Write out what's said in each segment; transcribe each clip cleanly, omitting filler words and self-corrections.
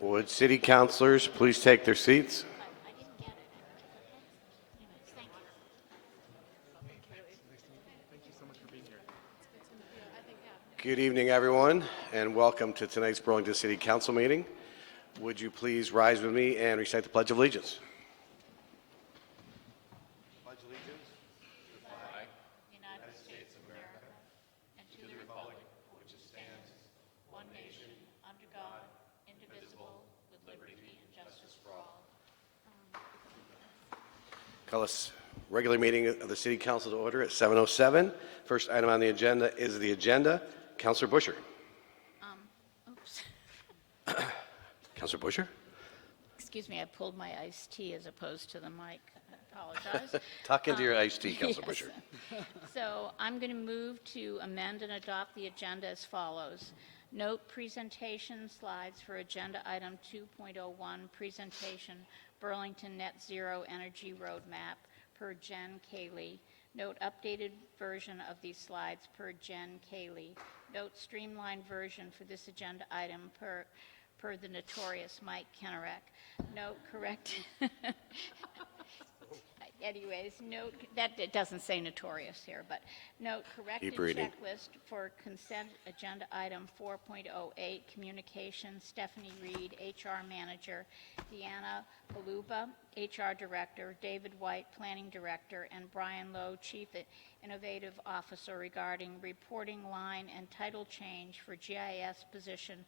Would city councilors please take their seats? Good evening, everyone, and welcome to tonight's Burlington City Council meeting. Would you please rise with me and recite the Pledge of Allegiance? Pledge allegiance to the flag of the United States of America and to the republic for which it stands, one nation, under God, indivisible, with liberty and justice for all. Call this regular meeting of the City Council to order at 7:07. First item on the agenda is the agenda. Councilor Busher. Oops. Councilor Busher? Excuse me, I pulled my iced tea as opposed to the mic. I apologize. Tuck into your iced tea, Councilor Busher. So I'm going to move to amend and adopt the agenda as follows. Note presentation slides for agenda item 2.01, presentation Burlington Net Zero Energy Roadmap per Jen Cayley. Note updated version of these slides per Jen Cayley. Note streamlined version for this agenda item per the notorious Mike Kennerek. Note correct. Anyways, note that it doesn't say notorious here, but note corrected checklist for consent agenda item 4.08 communication Stephanie Reed, HR manager, Deanna Baluba, HR director, David White, planning director, and Brian Lowe, chief innovative officer regarding reporting line and title change for GIS position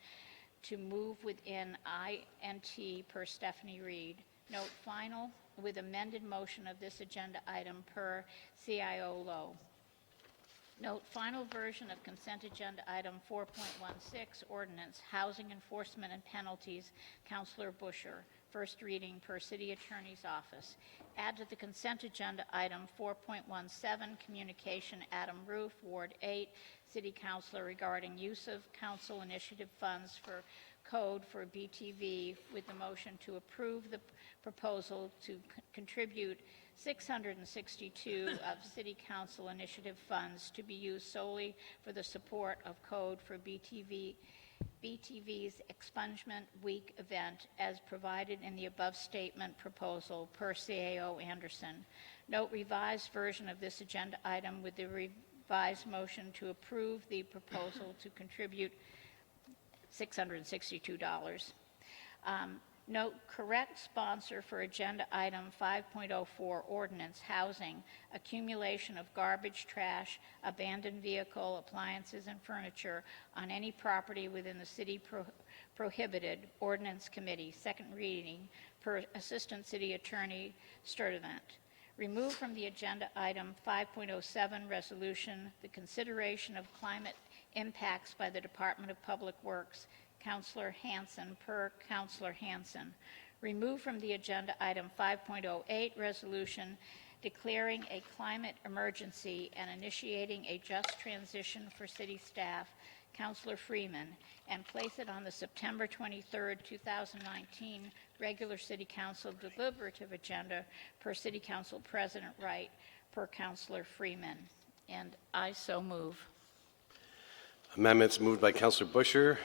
to move within INT per Stephanie Reed. Note final with amended motion of this agenda item per CIO Lowe. Note final version of consent agenda item 4.16 ordinance housing enforcement and penalties Councilor Busher. First reading per city attorney's office. Add to the consent agenda item 4.17 communication Adam Roof, Ward 8, City Councilor regarding use of council initiative funds for code for BTV with the motion to approve the proposal to contribute $662 of City Council initiative funds to be used solely for the support of code for BTV's Expungement Week event as provided in the above statement proposal per CAO Anderson. Note revised version of this agenda item with the revised motion to approve the proposal to contribute $662. Note correct sponsor for agenda item 5.04 ordinance housing accumulation of garbage, trash, abandoned vehicle, appliances, and furniture on any property within the city prohibited ordinance committee. Second reading per Assistant City Attorney Sturdivant. Remove from the agenda item 5.07 resolution the consideration of climate impacts by the Department of Public Works. Councilor Hanson per Councilor Hanson. Remove from the agenda item 5.08 resolution declaring a climate emergency and initiating a just transition for city staff, Councilor Freeman, and place it on the September 23rd, 2019 regular City Council deliberative agenda per City Council President Wright per Councilor Freeman. And I so move. Amendments moved by Councilor Busher,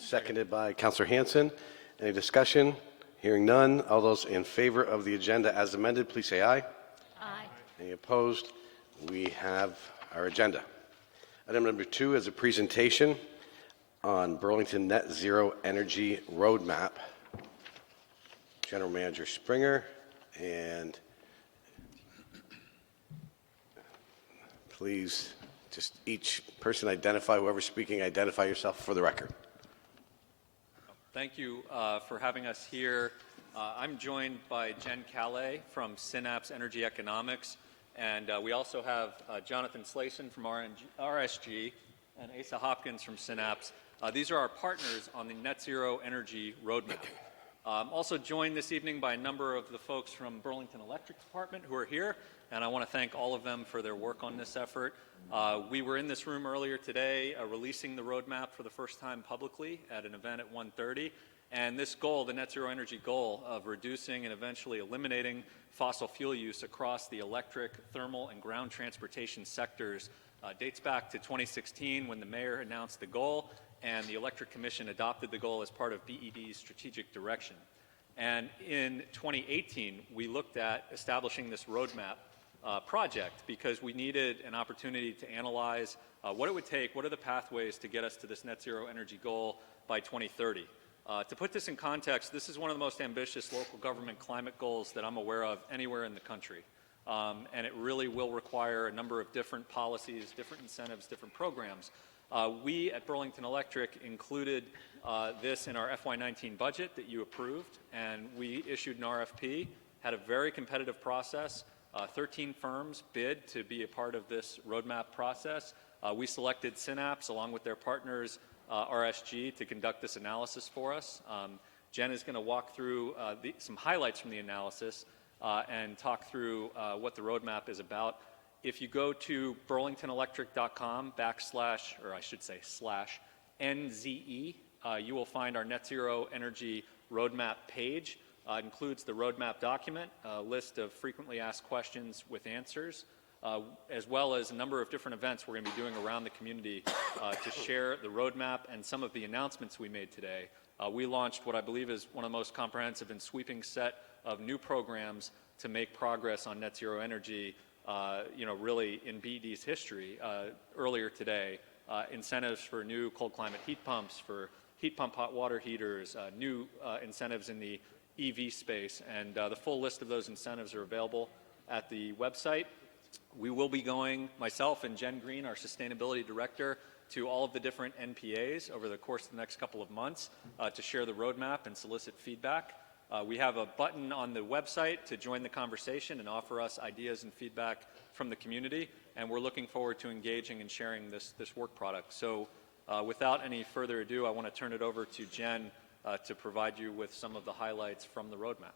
seconded by Councilor Hanson. Any discussion? Hearing none. All those in favor of the agenda as amended, please say aye. Aye. Any opposed? We have our agenda. Item number 2 is a presentation on Burlington Net Zero Energy Roadmap. General Manager Springer, and please just each person identify, whoever's speaking, identify yourself for the record. Thank you for having us here. I'm joined by Jen Calais from Synapse Energy Economics, and we also have Jonathan Slayson from RSG and Asa Hopkins from Synapse. These are our partners on the Net Zero Energy Roadmap. Also joined this evening by a number of the folks from Burlington Electric Department who are here, and I want to thank all of them for their work on this effort. We were in this room earlier today releasing the roadmap for the first time publicly at an event at 1:30, and this goal, the net zero energy goal of reducing and eventually eliminating fossil fuel use across the electric, thermal, and ground transportation sectors dates back to 2016 when the mayor announced the goal, and the Electric Commission adopted the goal as part of BED's strategic direction. And in 2018, we looked at establishing this roadmap project because we needed an opportunity to analyze what it would take, what are the pathways to get us to this net zero energy goal by 2030. To put this in context, this is one of the most ambitious local government climate goals that I'm aware of anywhere in the country. And it really will require a number of different policies, different incentives, different programs. We at Burlington Electric included this in our FY19 budget that you approved, and we issued an RFP, had a very competitive process. 13 firms bid to be a part of this roadmap process. We selected Synapse along with their partners RSG to conduct this analysis for us. Jen is going to walk through some highlights from the analysis and talk through what the roadmap is about. If you go to burlingtonelectric.com /NZE, you will find our net zero energy roadmap page. It includes the roadmap document, a list of frequently asked questions with answers, as well as a number of different events we're going to be doing around the community to share the roadmap and some of the announcements we made today. We launched what I believe is one of the most comprehensive and sweeping set of new programs to make progress on net zero energy, really in BED's history earlier today. Incentives for new cold climate heat pumps, for heat pump hot water heaters, new incentives in the EV space, and the full list of those incentives are available at the website. We will be going, myself and Jen Green, our sustainability director, to all of the different NPAs over the course of the next couple of months to share the roadmap and solicit feedback. We have a button on the website to join the conversation and offer us ideas and feedback from the community, and we're looking forward to engaging and sharing this work product. So without any further ado, I want to turn it over to Jen to provide you with some of the highlights from the roadmap.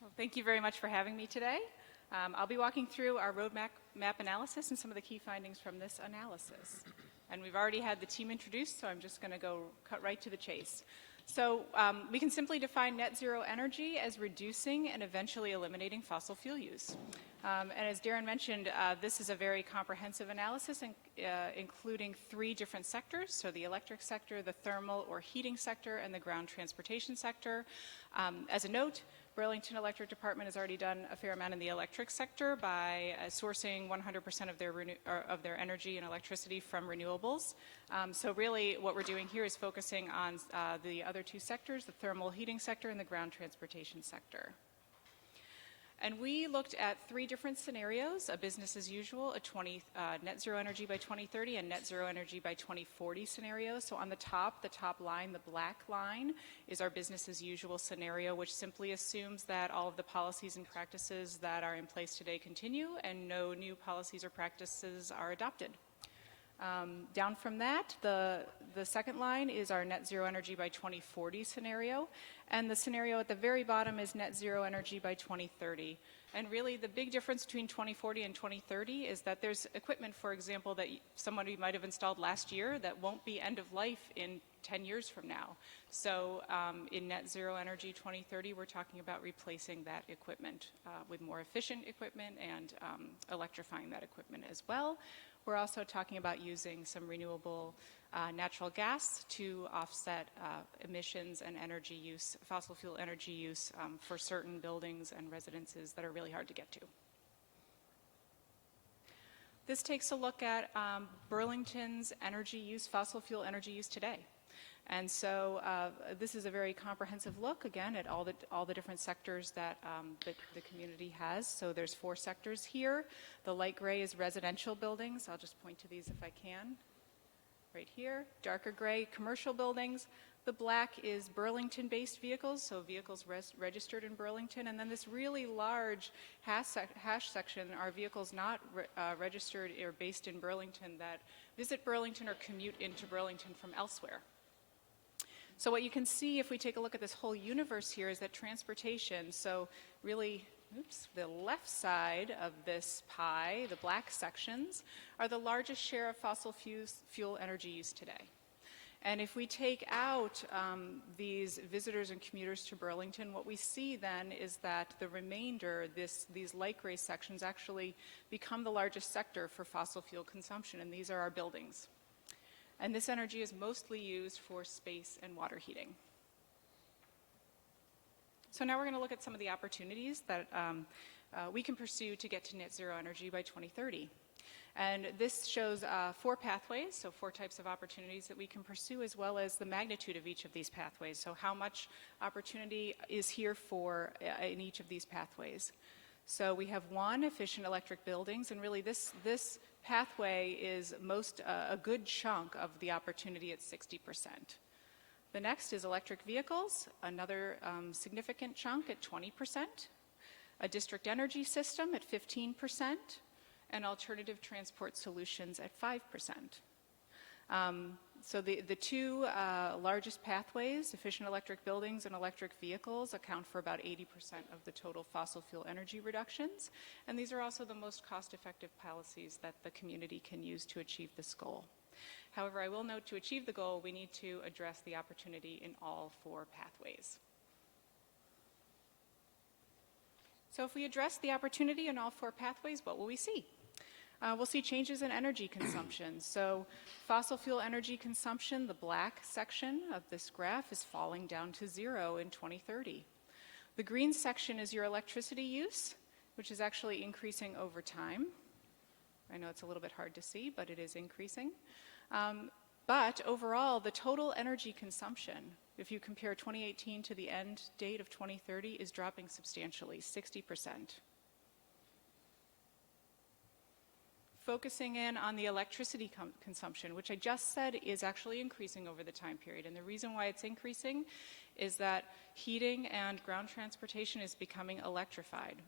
Well, thank you very much for having me today. I'll be walking through our roadmap analysis and some of the key findings from this analysis. And we've already had the team introduced, so I'm just going to cut right to the chase. So we can simply define net zero energy as reducing and eventually eliminating fossil fuel use. And as Darren mentioned, this is a very comprehensive analysis, including 3 different sectors, so the electric sector, the thermal or heating sector, and the ground transportation sector. As a note, Burlington Electric Department has already done a fair amount in the electric sector by sourcing 100% of their energy and electricity from renewables. So really what we're doing here is focusing on the other 2 sectors, the thermal heating sector and the ground transportation sector. And we looked at 3 different scenarios: a business as usual, a net zero energy by 2030, and net zero energy by 2040 scenario. So on the top line, the black line, is our business as usual scenario, which simply assumes that all of the policies and practices that are in place today continue and no new policies or practices are adopted. Down from that, the second line is our net zero energy by 2040 scenario, and the scenario at the very bottom is net zero energy by 2030. And really the big difference between 2040 and 2030 is that there's equipment, for example, that somebody might have installed last year that won't be end of life in 10 years from now. So in net zero energy 2030, we're talking about replacing that equipment with more efficient equipment and electrifying that equipment as well. We're also talking about using some renewable natural gas to offset emissions and energy use, fossil fuel energy use for certain buildings and residences that are really hard to get to. This takes a look at Burlington's energy use, fossil fuel energy use today. And so this is a very comprehensive look, again, at all the different sectors that the community has. So there's 4 sectors here. The light gray is residential buildings. I'll just point to these if I can. Right here. Darker gray, commercial buildings. The black is Burlington-based vehicles, so vehicles registered in Burlington. And then this really large hash section are vehicles not registered or based in Burlington that visit Burlington or commute into Burlington from elsewhere. So what you can see if we take a look at this whole universe here is that transportation, so really, the left side of this pie, the black sections, are the largest share of fossil fuel energy use today. And if we take out these visitors and commuters to Burlington, what we see then is that the remainder, these light gray sections, actually become the largest sector for fossil fuel consumption, and these are our buildings. And this energy is mostly used for space and water heating. So now we're going to look at some of the opportunities that we can pursue to get to net zero energy by 2030. And this shows 4 pathways, so 4 types of opportunities that we can pursue, as well as the magnitude of each of these pathways. So how much opportunity is here for in each of these pathways. So we have 1, efficient electric buildings, and really this pathway is a good chunk of the opportunity at 60%. The next is electric vehicles, another significant chunk at 20%, a district energy system at 15%, and alternative transport solutions at 5%. So the 2 largest pathways, efficient electric buildings and electric vehicles, account for about 80% of the total fossil fuel energy reductions, and these are also the most cost-effective policies that the community can use to achieve this goal. However, I will note, to achieve the goal, we need to address the opportunity in all 4 pathways. So if we address the opportunity in all 4 pathways, what will we see? We'll see changes in energy consumption. So fossil fuel energy consumption, the black section of this graph, is falling down to 0 in 2030. The green section is your electricity use, which is actually increasing over time. I know it's a little bit hard to see, but it is increasing. But overall, the total energy consumption, if you compare 2018 to the end date of 2030, is dropping substantially, 60%. Focusing in on the electricity consumption, which I just said is actually increasing over the time period. And the reason why it's increasing is that heating and ground transportation is becoming electrified.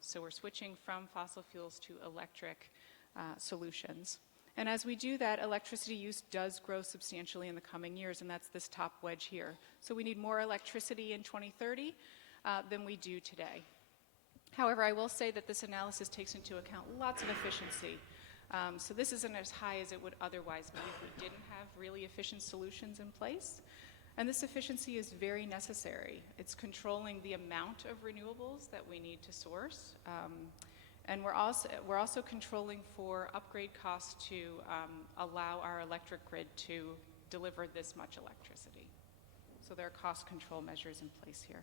So we're switching from fossil fuels to electric solutions. And as we do that, electricity use does grow substantially in the coming years, and that's this top wedge here. So we need more electricity in 2030 than we do today. However, I will say that this analysis takes into account lots of efficiency. So this isn't as high as it would otherwise be if we didn't have really efficient solutions in place. And this efficiency is very necessary. It's controlling the amount of renewables that we need to source. And we're also controlling for upgrade costs to allow our electric grid to deliver this much electricity. So there are cost control measures in place here.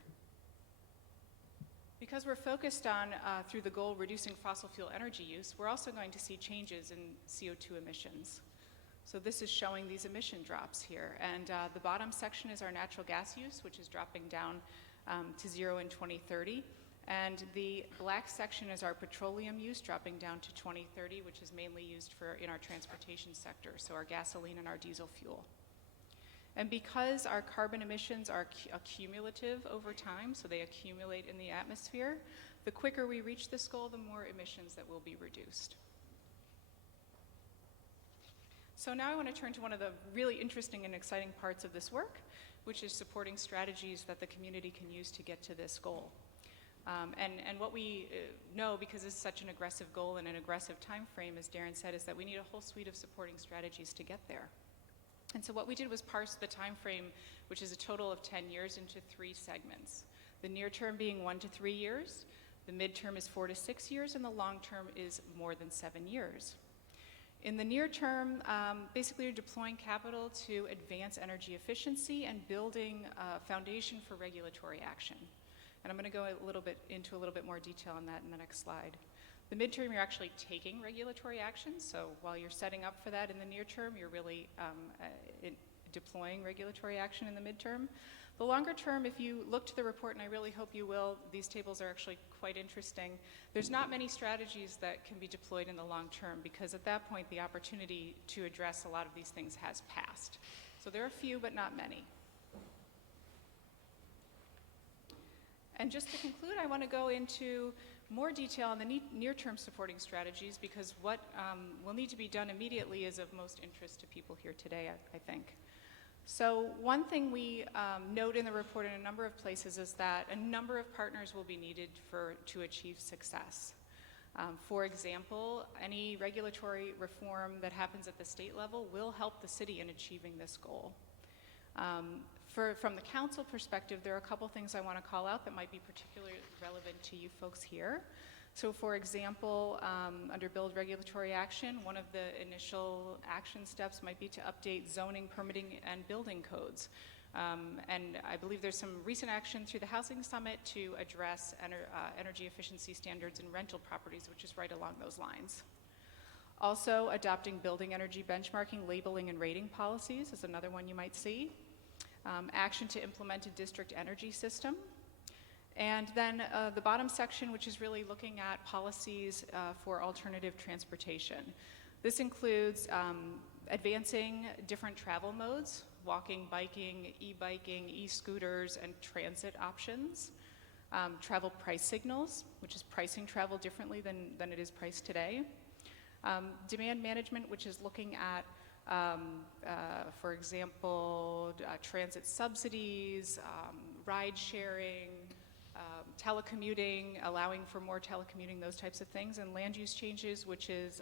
Because we're focused on, through the goal, reducing fossil fuel energy use, we're also going to see changes in CO2 emissions. So this is showing these emission drops here. And the bottom section is our natural gas use, which is dropping down to 0 in 2030. And the black section is our petroleum use, dropping down to 2030, which is mainly used in our transportation sector, so our gasoline and our diesel fuel. And because our carbon emissions are accumulative over time, so they accumulate in the atmosphere, the quicker we reach this goal, the more emissions that will be reduced. So now I want to turn to one of the really interesting and exciting parts of this work, which is supporting strategies that the community can use to get to this goal. And what we know, because it's such an aggressive goal and an aggressive time frame, as Darren said, is that we need a whole suite of supporting strategies to get there. And so what we did was parse the time frame, which is a total of 10 years, into 3 segments. The near term being 1 to 3 years, the midterm is 4 to 6 years, and the long term is more than 7 years. In the near term, basically you're deploying capital to advance energy efficiency and building a foundation for regulatory action. And I'm going to go into a little bit more detail on that in the next slide. The midterm, you're actually taking regulatory action. So while you're setting up for that in the near term, you're really deploying regulatory action in the midterm. The longer term, if you look to the report, and I really hope you will, these tables are actually quite interesting. There's not many strategies that can be deployed in the long term, because at that point, the opportunity to address a lot of these things has passed. So there are a few, but not many. And just to conclude, I want to go into more detail on the near-term supporting strategies, because what will need to be done immediately is of most interest to people here today, I think. So one thing we note in the report in a number of places is that a number of partners will be needed to achieve success. For example, any regulatory reform that happens at the state level will help the city in achieving this goal. From the council perspective, there are a couple things I want to call out that might be particularly relevant to you folks here. So for example, under build regulatory action, one of the initial action steps might be to update zoning, permitting, and building codes. And I believe there's some recent action through the Housing Summit to address energy efficiency standards in rental properties, which is right along those lines. Also, adopting building energy benchmarking, labeling, and rating policies is another one you might see. Action to implement a district energy system. And then the bottom section, which is really looking at policies for alternative transportation. This includes advancing different travel modes, walking, biking, e-biking, e-scooters, and transit options. Travel price signals, which is pricing travel differently than it is priced today. Demand management, which is looking at, for example, transit subsidies, ride sharing, telecommuting, allowing for more telecommuting, those types of things, and land use changes, which is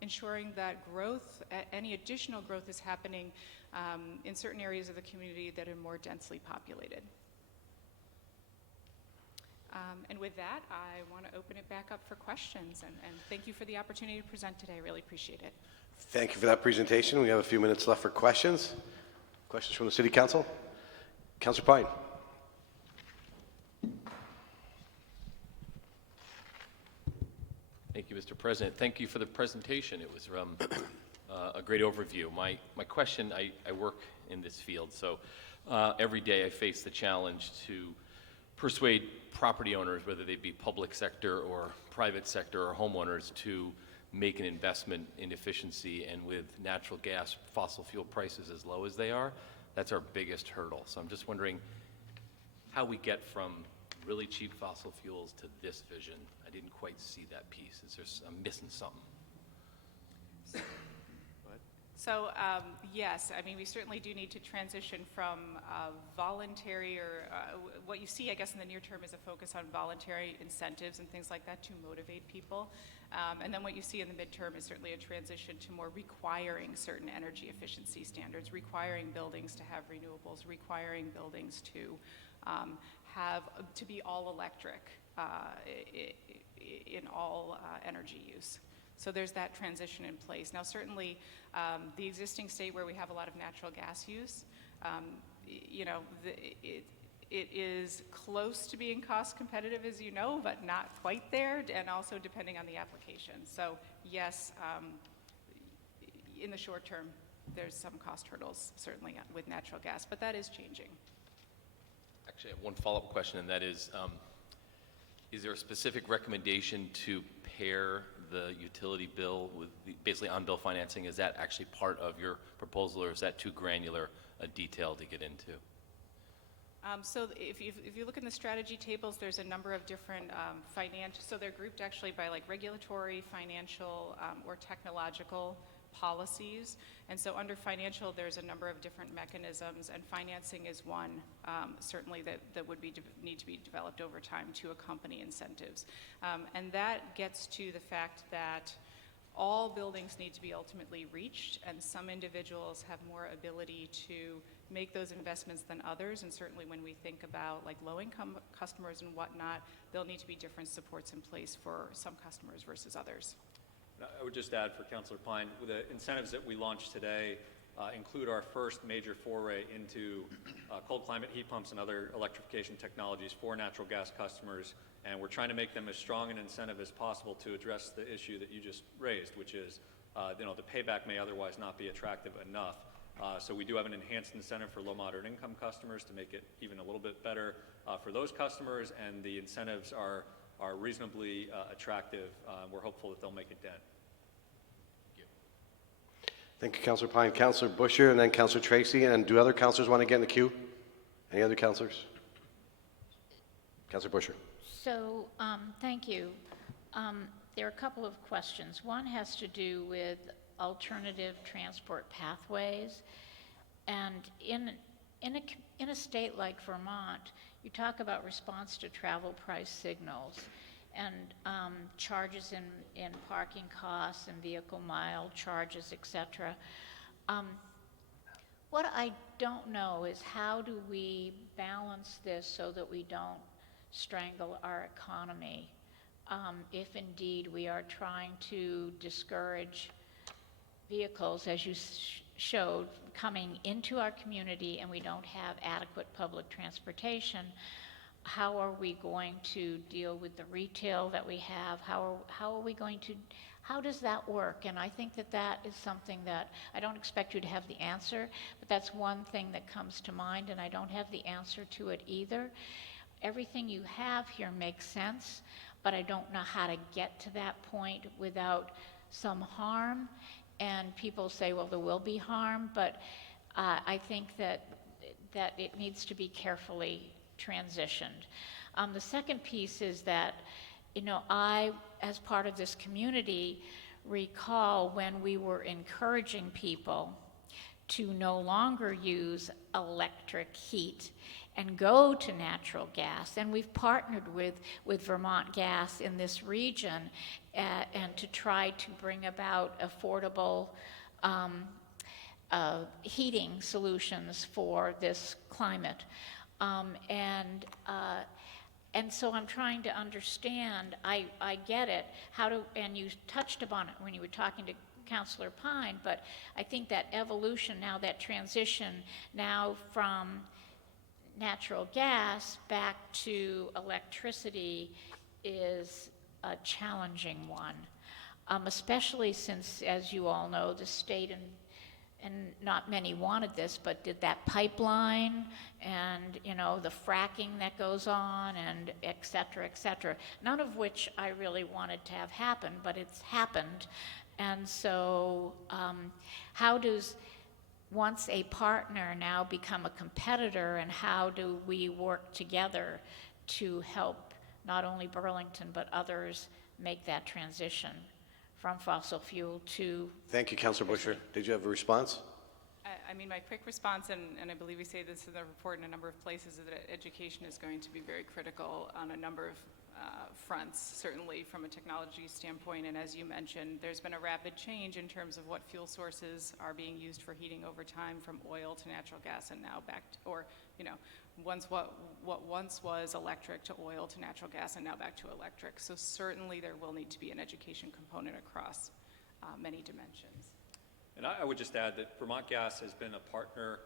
ensuring that growth, any additional growth is happening in certain areas of the community that are more densely populated. And with that, I want to open it back up for questions, and thank you for the opportunity to present today. I really appreciate it. Thank you for that presentation. We have a few minutes left for questions. Questions from the City Council? Councillor Pine. Thank you, Mr. President. Thank you for the presentation. It was a great overview. My question, I work in this field, so every day I face the challenge to persuade property owners, whether they be public sector or private sector or homeowners, to make an investment in efficiency. And with natural gas, fossil fuel prices as low as they are, that's our biggest hurdle. So I'm just wondering how we get from really cheap fossil fuels to this vision. I didn't quite see that piece. I'm missing something. So yes, I mean, we certainly do need to transition from voluntary, or what you see, I guess, in the near term is a focus on voluntary incentives and things like that to motivate people. And then what you see in the midterm is certainly a transition to more requiring certain energy efficiency standards, requiring buildings to have renewables, requiring buildings to be all electric in all energy use. So there's that transition in place. Now, certainly, the existing state where we have a lot of natural gas use, it is close to being cost competitive, as you know, but not quite there, and also depending on the application. So yes, in the short term, there's some cost hurdles, certainly with natural gas, but that is changing. Actually, I have one follow-up question, and that is there a specific recommendation to pair the utility bill with basically on-bill financing? Is that actually part of your proposal, or is that too granular a detail to get into? So if you look in the strategy tables, there's a number of different financial, so they're grouped actually by like regulatory, financial, or technological policies. And so under financial, there's a number of different mechanisms, and financing is one, certainly that would need to be developed over time to accompany incentives. And that gets to the fact that all buildings need to be ultimately reached, and some individuals have more ability to make those investments than others. And certainly when we think about like low-income customers and whatnot, there'll need to be different supports in place for some customers versus others. I would just add for Councillor Pine, the incentives that we launched today include our first major foray into cold climate heat pumps and other electrification technologies for natural gas customers, and we're trying to make them as strong an incentive as possible to address the issue that you just raised, which is the payback may otherwise not be attractive enough. So we do have an enhanced incentive for low moderate income customers to make it even a little bit better for those customers, and the incentives are reasonably attractive. We're hopeful that they'll make a dent. Thank you, Councillor Pine. Councillor Busher, and then Councillor Tracy. And do other councillors want to get in the queue? Any other councillors? Councillor Busher. So, thank you. There are a couple of questions. One has to do with alternative transport pathways. And in a state like Vermont, you talk about response to travel price signals and charges in parking costs and vehicle mile charges, etc. What I don't know is how do we balance this so that we don't strangle our economy if indeed we are trying to discourage vehicles, as you showed, coming into our community and we don't have adequate public transportation, how are we going to deal with the retail that we have? How are we going to, how does that work? And I think that that is something that, I don't expect you to have the answer, but that's one thing that comes to mind, and I don't have the answer to it either. Everything you have here makes sense, but I don't know how to get to that point without some harm. And people say, well, there will be harm, but I think that it needs to be carefully transitioned. The second piece is that, I, as part of this community, recall when we were encouraging people to no longer use electric heat and go to natural gas. And we've partnered with Vermont Gas in this region and to try to bring about affordable heating solutions for this climate. And so I'm trying to understand, I get it, and you touched upon it when you were talking to Councillor Pine, but I think that evolution now, that transition now from natural gas back to electricity is a challenging one, especially since, as you all know, the state and not many wanted this, but did that pipeline and, the fracking that goes on and et cetera, none of which I really wanted to have happen, but it's happened. And so how does once a partner now become a competitor, and how do we work together to help not only Burlington but others make that transition from fossil fuel to... Thank you, Councillor Busher. Did you have a response? I mean, my quick response, and I believe we say this in the report in a number of places, is that education is going to be very critical on a number of fronts, certainly from a technology standpoint. And as you mentioned, there's been a rapid change in terms of what fuel sources are being used for heating over time, from oil to natural gas, and now back to, or, what once was electric to oil to natural gas, and now back to electric. So certainly there will need to be an education component across many dimensions. And I would just add that Vermont Gas has been a partner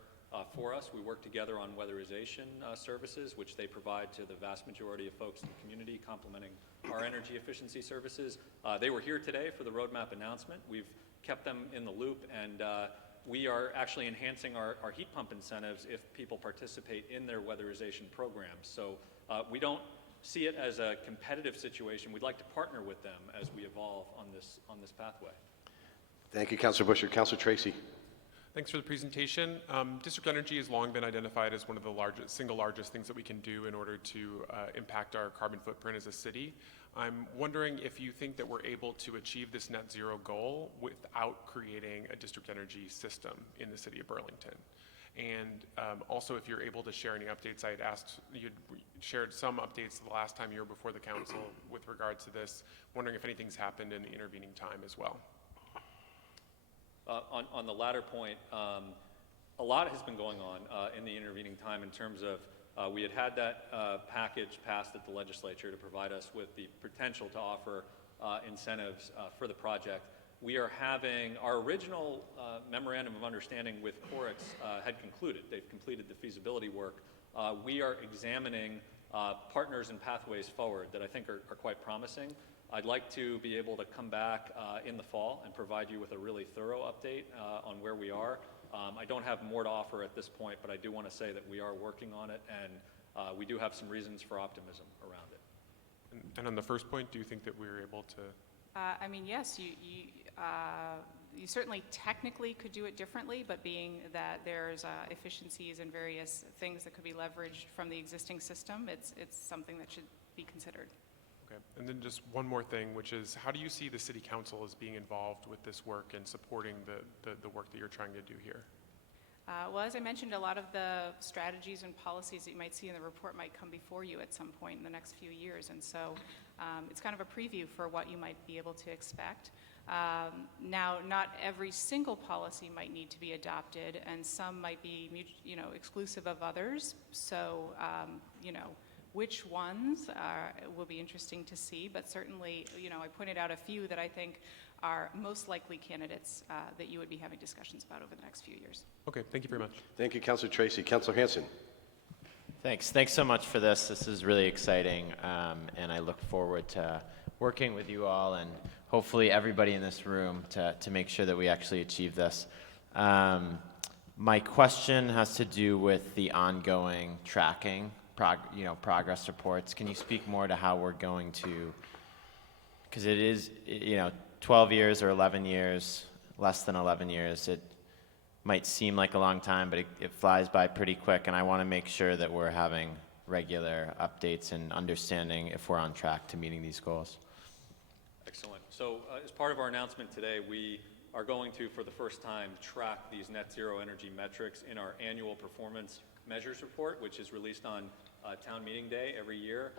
for us. We work together on weatherization services, which they provide to the vast majority of folks in the community, complementing our energy efficiency services. They were here today for the roadmap announcement. We've kept them in the loop, and we are actually enhancing our heat pump incentives if people participate in their weatherization programs. So we don't see it as a competitive situation. We'd like to partner with them as we evolve on this pathway. Thank you, Councillor Busher. Councillor Tracy. Thanks for the presentation. District energy has long been identified as one of the single largest things that we can do in order to impact our carbon footprint as a city. I'm wondering if you think that we're able to achieve this net zero goal without creating a district energy system in the city of Burlington. And also, if you're able to share any updates, I had asked, you'd shared some updates the last time you were before the council with regard to this. Wondering if anything's happened in the intervening time as well. On the latter point, a lot has been going on in the intervening time in terms of we had that package passed at the legislature to provide us with the potential to offer incentives for the project. We are having our original memorandum of understanding with Corix had concluded. They've completed the feasibility work. We are examining partners and pathways forward that I think are quite promising. I'd like to be able to come back in the fall and provide you with a really thorough update on where we are. I don't have more to offer at this point, but I do want to say that we are working on it, and we do have some reasons for optimism around it. And on the first point, do you think that we were able to? I mean, yes, you certainly technically could do it differently, but being that there's efficiencies and various things that could be leveraged from the existing system, it's something that should be considered. Okay, and then just one more thing, which is, how do you see the city council as being involved with this work and supporting the work that you're trying to do here? Well, as I mentioned, a lot of the strategies and policies that you might see in the report might come before you at some point in the next few years, and so it's kind of a preview for what you might be able to expect. Now, not every single policy might need to be adopted, and some might be, exclusive of others. So, Which ones will be interesting to see, but certainly, I pointed out a few that I think are most likely candidates that you would be having discussions about over the next few years. Okay, thank you very much. Thank you, Councillor Tracy. Councillor Hanson. Thanks so much for this. This is really exciting, and I look forward to working with you all and hopefully everybody in this room to make sure that we actually achieve this. My question has to do with the ongoing tracking, progress reports. Can you speak more to how we're going to, because it is, 12 years or 11 years, less than 11 years, it might seem like a long time, but it flies by pretty quick, and I want to make sure that we're having regular updates and understanding if we're on track to meeting these goals. Excellent. So as part of our announcement today, we are going to, for the first time, track these net zero energy metrics in our annual performance measures report, which is released on town meeting day every year.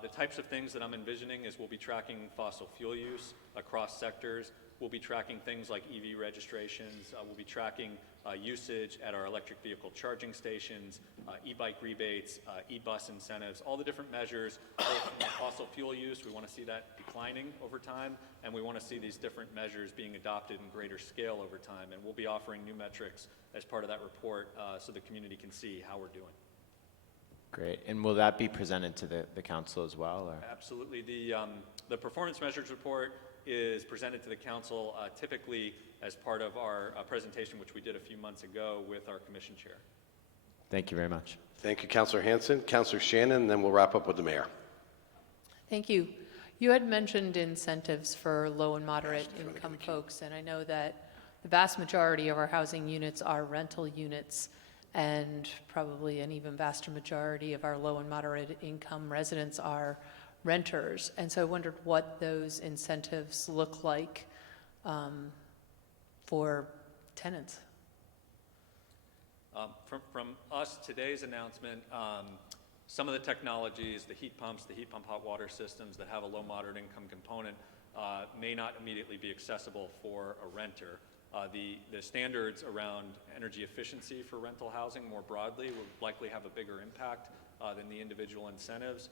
The types of things that I'm envisioning is we'll be tracking fossil fuel use across sectors. We'll be tracking things like EV registrations. We'll be tracking usage at our electric vehicle charging stations, e-bike rebates, e-bus incentives, all the different measures. Both in fossil fuel use, we want to see that declining over time, and we want to see these different measures being adopted in greater scale over time. And we'll be offering new metrics as part of that report so the community can see how we're doing. Great. And will that be presented to the council as well? Or? Absolutely. The performance measures report is presented to the council typically as part of our presentation, which we did a few months ago with our commission chair. Thank you very much. Thank you, Councillor Hanson. Councillor Shannon, and then we'll wrap up with the mayor. Thank you. You had mentioned incentives for low and moderate income folks, and I know that the vast majority of our housing units are rental units, and probably an even vaster majority of our low and moderate income residents are renters. And so I wondered what those incentives look like for tenants. From us, today's announcement, some of the technologies, the heat pump hot water systems that have a low moderate income component may not immediately be accessible for a renter. The standards around energy efficiency for rental housing more broadly will likely have a bigger impact than the individual incentives.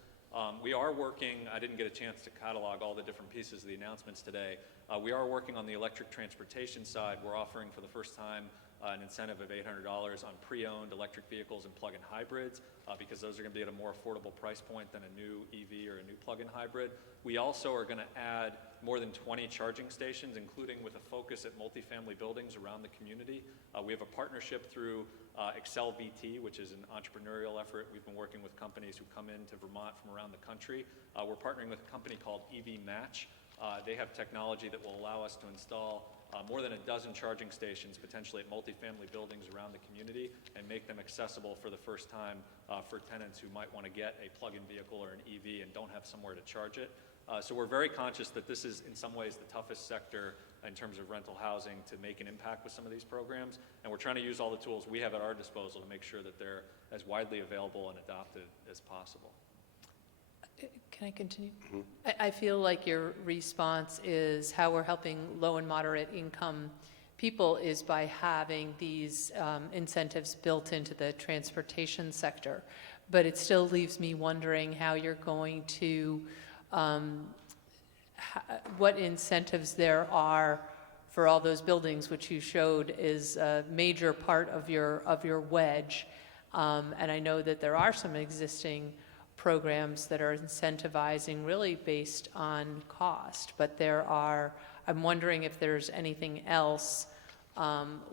We are working, I didn't get a chance to catalog all the different pieces of the announcements today. We are working on the electric transportation side. We're offering for the first time an incentive of $800 on pre-owned electric vehicles and plug-in hybrids because those are going to be at a more affordable price point than a new EV or a new plug-in hybrid. We also are going to add more than 20 charging stations, including with a focus at multifamily buildings around the community. We have a partnership through Excel VT, which is an entrepreneurial effort. We've been working with companies who come into Vermont from around the country. We're partnering with a company called EV Match. They have technology that will allow us to install more than a dozen charging stations, potentially at multifamily buildings around the community, and make them accessible for the first time for tenants who might want to get a plug-in vehicle or an EV and don't have somewhere to charge it. So we're very conscious that this is in some ways the toughest sector in terms of rental housing to make an impact with some of these programs, and we're trying to use all the tools we have at our disposal to make sure that they're as widely available and adopted as possible. Can I continue? Mm-hmm. I feel like your response is how we're helping low and moderate income people is by having these incentives built into the transportation sector. But it still leaves me wondering how you're going to, what incentives there are for all those buildings, which you showed is a major part of your wedge. And I know that there are some existing programs that are incentivizing really based on cost, but I'm wondering if there's anything else,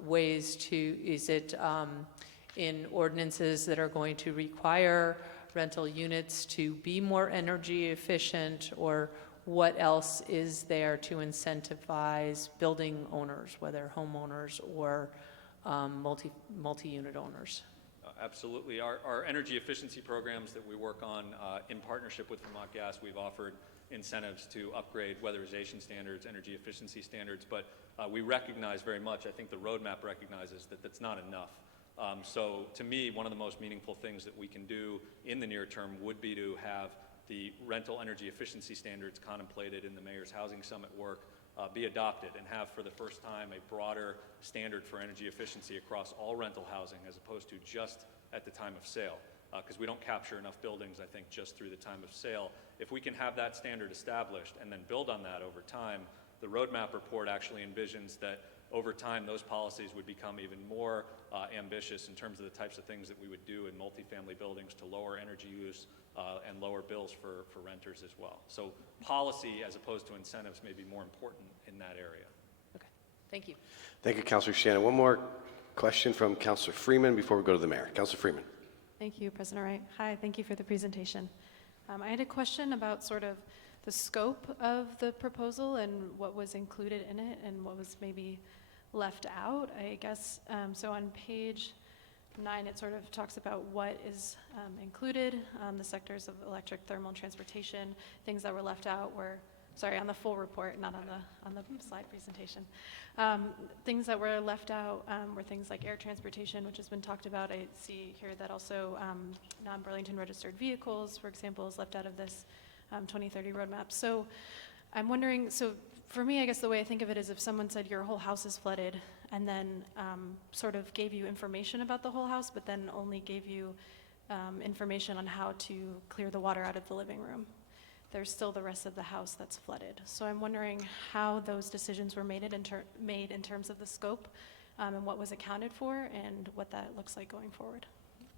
ways to, is it in ordinances that are going to require rental units to be more energy efficient, or what else is there to incentivize building owners, whether homeowners or multi-unit owners? Absolutely. Our energy efficiency programs that we work on in partnership with Vermont Gas, we've offered incentives to upgrade weatherization standards, energy efficiency standards, but we recognize very much, I think the roadmap recognizes that that's not enough. So to me, one of the most meaningful things that we can do in the near term would be to have the rental energy efficiency standards contemplated in the Mayor's Housing Summit work be adopted and have for the first time a broader standard for energy efficiency across all rental housing as opposed to just at the time of sale. because we don't capture enough buildings, I think, just through the time of sale. If we can have that standard established and then build on that over time, the roadmap report actually envisions that over time those policies would become even more ambitious in terms of the types of things that we would do in multifamily buildings to lower energy use and lower bills for renters as well. So policy as opposed to incentives may be more important in that area. Okay, thank you. Thank you, Councilor Shannon. One more question from Councilor Freeman before we go to the mayor. Councilor Freeman. Thank you, President Wright. Hi, thank you for the presentation. I had a question about sort of the scope of the proposal and what was included in it and what was maybe left out, I guess. So on page 9, it sort of talks about what is included, the sectors of electric, thermal, and transportation. Things that were left out were, sorry, on the full report, not on the slide presentation. Things that were left out were things like air transportation, which has been talked about. I see here that also non-Burlington registered vehicles, for example, is left out of this 2030 roadmap. So I'm wondering, so for me, I guess the way I think of it is if someone said your whole house is flooded and then sort of gave you information about the whole house, but then only gave you information on how to clear the water out of the living room, there's still the rest of the house that's flooded. So I'm wondering how those decisions were made in terms of the scope and what was accounted for and what that looks like going forward,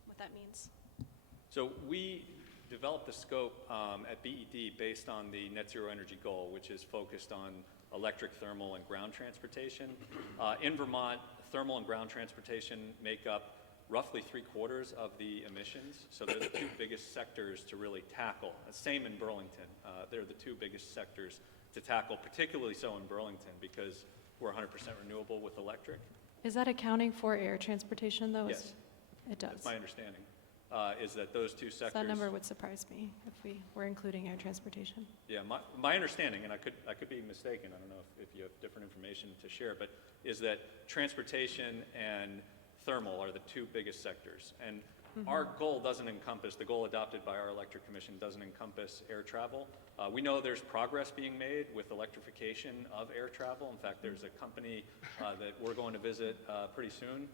what that means. So we developed the scope at BED based on the net zero energy goal, which is focused on electric, thermal, and ground transportation. In Vermont, thermal and ground transportation make up roughly 3/4 of the emissions. So they're the two biggest sectors to really tackle. Same in Burlington. They're the two biggest sectors to tackle, particularly so in Burlington because we're 100% renewable with electric. Is that accounting for air transportation, though? Yes. It does. That's my understanding, is that those two So sectors. that number would surprise me if we were including air transportation. Yeah, my understanding, and I could be mistaken, I don't know if you have different information to share, but is that transportation and thermal are the two biggest sectors. And our goal doesn't encompass, the goal adopted by our electric commission doesn't encompass air travel. We know there's progress being made with electrification of air travel. In fact, there's a company that we're going to visit pretty soon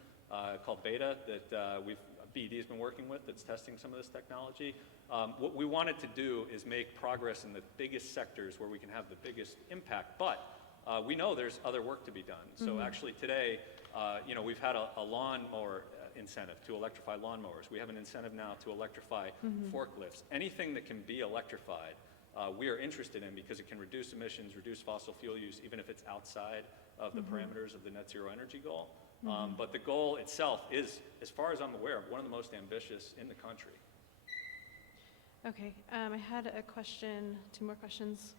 called Beta that BED has been working with that's testing some of this technology. What we wanted to do is make progress in the biggest sectors where we can have the biggest impact, but we know there's other work to be done. So actually today, we've had a lawnmower incentive to electrify lawnmowers. We have an incentive now to electrify forklifts. Anything that can be electrified, we are interested in because it can reduce emissions, reduce fossil fuel use, even if it's outside of the parameters of the net zero energy goal. But the goal itself is, as far as I'm aware, one of the most ambitious in the country. Okay, I had a question, 2 more questions.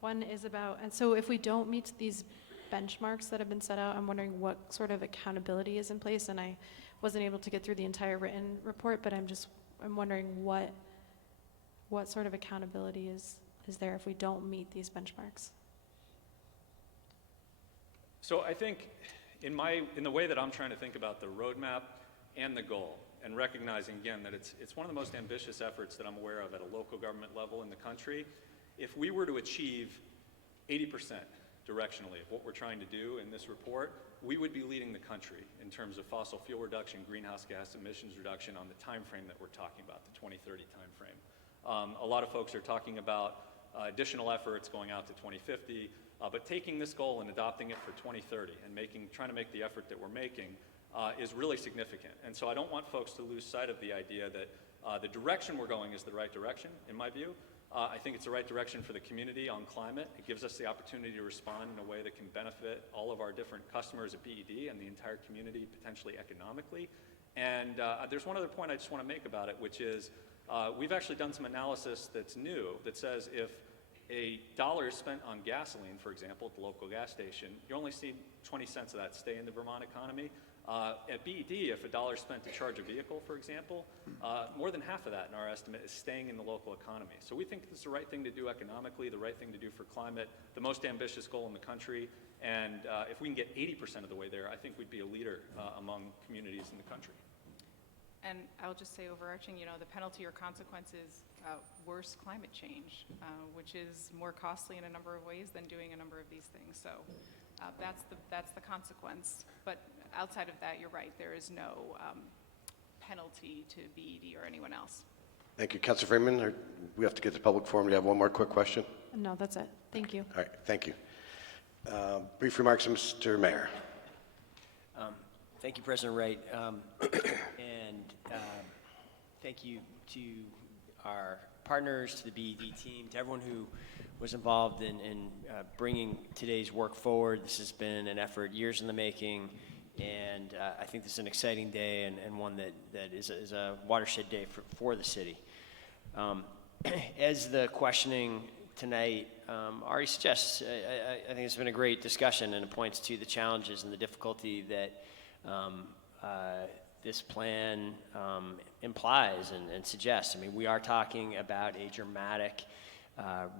One is about, and so if we don't meet these benchmarks that have been set out, I'm wondering what sort of accountability is in place, and I wasn't able to get through the entire written report, but I'm wondering what sort of accountability is there if we don't meet these benchmarks? So I think in the way that I'm trying to think about the roadmap and the goal, and recognizing again that it's one of the most ambitious efforts that I'm aware of at a local government level in the country, if we were to achieve 80% directionally of what we're trying to do in this report, we would be leading the country in terms of fossil fuel reduction, greenhouse gas emissions reduction on the time frame that we're talking about, the 2030 time frame. A lot of folks are talking about additional efforts going out to 2050, but taking this goal and adopting it for 2030 and trying to make the effort that we're making is really significant. And so I don't want folks to lose sight of the idea that the direction we're going is the right direction, in my view. I think it's the right direction for the community on climate. It gives us the opportunity to respond in a way that can benefit all of our different customers at BED and the entire community, potentially economically. And there's one other point I just want to make about it, which is we've actually done some analysis that's new that says if $1 is spent on gasoline, for example, at the local gas station, you only see 20 cents of that stay in the Vermont economy. At BED, if $1 is spent to charge a vehicle, for example, more than half of that, in our estimate, is staying in the local economy. So we think this is the right thing to do economically, the right thing to do for climate, the most ambitious goal in the country. And if we can get 80% of the way there, I think we'd be a leader among communities in the country. And I'll just say overarching, the penalty or consequences, worse climate change, which is more costly in a number of ways than doing a number of these things. So that's the consequence. But outside of that, you're right. There is no penalty to BED or anyone else. Thank you. Councilor Freeman, we have to get to public forum. Do you have one more quick question? No, that's it. Thank you. All right, thank you. Brief remarks, Mr. Mayor. Thank you, President Wright. Thank you to our partners, to the BED team, to everyone who was involved in bringing today's work forward. This has been an effort years in the making, and I think this is an exciting day and one that is a watershed day for the city. As the questioning tonight already suggests, I think it's been a great discussion, and it points to the challenges and the difficulty that this plan implies and suggests. I mean, we are talking about a dramatic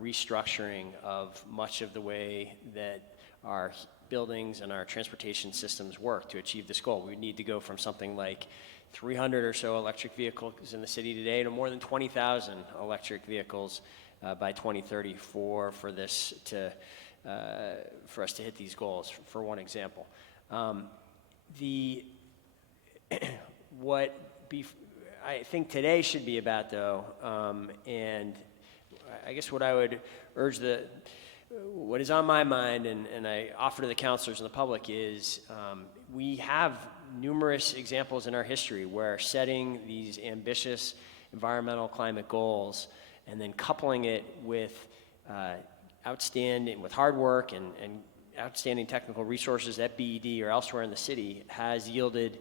restructuring of much of the way that our buildings and our transportation systems work to achieve this goal. We need to go from something like 300 or so electric vehicles in the city today to more than 20,000 electric vehicles by 2030 for us to hit these goals, for one example. I think today should be about, though, and I guess what I would urge what is on my mind and I offer to the councilors and the public is we have numerous examples in our history where setting these ambitious environmental climate goals and then coupling it with hard work and outstanding technical resources at BED or elsewhere in the city has yielded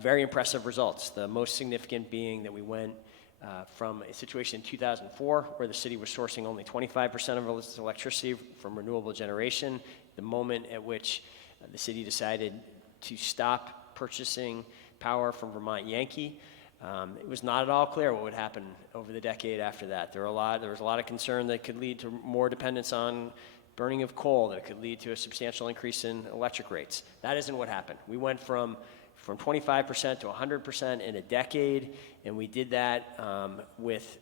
very impressive results. The most significant being that we went from a situation in 2004 where the city was sourcing only 25% of its electricity from renewable generation, the moment at which the city decided to stop purchasing power from Vermont Yankee. It was not at all clear what would happen over the decade after that. There was a lot of concern that could lead to more dependence on burning of coal, that could lead to a substantial increase in electric rates. That isn't what happened. We went from 25% to 100% in a decade, and we did that with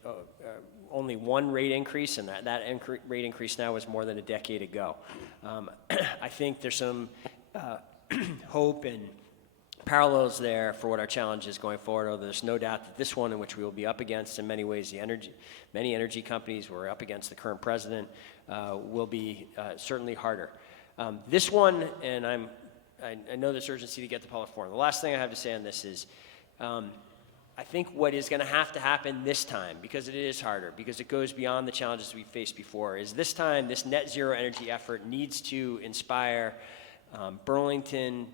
only one rate increase, and that rate increase now was more than a decade ago. I think there's some hope and parallels there for what our challenge is going forward, although there's no doubt that this one, in which we will be up against in many ways many energy companies, we're up against the current president, will be certainly harder. This one, and I know there's urgency to get to public forum. The last thing I have to say on this is I think what is going to happen this time, because it is harder, because it goes beyond the challenges we faced before, is this time this net zero energy effort needs to inspire the Burlington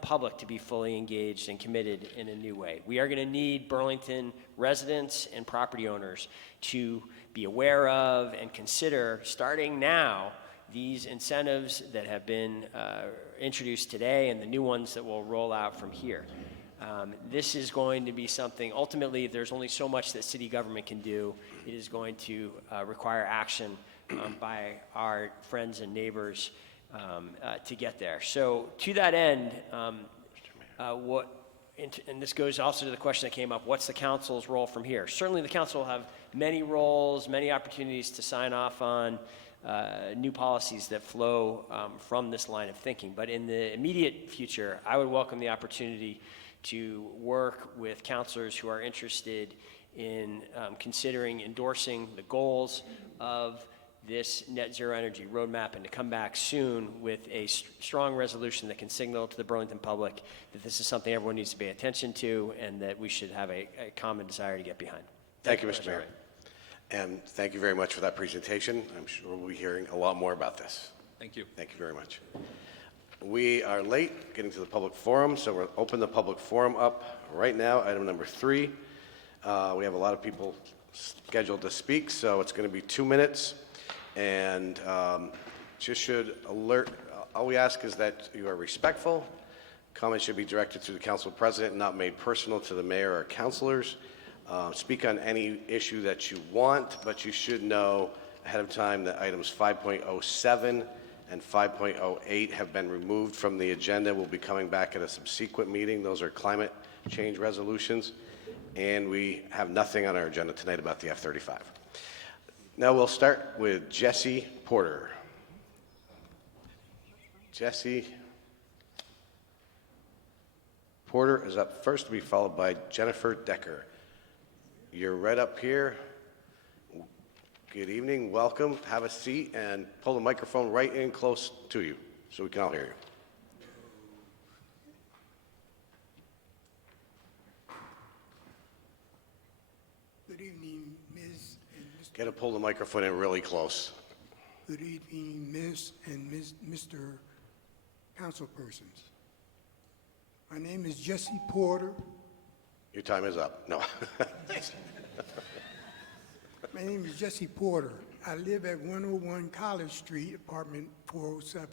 public to be fully engaged and committed in a new way. We are going to need Burlington residents and property owners to be aware of and consider, starting now, these incentives that have been introduced today and the new ones that will roll out from here. This is going to be something, ultimately, there's only so much that city government can do. It is going to require action by our friends and neighbors to get there. So to that end, and this goes also to the question that came up, what's the council's role from here? Certainly the council will have many roles, many opportunities to sign off on new policies that flow from this line of thinking. But in the immediate future, I would welcome the opportunity to work with councilors who are interested in considering endorsing the goals of this net zero energy roadmap and to come back soon with a strong resolution that can signal to the Burlington public that this is something everyone needs to pay attention to and that we should have a common desire to get behind. Thank you, Mr. Mayor. And thank you very much for that presentation. I'm sure we'll be hearing a lot more about this. Thank you. Thank you very much. We are late getting to the public forum, so we'll open the public forum up right now. Item number 3. We have a lot of people scheduled to speak, so it's going to be 2 minutes. And just should alert, all we ask is that you are respectful. Comments should be directed to the council president, not made personal to the mayor or councilors. Speak on any issue that you want, but you should know ahead of time that items 5.07 and 5.08 have been removed from the agenda. We'll be coming back at a subsequent meeting. Those are climate change resolutions. And we have nothing on our agenda tonight about the F-35. Now we'll start with Jesse Porter. Jesse. Porter is up first, to be followed by Jennifer Decker. You're right up here. Good evening, welcome, have a seat, and pull the microphone right in close to you so we can all hear you. Good evening, Ms. and Mr. Got to pull the microphone in really close. Good evening, Ms. and Mr. Councilpersons. My name is Jesse Porter. Your time is up. No. My name is Jesse Porter. I live at 101 College Street, apartment 407.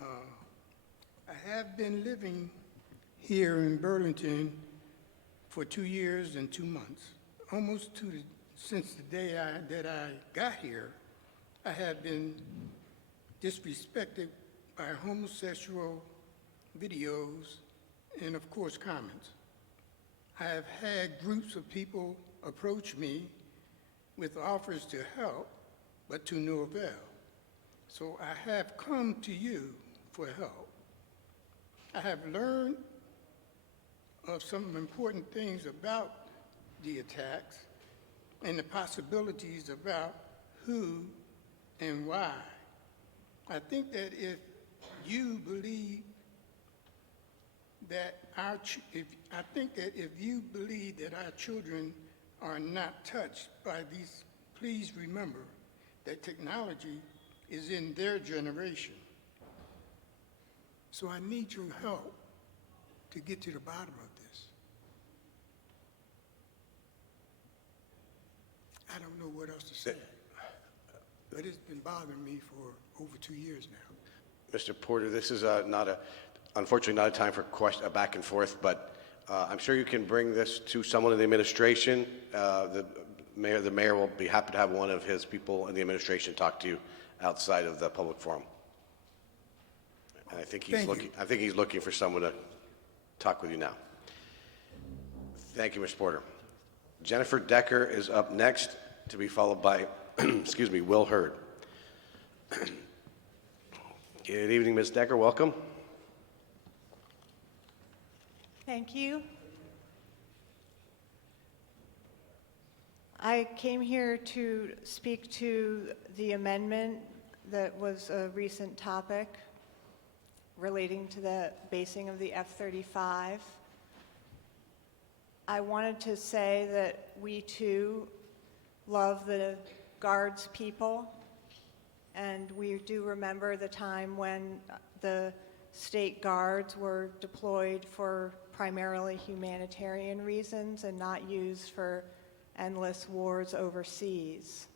I have been living here in Burlington for 2 years and 2 months. Since the day that I got here, I have been disrespected by homosexual videos and, of course, comments. I have had groups of people approach me with offers to help, but to no avail. So I have come to you for help. I have learned of some important things about the attacks and the possibilities about who and why. I think that if you believe that if you believe that our children are not touched by these, please remember that technology is in their generation. So I need your help to get to the bottom of this. I don't know what else to say, but it's been bothering me for over 2 years now. Mr. Porter, this is unfortunately not a time for a back and forth, but I'm sure you can bring this to someone in the administration. The mayor will be happy to have one of his people in the administration talk to you outside of the public forum. And I think he's looking for someone to talk with you now. Thank you, Mr. Porter. Jennifer Decker is up next, to be followed by, excuse me, Will Hurd. Good evening, Ms. Decker. Welcome. Thank you. I came here to speak to the amendment that was a recent topic relating to the basing of the F-35. I wanted to say that we too love the Guards people, and we do remember the time when the state guards were deployed for primarily humanitarian reasons and not used for endless wars overseas.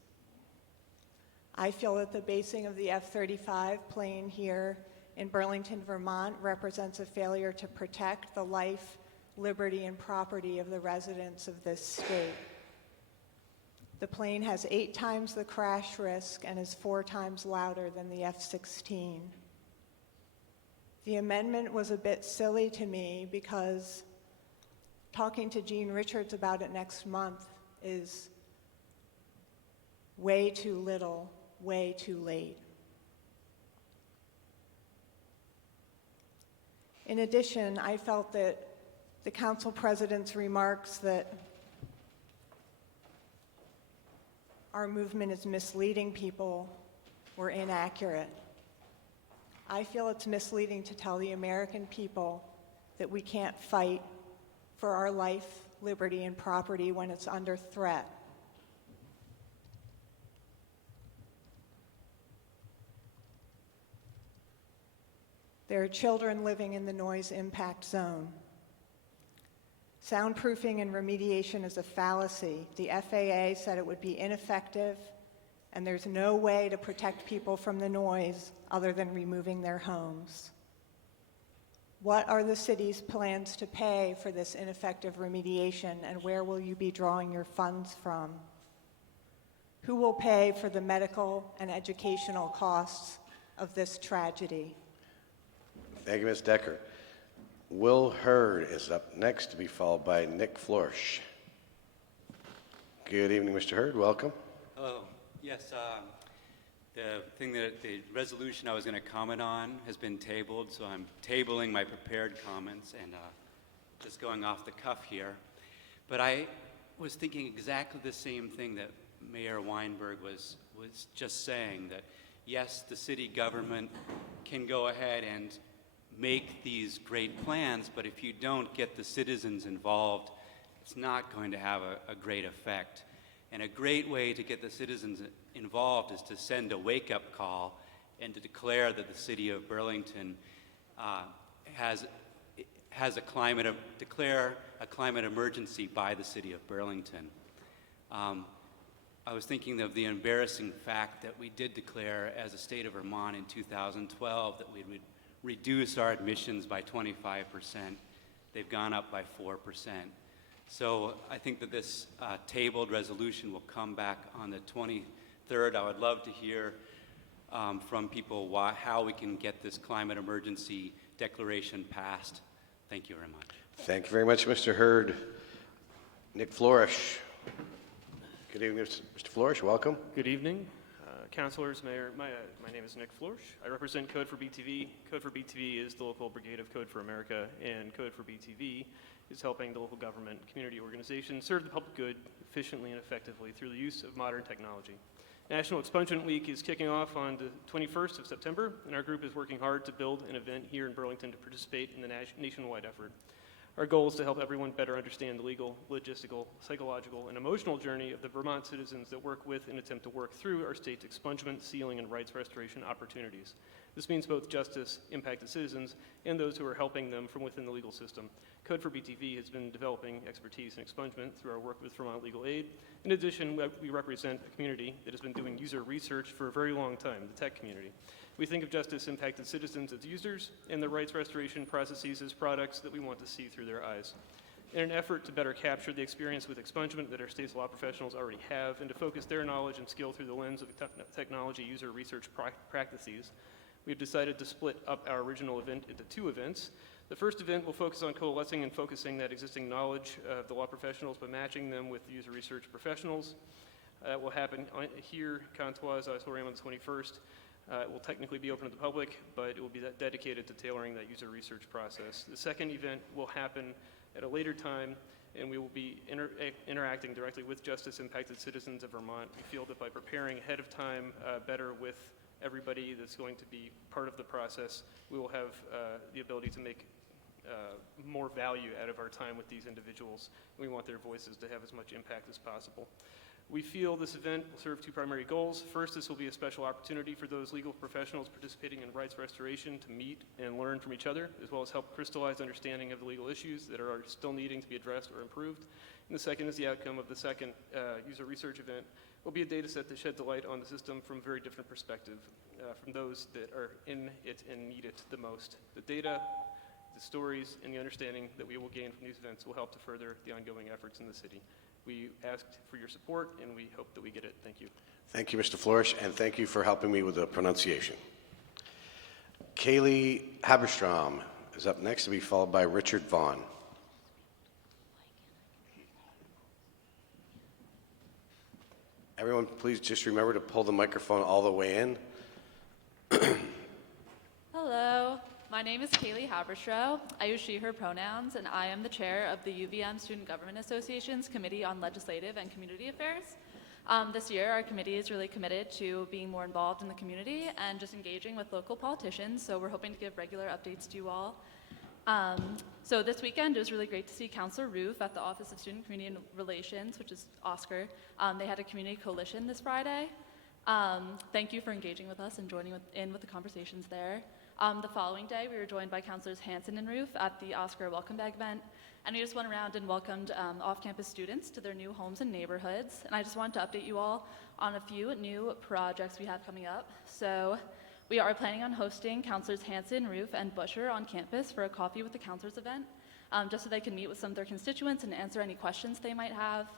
I feel that the basing of the F-35 plane here in Burlington, Vermont represents a failure to protect the life, liberty, and property of the residents of this state. The plane has 8 times the crash risk and is 4 times louder than the F-16. The amendment was a bit silly to me because talking to Gene Richards about it next month is way too little, way too late. In addition, I felt that the council president's remarks that our movement is misleading people were inaccurate. I feel it's misleading to tell the American people that we can't fight for our life, liberty, and property when it's under threat. There are children living in the noise impact zone. Soundproofing and remediation is a fallacy. The FAA said it would be ineffective, and there's no way to protect people from the noise other than removing their homes. What are the city's plans to pay for this ineffective remediation, and where will you be drawing your funds from? Who will pay for the medical and educational costs of this tragedy? Thank you, Ms. Decker. Will Hurd is up next, to be followed by Nick Florsch. Good evening, Mr. Hurd. Welcome. Hello. Yes, The resolution I was going to comment on has been tabled, so I'm tabling my prepared comments and just going off the cuff here. But I was thinking exactly the same thing that Mayor Weinberg was just saying, that yes, the city government can go ahead and make these great plans, but if you don't get the citizens involved, it's not going to have a great effect. And a great way to get the citizens involved is to send a wake-up call and to declare that the city of Burlington declare a climate emergency by the city of Burlington. I was thinking of the embarrassing fact that we did declare as a state of Vermont in 2012 that we would reduce our emissions by 25%. They've gone up by 4%. So I think that this tabled resolution will come back on the 23rd. I would love to hear from people how we can get this climate emergency declaration passed. Thank you very much. Thank you very much, Mr. Hurd. Nick Flourish. Good evening, Mr. Flourish. Welcome. Good evening, councilors, mayor. My name is Nick Flourish. I represent Code for BTV. Code for BTV is the local brigade of Code for America, and Code for BTV is helping the local government and community organizations serve the public good efficiently and effectively through the use of modern technology. National Expungement Week is kicking off on the 21st of September, and our group is working hard to build an event here in Burlington to participate in the nationwide effort. Our goal is to help everyone better understand the legal, logistical, psychological, and emotional journey of the Vermont citizens that work with and attempt to work through our state's expungement, sealing, and rights restoration opportunities. This means both justice, impacted citizens, and those who are helping them from within the legal system. Code for BTV has been developing expertise in expungement through our work with Vermont Legal Aid. In addition, we represent a community that has been doing user research for a very long time, the tech community. We think of justice impacted citizens as users and the rights restoration processes as products that we want to see through their eyes. In an effort to better capture the experience with expungement that our state's law professionals already have and to focus their knowledge and skill through the lens of technology user research practices, we've decided to split up our original event into two events. The first event will focus on coalescing and focusing that existing knowledge of the law professionals by matching them with user research professionals. It will happen here, Contois Auditorium on the 21st. It will technically be open to the public, but it will be dedicated to tailoring that user research process. The second event will happen at a later time, and we will be interacting directly with justice-impacted citizens of Vermont. We feel that by preparing ahead of time better with everybody that's going to be part of the process, we will have the ability to make more value out of our time with these individuals. We want their voices to have as much impact as possible. We feel this event will serve two primary goals. First, this will be a special opportunity for those legal professionals participating in rights restoration to meet and learn from each other, as well as help crystallize understanding of the legal issues that are still needing to be addressed or improved. And the second is the outcome of the second user research event will be a data set that sheds a light on the system from a very different perspective, from those that are in it and need it the most. The data, the stories, and the understanding that we will gain from these events will help to further the ongoing efforts in the city. We asked for your support, and we hope that we get it. Thank you. Thank you, Mr. Flourish, and thank you for helping me with the pronunciation. Kaylee Haberstrom is up next to be followed by Richard Vaughn. Everyone, please just remember to pull the microphone all the way in. Hello, my name is Kaylee Haberstroh. I use she, her pronouns, and I am the chair of the UVM Student Government Association's Committee on Legislative and Community Affairs. This year, our committee is really committed to being more involved in the community and just engaging with local politicians, so we're hoping to give regular updates to you all. So this weekend, it was really great to see Councilor Roof at the Office of Student Community Relations, which is Oscar. They had a community coalition this Friday. Thank you for engaging with us and joining in with the conversations there. The following day, we were joined by Councilors Hanson and Roof at the Oscar Welcome Bag event, and we just went around and welcomed off-campus students to their new homes and neighborhoods. And I just wanted to update you all on a few new projects we have coming up. So we are planning on hosting Councilors Hanson, Roof, and Busher on campus for a Coffee with the Counselors event, just so they can meet with some of their constituents and answer any questions they might have.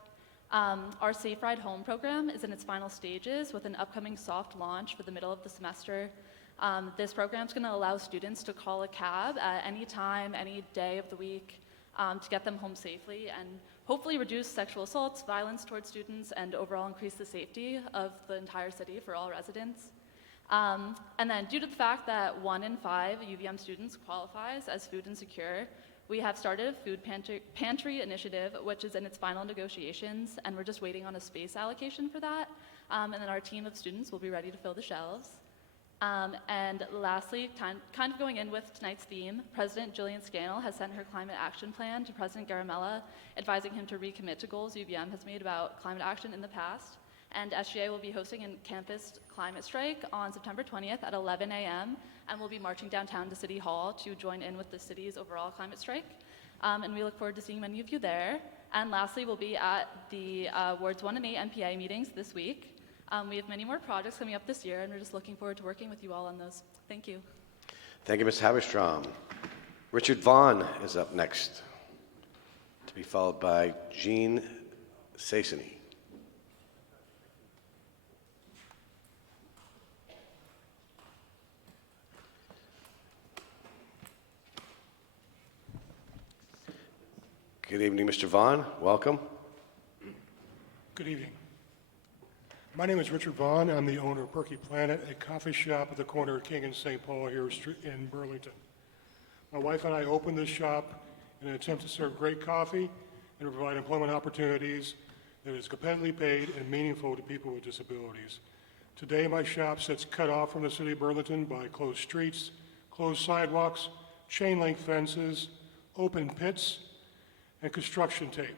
Our Safe Ride Home program is in its final stages with an upcoming soft launch for the middle of the semester. This program is going to allow students to call a cab at any time, any day of the week to get them home safely and hopefully reduce sexual assaults, violence towards students, and overall increase the safety of the entire city for all residents. And then due to the fact that 1 in 5 UVM students qualifies as food insecure, we have started a food pantry initiative, which is in its final negotiations, and we're just waiting on a space allocation for that. And then our team of students will be ready to fill the shelves. And lastly, kind of going in with tonight's theme, President Jillian Scannell has sent her climate action plan to President Garamella, advising him to recommit to goals UVM has made about climate action in the past. And SGA will be hosting a campus climate strike on September 20th at 11 a.m. and we'll be marching downtown to City Hall to join in with the city's overall climate strike. And we look forward to seeing many of you there. And lastly, we'll be at the Wards 1 and 8 MPA meetings this week. We have many more projects coming up this year, and we're just looking forward to working with you all on those. Thank you. Thank you, Ms. Haberstrom. Richard Vaughn is up next, to be followed by Jean Sassany. Good evening, Mr. Vaughn. Welcome. Good evening. My name is Richard Vaughn. I'm the owner of Perky Planet, a coffee shop at the corner of King and St. Paul here in Burlington. My wife and I opened this shop in an attempt to serve great coffee and provide employment opportunities that is competitively paid and meaningful to people with disabilities. Today, my shop sits cut off from the city of Burlington by closed streets, closed sidewalks, chain link fences, open pits, and construction tape.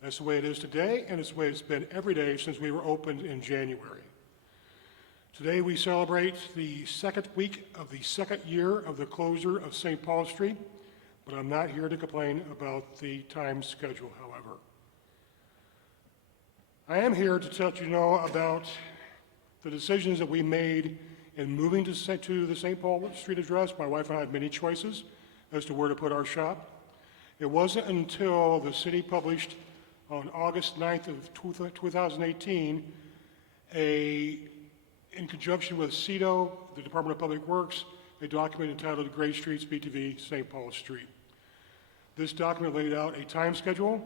That's the way it is today, and it's the way it's been every day since we were opened in January. Today we celebrate the second week of the second year of the closure of St. Paul Street, but I'm not here to complain about the time schedule, however. I am here to let you know about the decisions that we made in moving to the St. Paul Street address. My wife and I had many choices as to where to put our shop. It wasn't until the city published on August 9th of 2018, in conjunction with CEDO, the Department of Public Works, a document entitled Great Streets BTV St. Paul Street. This document laid out a time schedule,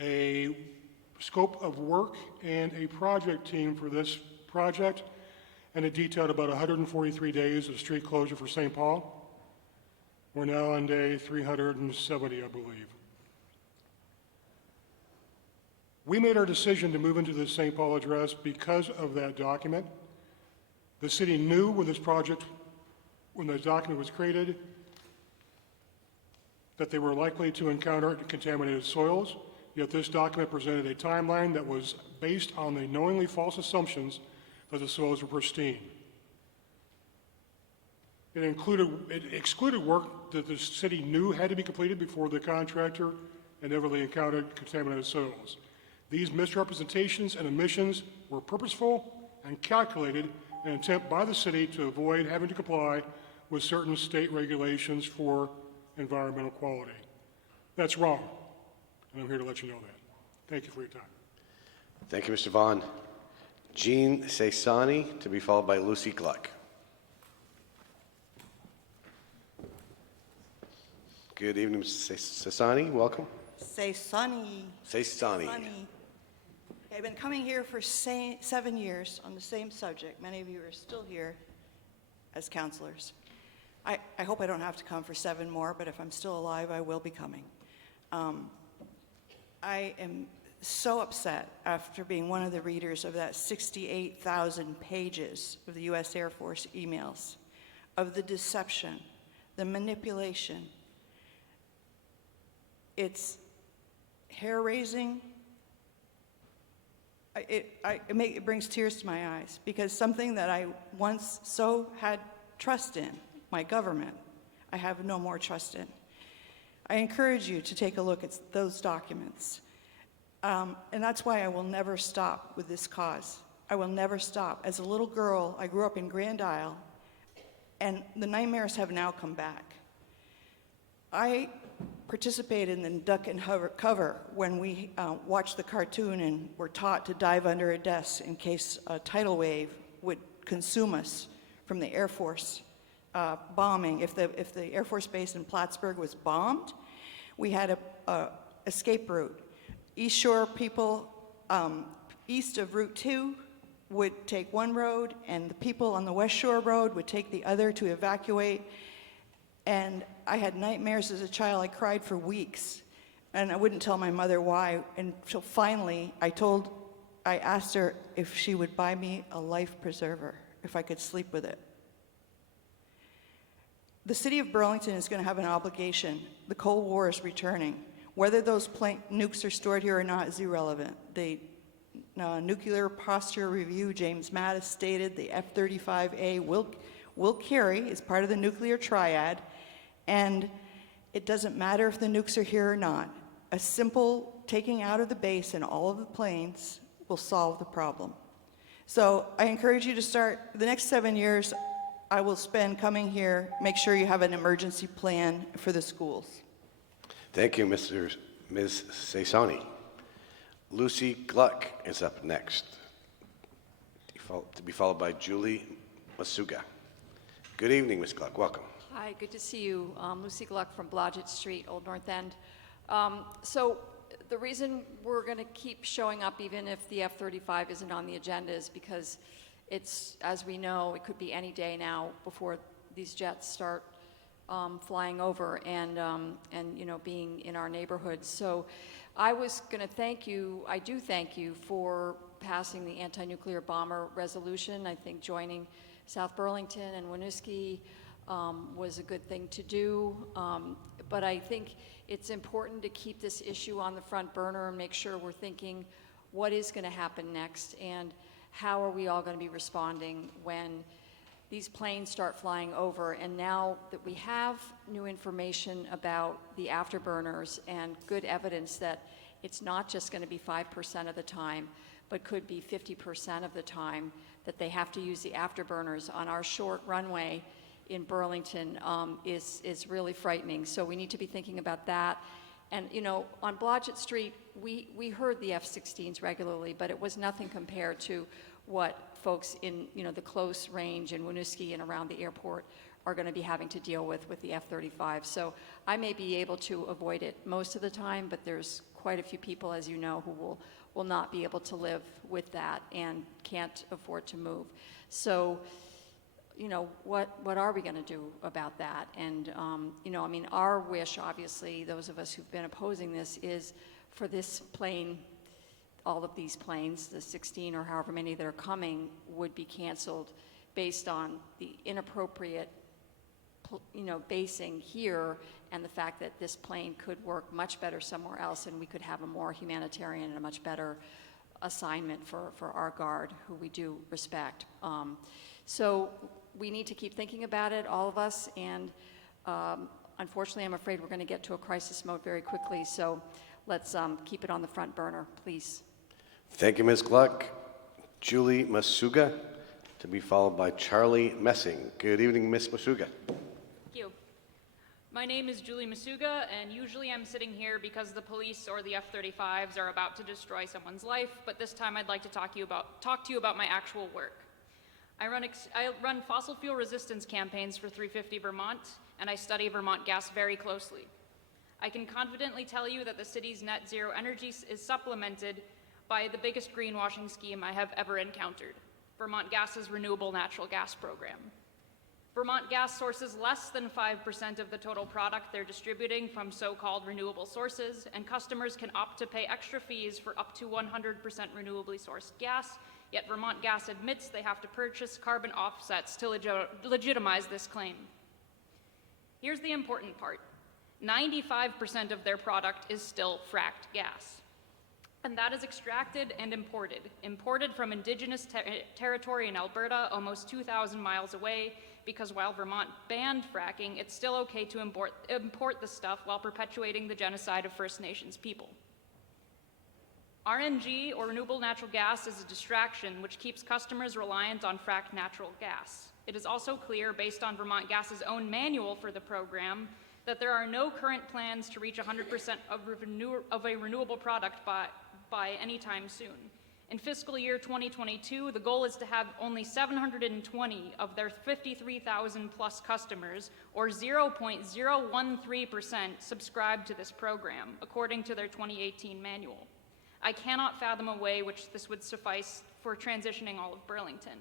a scope of work, and a project team for this project, and it detailed about 143 days of street closure for St. Paul. We're now on day 370, I believe. We made our decision to move into the St. Paul address because of that document. The city knew when this document was created, that they were likely to encounter contaminated soils, yet this document presented a timeline that was based on the knowingly false assumptions that the soils were pristine. It excluded work that the city knew had to be completed before the contractor inevitably encountered contaminated soils. These misrepresentations and omissions were purposeful and calculated in an attempt by the city to avoid having to comply with certain state regulations for environmental quality. That's wrong, and I'm here to let you know that. Thank you for your time. Thank you, Mr. Vaughn. Jean Sassany, to be followed by Lucy Gluck. Good evening, Ms. Sassany. Welcome. Sassany. I've been coming here for 7 years on the same subject. Many of you are still here as counselors. I hope I don't have to come for 7 more, but if I'm still alive, I will be coming. I am so upset after being one of the readers of that 68,000 pages of the U.S. Air Force emails, of the deception, the manipulation. It's hair-raising. It brings tears to my eyes, because something that I once so had trust in, my government, I have no more trust in. I encourage you to take a look at those documents. And that's why I will never stop with this cause. I will never stop. As a little girl, I grew up in Grand Isle, and the nightmares have now come back. I participated in the duck and cover when we watched the cartoon and were taught to dive under a desk in case a tidal wave would consume us from the Air Force bombing. If the Air Force Base in Plattsburgh was bombed, we had a escape route. East Shore people east of Route 2 would take one road, and the people on the West Shore Road would take the other to evacuate. And I had nightmares as a child. I cried for weeks, and I wouldn't tell my mother why. Until finally, I asked her if she would buy me a life preserver, if I could sleep with it. The city of Burlington is going to have an obligation. The Cold War is returning. Whether those nukes are stored here or not is irrelevant. The Nuclear Posture Review, James Mattis stated the F-35A will carry as part of the nuclear triad, and it doesn't matter if the nukes are here or not. A simple taking out of the base and all of the planes will solve the problem. So I encourage you to start the next 7 years. I will spend coming here, make sure you have an emergency plan for the schools. Thank you, Ms. Saisani. Lucy Gluck is up next, to be followed by Julie Masuga. Good evening, Ms. Gluck. Welcome. Hi, good to see you. Lucy Gluck from Blodgett Street, Old North End. So the reason we're going to keep showing up even if the F-35 isn't on the agenda is because it's, as we know, it could be any day now before these jets start flying over and you know, being in our neighborhoods. So I was going to thank you, I do thank you for passing the anti-nuclear bomber resolution. I think joining South Burlington and Winooski was a good thing to do. But I think it's important to keep this issue on the front burner and make sure we're thinking what is going to happen next and how are we all going to be responding when these planes start flying over. And now that we have new information about the afterburners and good evidence that it's not just going to be 5% of the time, but could be 50% of the time that they have to use the afterburners on our short runway in Burlington is really frightening. So we need to be thinking about that. And you know, on Blodgett Street, we heard the F-16s regularly, but it was nothing compared to what folks in, you know, the close range in Winooski and around the airport are going to be having to deal with the F-35. So I may be able to avoid it most of the time, but there's quite a few people, as you know, who will not be able to live with that and can't afford to move. So, you know, what are we going to do about that? And, you know, I mean, our wish, obviously, those of us who've been opposing this, is for this plane, all of these planes, the 16 or however many that are coming, would be canceled based on the inappropriate, you know, basing here and the fact that this plane could work much better somewhere else and we could have a more humanitarian and a much better assignment for our Guard, who we do respect. So we need to keep thinking about it, all of us, and unfortunately I'm afraid we're going to get to a crisis mode very quickly, so let's keep it on the front burner, please. Thank you, Ms. Gluck. Julie Masuga, to be followed by Charlie Messing. Good evening, Ms. Masuga. Thank you. My name is Julie Masuga, and usually I'm sitting here because the police or the F-35s are about to destroy someone's life, but this time I'd like to talk to you about my actual work. I run fossil fuel resistance campaigns for 350 Vermont, and I study Vermont gas very closely. I can confidently tell you that the city's net zero energy is supplemented by the biggest greenwashing scheme I have ever encountered, Vermont Gas's renewable natural gas program. Vermont Gas sources less than 5% of the total product they're distributing from so-called renewable sources, and customers can opt to pay extra fees for up to 100% renewably sourced gas, yet Vermont Gas admits they have to purchase carbon offsets to legitimize this claim. Here's the important part. 95% of their product is still fracked gas. And that is extracted and imported from indigenous territory in Alberta, almost 2,000 miles away, because while Vermont banned fracking, it's still okay to import the stuff while perpetuating the genocide of First Nations people. RNG, or renewable natural gas, is a distraction which keeps customers reliant on fracked natural gas. It is also clear, based on Vermont Gas's own manual for the program, that there are no current plans to reach 100% of a renewable product by any time soon. In fiscal year 2022, the goal is to have only 720 of their 53,000 plus customers, or 0.013%, subscribe to this program, according to their 2018 manual. I cannot fathom a way which this would suffice for transitioning all of Burlington.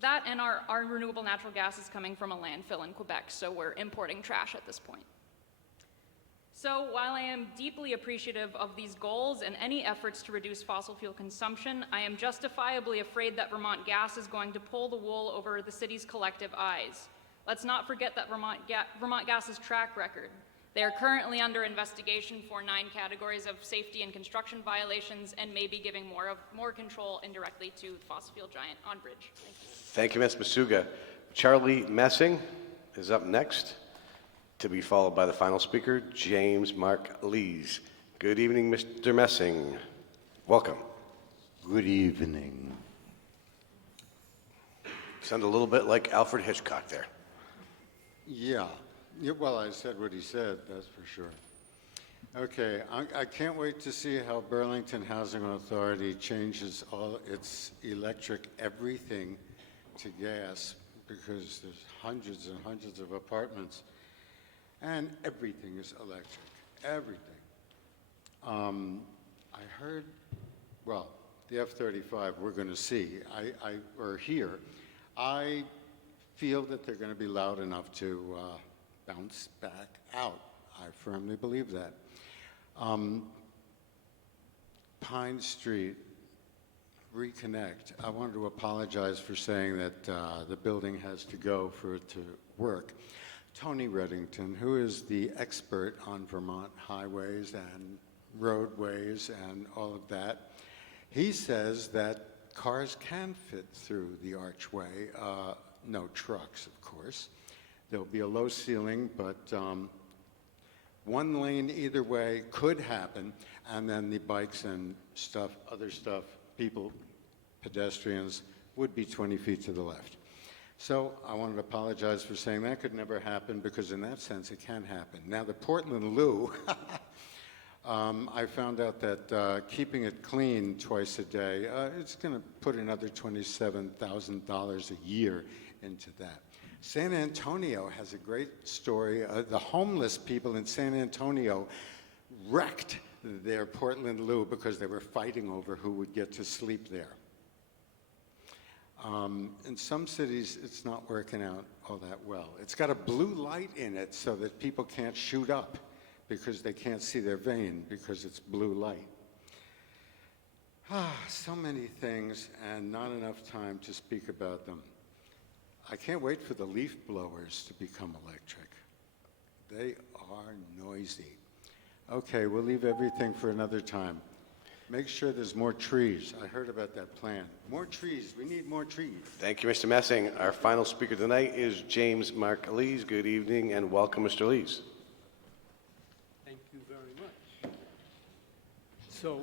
That and our renewable natural gas is coming from a landfill in Quebec, so we're importing trash at this point. So while I am deeply appreciative of these goals and any efforts to reduce fossil fuel consumption, I am justifiably afraid that Vermont Gas is going to pull the wool over the city's collective eyes. Let's not forget that Vermont Gas's track record. They are currently under investigation for 9 categories of safety and construction violations and may be giving more control indirectly to the fossil fuel giant on Bridge. Thank you. Thank you, Ms. Masuga. Charlie Messing is up next, to be followed by the final speaker, James Mark Lees. Good evening, Mr. Messing. Welcome. Good evening. Sound a little bit like Alfred Hitchcock there. Yeah. Well, I said what he said, that's for sure. Okay, I can't wait to see how Burlington Housing Authority changes all its electric everything to gas, because there's hundreds and hundreds of apartments, and everything is electric, everything. I heard, well, the F-35 we're going to see, or hear. I feel that they're going to be loud enough to bounce back out. I firmly believe that. Pine Street, reconnect. I wanted to apologize for saying that the building has to go for it to work. Tony Reddington, who is the expert on Vermont highways and roadways and all of that, he says that cars can fit through the archway, no trucks, of course. There'll be a low ceiling, but one lane either way could happen, and then the bikes and stuff, other stuff, people, pedestrians, would be 20 feet to the left. So I wanted to apologize for saying that could never happen, because in that sense it can happen. Now the Portland Loo, I found out that keeping it clean twice a day, it's going to put another $27,000 a year into that. San Antonio has a great story. The homeless people in San Antonio wrecked their Portland Loo because they were fighting over who would get to sleep there. In some cities, it's not working out all that well. It's got a blue light in it so that people can't shoot up because they can't see their vein because it's blue light. So many things and not enough time to speak about them. I can't wait for the leaf blowers to become electric. They are noisy. Okay, we'll leave everything for another time. Make sure there's more trees. I heard about that plan. More trees. We need more trees. Thank you, Mr. Messing. Our final speaker tonight is James Mark Lees. Good evening and welcome, Mr. Lees. Thank you very much. So,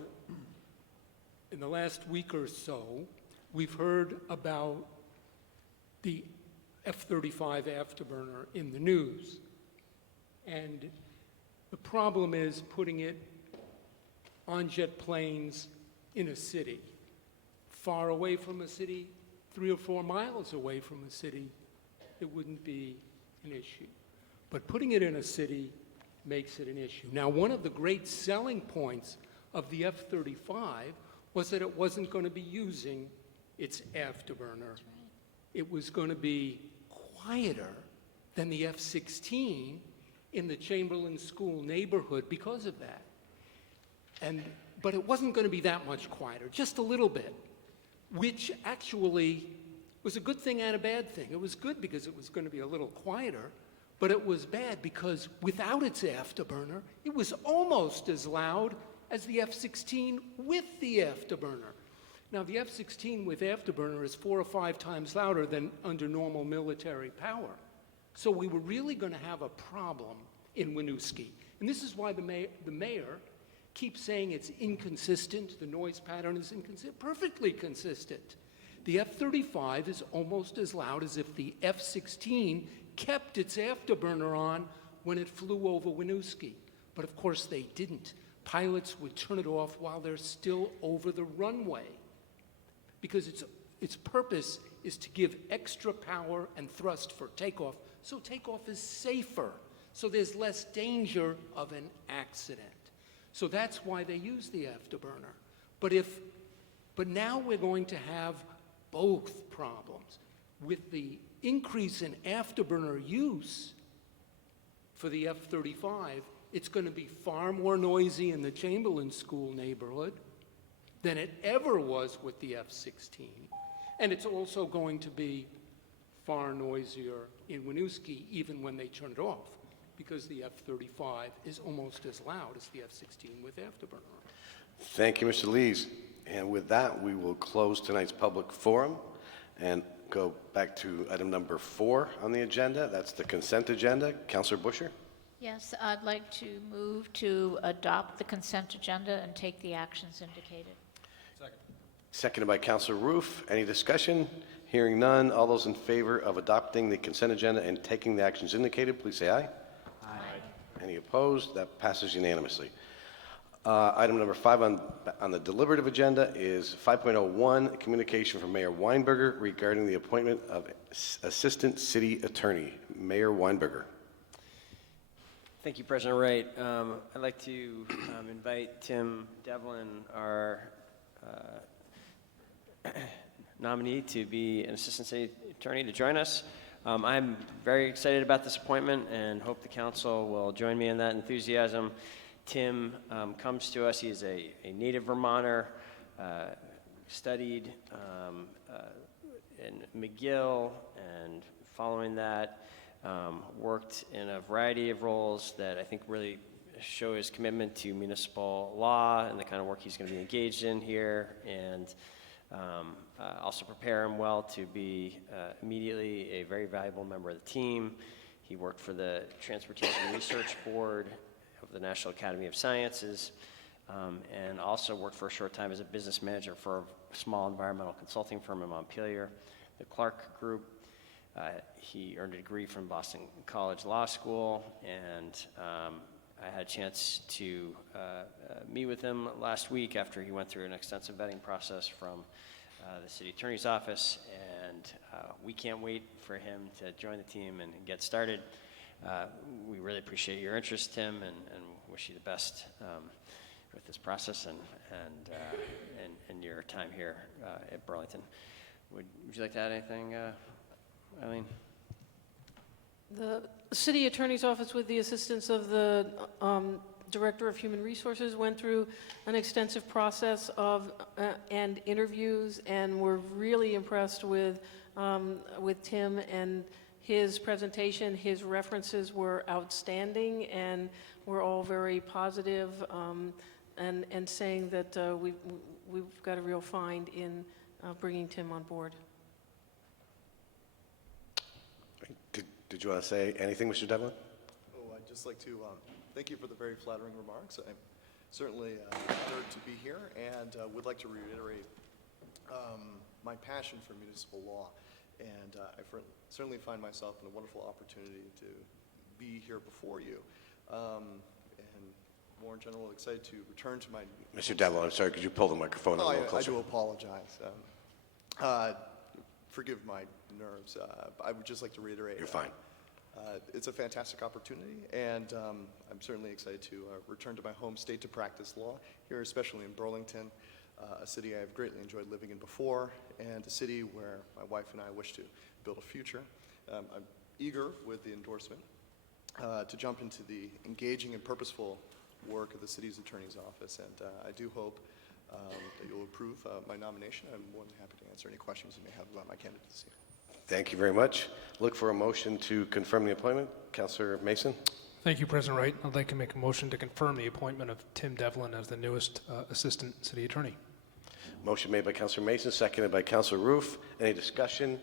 in the last week or so, we've heard about the F-35 afterburner in the news. And the problem is putting it on jet planes in a city, far away from a city, 3 or 4 miles away from a city, it wouldn't be an issue. But putting it in a city makes it an issue. Now, one of the great selling points of the F-35 was that it wasn't going to be using its afterburner. It was going to be quieter than the F-16 in the Chamberlain School neighborhood because of that. But it wasn't going to be that much quieter, just a little bit, which actually was a good thing and a bad thing. It was good because it was going to be a little quieter, but it was bad because without its afterburner, it was almost as loud as the F-16 with the afterburner. Now, the F-16 with afterburner is 4 or 5 times louder than under normal military power. So we were really going to have a problem in Winooski. And this is why the mayor keeps saying it's inconsistent, the noise pattern is perfectly consistent. The F-35 is almost as loud as if the F-16 kept its afterburner on when it flew over Winooski. But of course they didn't. Pilots would turn it off while they're still over the runway, because its purpose is to give extra power and thrust for takeoff, so takeoff is safer, so there's less danger of an accident. So that's why they use the afterburner. But if But now we're going to have both problems. With the increase in afterburner use for the F-35, it's going to be far more noisy in the Chamberlain School neighborhood than it ever was with the F-16. And it's also going to be far noisier in Winooski, even when they turn it off, because the F-35 is almost as loud as the F-16 with afterburner. Thank you, Mr. Lees. And with that, we will close tonight's public forum and go back to item number 4 on the agenda. That's the consent agenda. Councillor Busher? Yes, I'd like to move to adopt the consent agenda and take the actions indicated. Seconded by Councillor Roof. Any discussion? Hearing none. All those in favor of adopting the consent agenda and taking the actions indicated, please say aye. Aye. Any opposed? That passes unanimously. Item number 5 on the deliberative agenda is 5.01, communication from Mayor Weinberger regarding the appointment of Assistant City Attorney. Mayor Weinberger. Thank you, President Wright. I'd like to invite Tim Devlin, our nominee to be an Assistant City Attorney, to join us. I'm very excited about this appointment and hope the council will join me in that enthusiasm. Tim comes to us. He is a native Vermonter, studied in McGill, and following that, worked in a variety of roles that I think really show his commitment to municipal law and the kind of work he's going to be engaged in here, and also prepare him well to be immediately a very valuable member of the team. He worked for the Transportation Research Board of the National Academy of Sciences, and also worked for a short time as a business manager for a small environmental consulting firm in Montpelier, the Clark Group. He earned a degree from Boston College Law School, and I had a chance to meet with him last week after he went through an extensive vetting process from the city attorney's office, and we can't wait for him to join the team and get started. We really appreciate your interest, Tim, and wish you the best with this process and your time here at Burlington. Would you like to add anything, Eileen? The city attorney's office, with the assistance of the director of human resources, went through an extensive process of and interviews, and we're really impressed with Tim and his presentation. His references were outstanding, and we're all very positive and saying that we've got a real find in bringing Tim on board. Did you want to say anything, Mr. Devlin? Oh, I'd just like to thank you for the very flattering remarks. I'm certainly honored to be here, and would like to reiterate my passion for municipal law. And I certainly find myself in a wonderful opportunity to be here before you. And more in general, excited to return to my... Mr. Devlin, I'm sorry, could you pull the microphone a little closer? I do apologize. Forgive my nerves. I would just like to reiterate... You're fine. It's a fantastic opportunity, and I'm certainly excited to return to my home state to practice law here, especially in Burlington, a city I've greatly enjoyed living in before, and a city where my wife and I wish to build a future. I'm eager with the endorsement to jump into the engaging and purposeful work of the city's attorney's office, and I do hope that you'll approve my nomination. I'm more than happy to answer any questions you may have about my candidacy. Thank you very much. Look for a motion to confirm the appointment. Councillor Mason. Thank you, President Wright. I'd like to make a motion to confirm the appointment of Tim Devlin as the newest Assistant City Attorney. Motion made by Councillor Mason, seconded by Councillor Roof. Any discussion?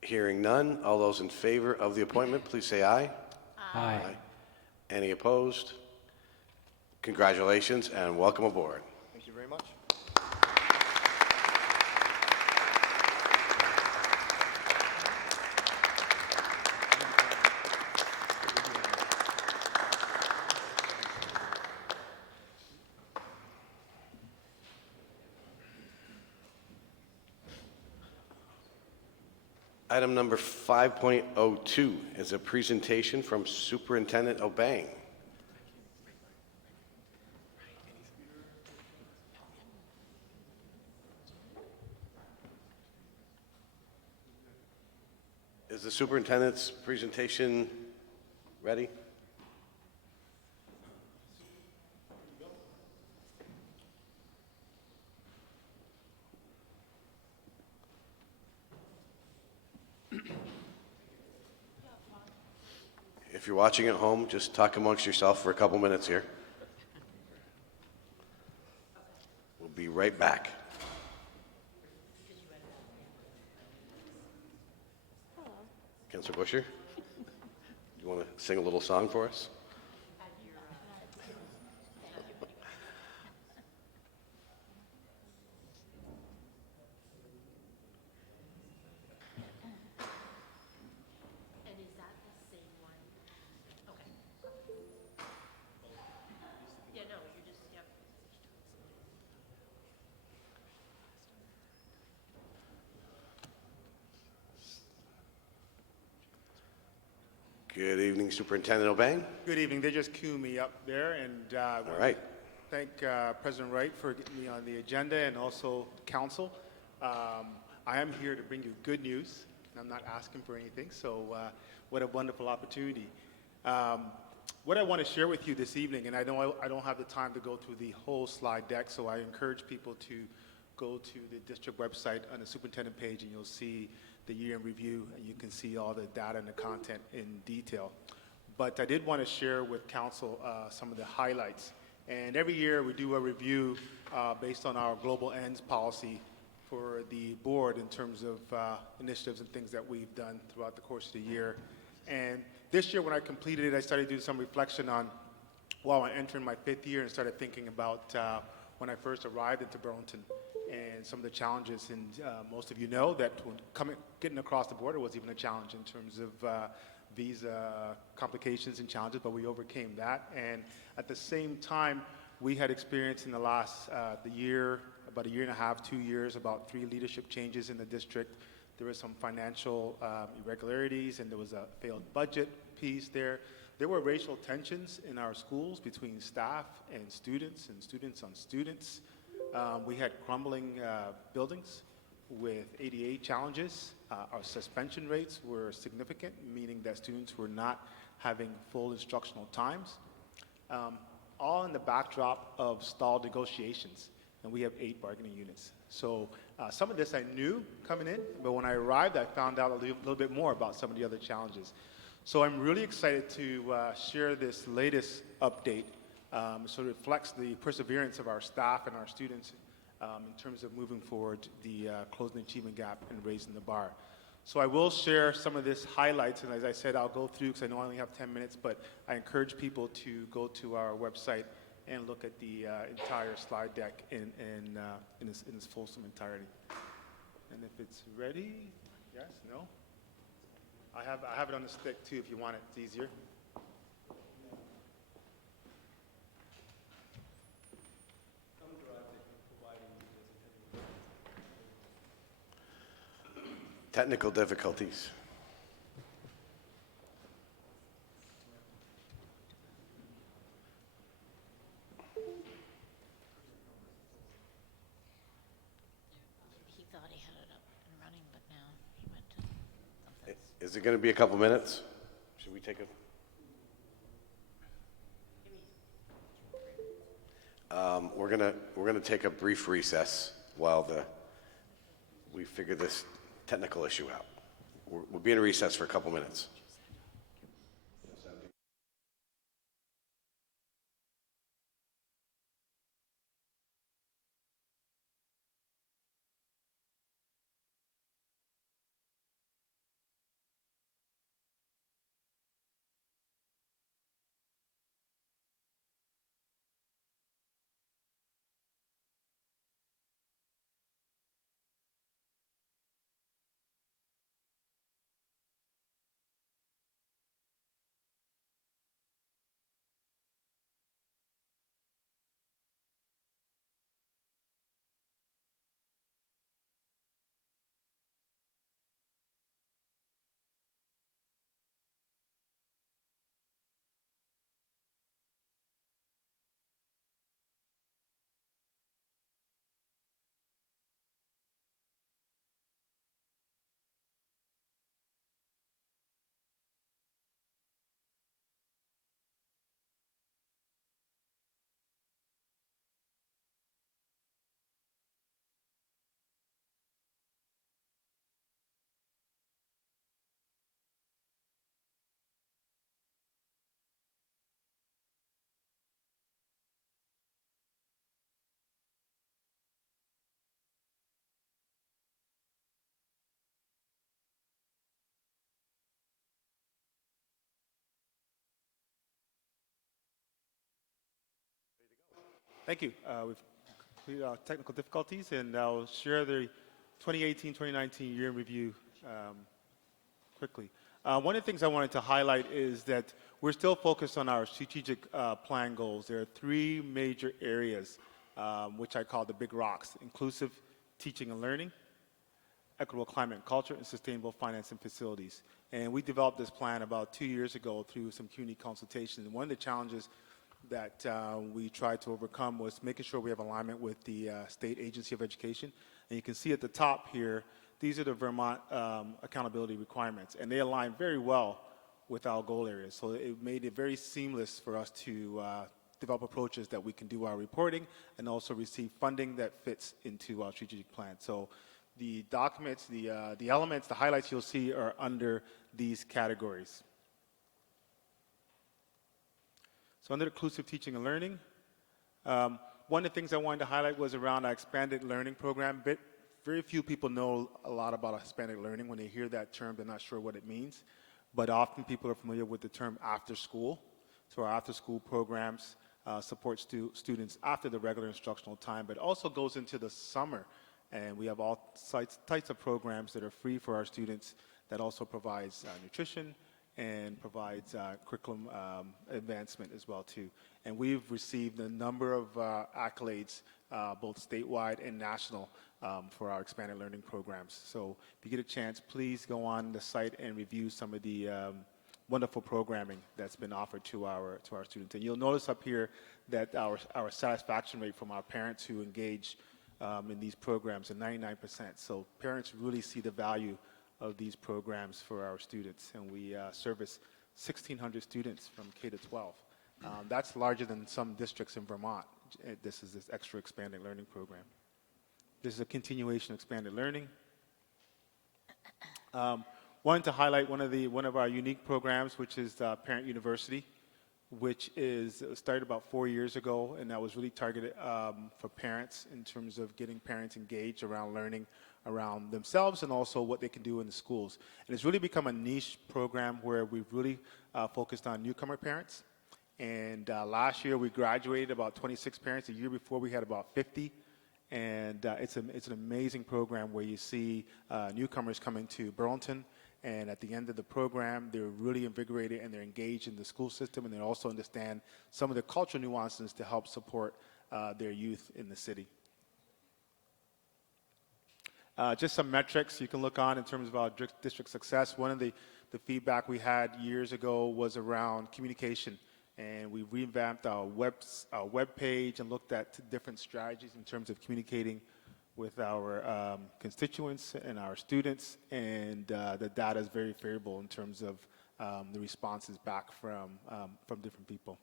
Hearing none. All those in favor of the appointment, please say aye. Aye. Any opposed? Congratulations and welcome aboard. Thank you very much. Item number 5.02 is a presentation from Superintendent Obang. Is the superintendent's presentation ready? If you're watching at home, just talk amongst yourself for a couple minutes here. We'll be right back. Councilor Busher, you want to sing a little song for us? Good evening, Superintendent O'Bain. Good evening. They just queued me up there, and All right. thank President Wright for getting me on the agenda, and also Council. I am here to bring you good news, and I'm not asking for anything, so what a wonderful opportunity. What I want to share with you this evening, and I know I don't have the time to go through the whole slide deck, so I encourage people to go to the district website on the superintendent page, and you'll see the year in review, and you can see all the data and the content in detail. But I did want to share with Council some of the highlights. And every year we do a review based on our global ends policy for the board in terms of initiatives and things that we've done throughout the course of the year. And this year when I completed it, I started doing some reflection on while I entered my 5th year and started thinking about when I first arrived into Burlington and some of the challenges. And most of you know that when getting across the border was even a challenge in terms of visa complications and challenges, but we overcame that. And at the same time, we had experienced in the last about a year and a half, 2 years, about 3 leadership changes in the district. There was some financial irregularities, and there was a failed budget piece there. There were racial tensions in our schools between staff and students on students. We had crumbling buildings with ADA challenges. Our suspension rates were significant, meaning that students were not having full instructional times, all in the backdrop of stalled negotiations, and we have 8 bargaining units. So some of this I knew coming in, but when I arrived, I found out a little bit more about some of the other challenges. So I'm really excited to share this latest update. So it reflects the perseverance of our staff and our students in terms of moving forward the closing the achievement gap and raising the bar. So I will share some of this highlights, and as I said, I'll go through because I know I only have 10 minutes, but I encourage people to go to our website and look at the entire slide deck in its fulsome entirety. And if it's ready, yes, no? I have it on the stick too if you want it, it's easier. Technical difficulties. He thought he had it up and running, but now he went to something. Is it going to be a couple minutes? Should we take a... We're gonna take a brief recess while we figure this technical issue out. We'll be in recess for a couple minutes. Thank you. We've completed our technical difficulties, and I'll share the 2018-2019 year in review quickly. One of the things I wanted to highlight is that we're still focused on our strategic plan goals. There are three major areas, which I call the big rocks: inclusive teaching and learning, equitable climate and culture, and sustainable finance and facilities. And we developed this plan about 2 years ago through some community consultation. And one of the challenges that we tried to overcome was making sure we have alignment with the State Agency of Education. And you can see at the top here, these are the Vermont accountability requirements, and they align very well with our goal areas. So it made it very seamless for us to develop approaches that we can do our reporting and also receive funding that fits into our strategic plan. So the documents, the elements, the highlights you'll see are under these categories. So under inclusive teaching and learning, one of the things I wanted to highlight was around our expanded learning program. Very few people know a lot about expanded learning. When they hear that term, they're not sure what it means. But often people are familiar with the term after school. So our after school programs support students after the regular instructional time, but also goes into the summer. And we have all types of programs that are free for our students that also provides nutrition and provides curriculum advancement as well too. And we've received a number of accolades, both statewide and national, for our expanded learning programs. So if you get a chance, please go on the site and review some of the wonderful programming that's been offered to our students. And you'll notice up here that our satisfaction rate from our parents who engage in these programs is 99%. So parents really see the value of these programs for our students, and we service 1,600 students from K to 12. That's larger than some districts in Vermont. This is this extra expanded learning program. This is a continuation of expanded learning. Wanted to highlight one of our unique programs, which is Parent University, which is started about 4 years ago, and that was really targeted for parents in terms of getting parents engaged around learning around themselves and also what they can do in the schools. And it's really become a niche program where we've really focused on newcomer parents. And last year we graduated about 26 parents. The year before we had about 50. And it's an amazing program where you see newcomers coming to Burlington, and at the end of the program, they're really invigorated and they're engaged in the school system, and they also understand some of the cultural nuances to help support their youth in the city. Just some metrics you can look on in terms of our district success. One of the feedback we had years ago was around communication. And we revamped our web page and looked at different strategies in terms of communicating with our constituents and our students, and the data is very favorable in terms of the responses back from different people.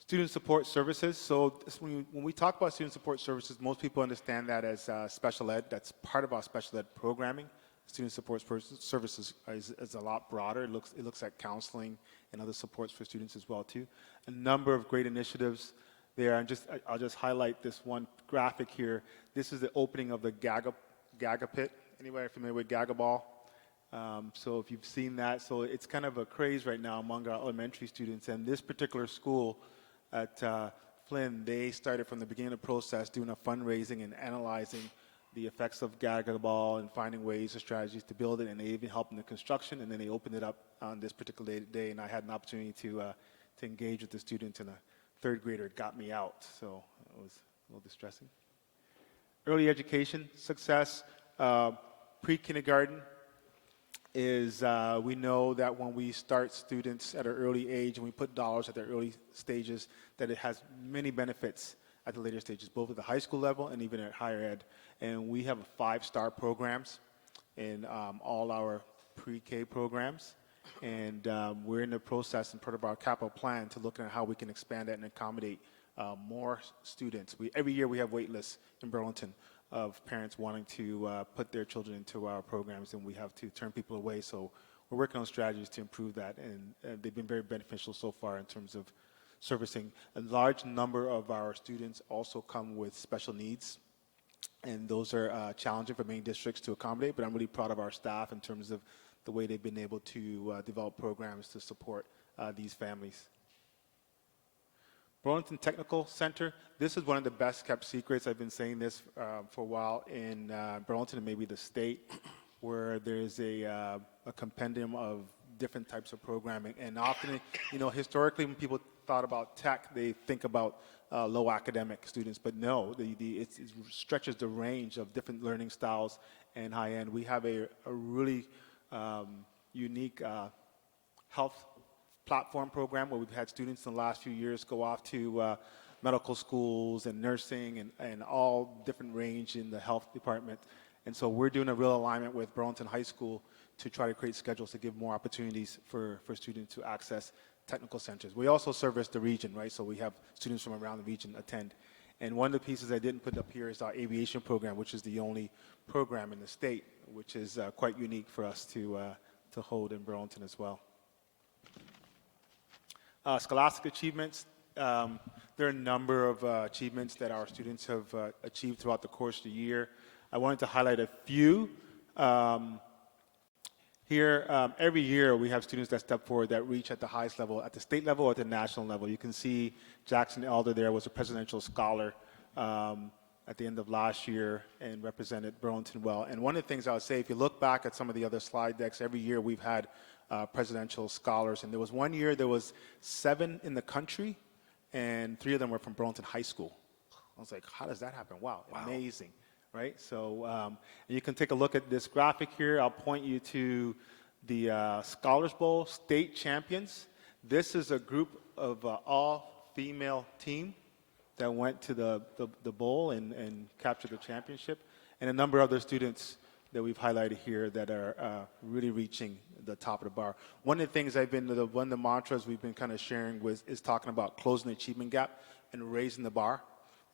Student support services. So when we talk about student support services, most people understand that as special ed. That's part of our special ed programming. Student support services is a lot broader. It looks at counseling and other supports for students as well too. A number of great initiatives there. And I'll just highlight this one graphic here. This is the opening of the Gaga pit. Anybody familiar with Gaga Ball? So if you've seen that, so it's kind of a craze right now among our elementary students. And this particular school at Flynn, they started from the beginning of the process doing a fundraising and analyzing the effects of Gaga Ball and finding ways and strategies to build it, and they even helped in the construction, and then they opened it up on this particular day, and I had an opportunity to engage with the students, and a third grader got me out, so it was a little distressing. Early education success, pre-kindergarten is, we know that when we start students at an early age and we put dollars at their early stages, that it has many benefits at the later stages, both at the high school level and even at higher ed. And we have 5-star programs in all our pre-K programs. And we're in the process and part of our capital plan to look at how we can expand that and accommodate more students. Every year we have wait lists in Burlington of parents wanting to put their children into our programs, and we have to turn people away. So we're working on strategies to improve that, and they've been very beneficial so far in terms of servicing. A large number of our students also come with special needs, and those are challenging for many districts to accommodate, but I'm really proud of our staff in terms of the way they've been able to develop programs to support these families. Burlington Technical Center, this is one of the best kept secrets. I've been saying this for a while in Burlington and maybe the state, where there's a compendium of different types of programming. And often, historically when people thought about tech, they think about low academic students, but no, it stretches the range of different learning styles and high end. We have a really unique health platform program where we've had students in the last few years go off to medical schools and nursing and all different range in the health department. And so we're doing a real alignment with Burlington High School to try to create schedules to give more opportunities for students to access technical centers. We also service the region, right? So we have students from around the region attend. And one of the pieces I didn't put up here is our aviation program, which is the only program in the state, which is quite unique for us to hold in Burlington as well. Scholastic achievements. There are a number of achievements that our students have achieved throughout the course of the year. I wanted to highlight a few. Here, every year we have students that step forward that reach at the highest level, at the state level or at the national level. You can see Jackson Elder there was a presidential scholar at the end of last year and represented Burlington well. And one of the things I would say, if you look back at some of the other slide decks, every year we've had presidential scholars. And there was one year there was 7 in the country and 3 of them were from Burlington High School. I was like, how does that happen? Wow. Amazing. Right? So you can take a look at this graphic here. I'll point you to the Scholars Bowl state champions. This is a group of all-female team that went to the bowl and captured the championship, and a number of other students that we've highlighted here that are really reaching the top of the bar. One of the things one of the mantras we've been kind of sharing is talking about closing the achievement gap and raising the bar.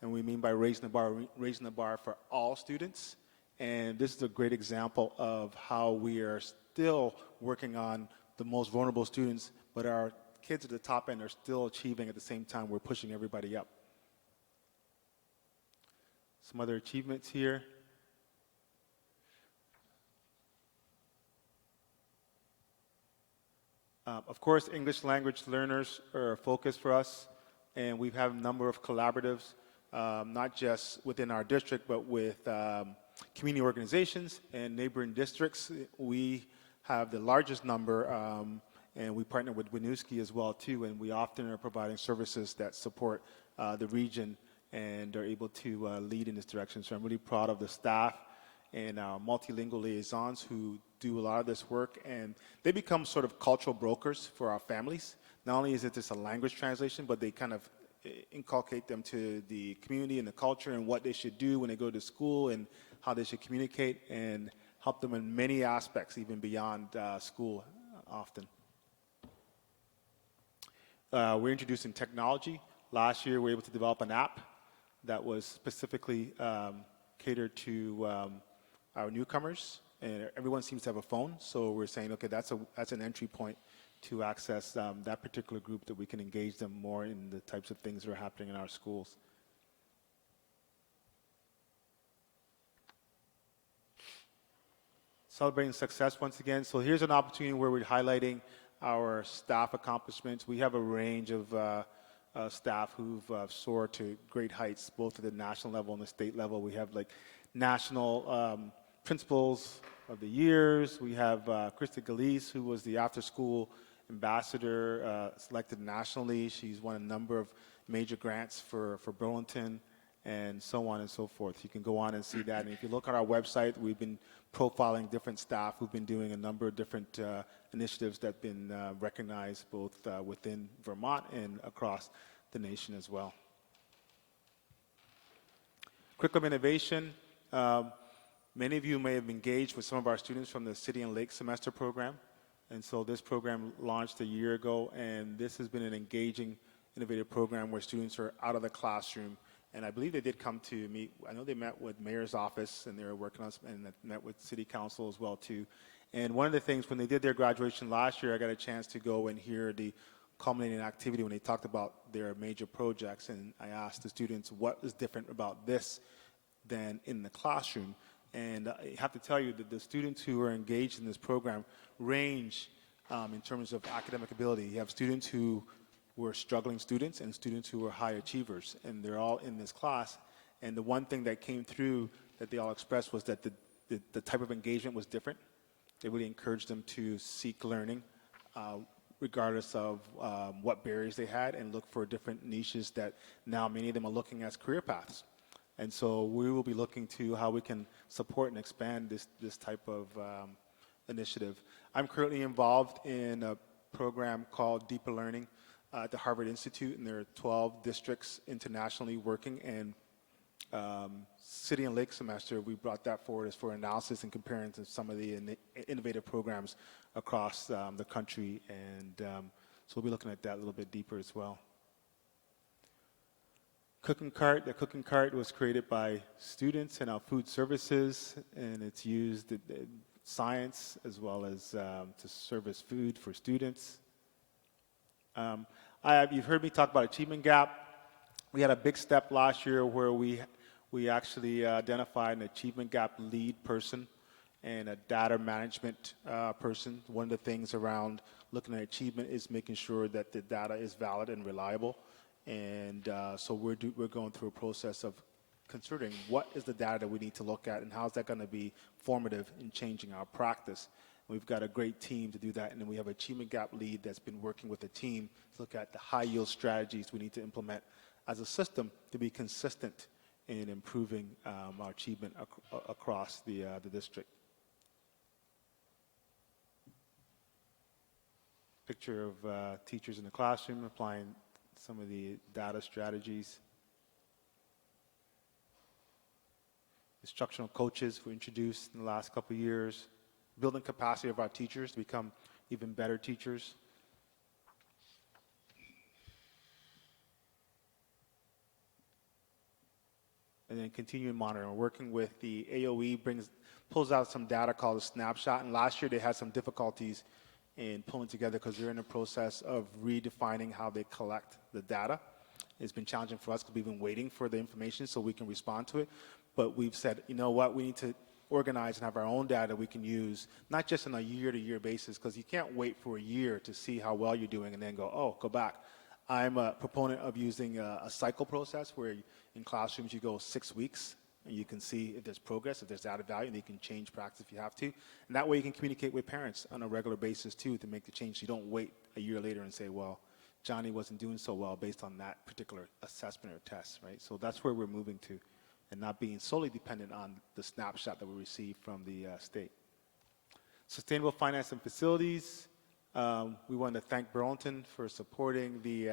And we mean by raising the bar for all students. And this is a great example of how we are still working on the most vulnerable students, but our kids at the top end are still achieving at the same time we're pushing everybody up. Some other achievements here. Of course, English language learners are a focus for us, and we have a number of collaboratives. Not just within our district, but with community organizations and neighboring districts. We have the largest number, and we partner with Winooski as well too, and we often are providing services that support the region and are able to lead in this direction. So I'm really proud of the staff and our multilingual liaisons who do a lot of this work, and they become sort of cultural brokers for our families. Not only is it just a language translation, but they kind of inculcate them to the community and the culture and what they should do when they go to school and how they should communicate and help them in many aspects, even beyond school often. We're introducing technology. Last year, we were able to develop an app that was specifically catered to our newcomers, and everyone seems to have a phone, so we're saying, okay, that's an entry point to access that particular group, that we can engage them more in the types of things that are happening in our schools. Celebrating success once again. So here's an opportunity where we're highlighting our staff accomplishments. We have a range of staff who've soared to great heights, both at the national level and the state level. We have like national principals of the years. We have Krista Galeese, who was the after-school ambassador selected nationally. She's won a number of major grants for Burlington and so on and so forth. You can go on and see that. And if you look at our website, we've been profiling different staff who've been doing a number of different initiatives that have been recognized both within Vermont and across the nation as well. Curriculum innovation. Many of you may have engaged with some of our students from the City and Lake Semester program. And so this program launched a year ago, and this has been an engaging, innovative program where students are out of the classroom. And I believe they did come to meet. I know they met with Mayor's office, and they were working on, and met with City Council as well too. And one of the things, when they did their graduation last year, I got a chance to go and hear the culminating activity when they talked about their major projects. And I asked the students, what is different about this than in the classroom? And I have to tell you that the students who are engaged in this program range in terms of academic ability. You have students who who are struggling students and students who are high achievers, and they're all in this class. And the one thing that came through that they all expressed was that the type of engagement was different. They really encouraged them to seek learning, regardless of what barriers they had, and look for different niches that now many of them are looking as career paths. And so we will be looking to how we can support and expand this type of initiative. I'm currently involved in a program called Deeper Learning at the Harvard Institute, and there are 12 districts internationally working. And City and Lake semester, we brought that forward as for analysis and comparing to some of the innovative programs across the country. And so we'll be looking at that a little bit deeper as well. Cooking Cart, the Cooking Cart was created by students in our food services, and it's used in science as well as to service food for students. You've heard me talk about Achievement Gap. We had a big step last year where we actually identified an Achievement Gap lead person and a data management person. One of the things around looking at achievement is making sure that the data is valid and reliable. And so we're going through a process of considering what is the data that we need to look at and how is that going to be formative in changing our practice. We've got a great team to do that, and then we have an Achievement Gap lead that's been working with the team to look at the high-yield strategies we need to implement as a system to be consistent in improving our achievement across the district. Picture of teachers in the classroom applying some of the data strategies. Instructional coaches were introduced in the last couple of years, building capacity of our teachers to become even better teachers. And then continuing monitoring, working with the AOE pulls out some data called a snapshot. And last year they had some difficulties in pulling together because they're in the process of redefining how they collect the data. It's been challenging for us because we've been waiting for the information so we can respond to it. But we've said, you know what, we need to organize and have our own data we can use, not just on a year-to-year basis, because you can't wait for a year to see how well you're doing and then go back. I'm a proponent of using a cycle process where in classrooms you go 6 weeks and you can see if there's progress, if there's added value, and you can change practice if you have to. And that way you can communicate with parents on a regular basis too to make the change. So you don't wait a year later and say, well, Johnny wasn't doing so well based on that particular assessment or test, right? So that's where we're moving to, and not being solely dependent on the snapshot that we receive from the state. Sustainable finance and facilities. We want to thank Burlington for supporting the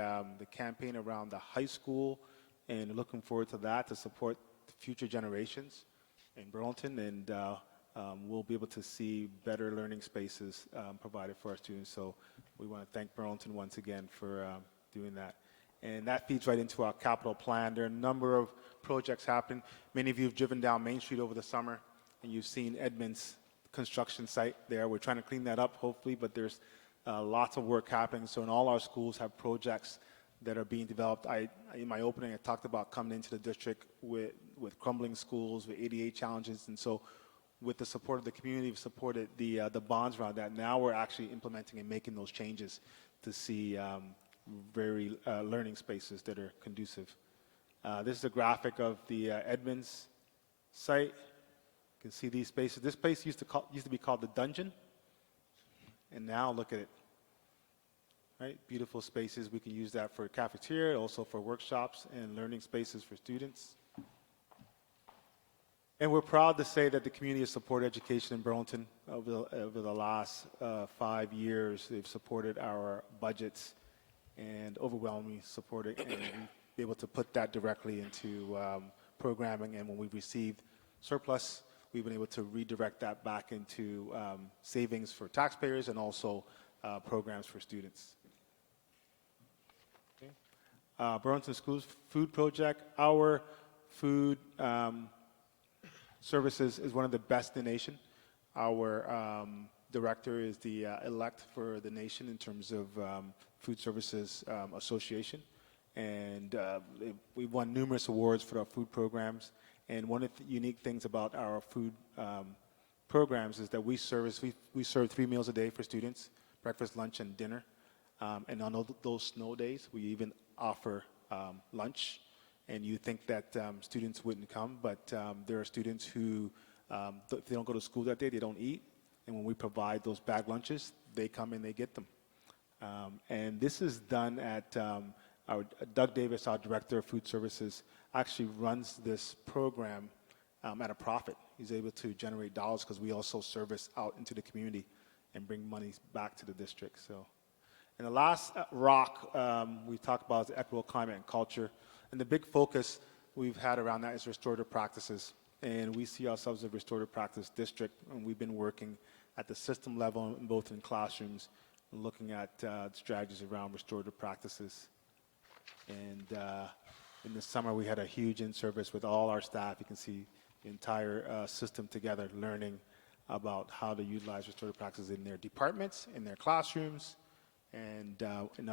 campaign around the high school, and looking forward to that to support the future generations in Burlington, and we'll be able to see better learning spaces provided for our students. So we want to thank Burlington once again for doing that. And that feeds right into our capital plan. There are a number of projects happening. Many of you have driven down Main Street over the summer, and you've seen Edmund's construction site there. We're trying to clean that up, hopefully, but there's lots of work happening. So in all our schools have projects that are being developed. In my opening, I talked about coming into the district with crumbling schools, with ADA challenges, and so with the support of the community, we've supported the bonds around that. Now we're actually implementing and making those changes to see very learning spaces that are conducive. This is a graphic of the Edmonds site. You can see these spaces. This place used to be called the Dungeon, and now look at it. Right? Beautiful spaces. We can use that for cafeteria, also for workshops and learning spaces for students. And we're proud to say that the community has supported education in Burlington over the last 5 years. They've supported our budgets and overwhelmingly supported, and we've been able to put that directly into programming. And when we've received surplus, we've been able to redirect that back into savings for taxpayers and also programs for students. Okay. Burlington Schools Food Project. Our food services is one of the best in the nation. Our director is the elect for the nation in terms of Food Services Association. And we've won numerous awards for our food programs. And one of the unique things about our food programs is that we serve 3 meals a day for students, breakfast, lunch, and dinner. And on those snow days, we even offer lunch. And you think that students wouldn't come, but there are students who, if they don't go to school that day, they don't eat. And when we provide those bag lunches, they come and they get them. And this is done at Doug Davis, our Director of Food Services, actually runs this program at a profit. He's able to generate dollars because we also service out into the community and bring money back to the district. So, and the last rock we talked about is equitable climate and culture. And the big focus we've had around that is restorative practices. And we see ourselves as a restorative practice district, and we've been working at the system level, both in classrooms, looking at strategies around restorative practices. And in the summer, we had a huge in-service with all our staff. You can see the entire system together, learning about how to utilize restorative practices in their departments, in their classrooms, and in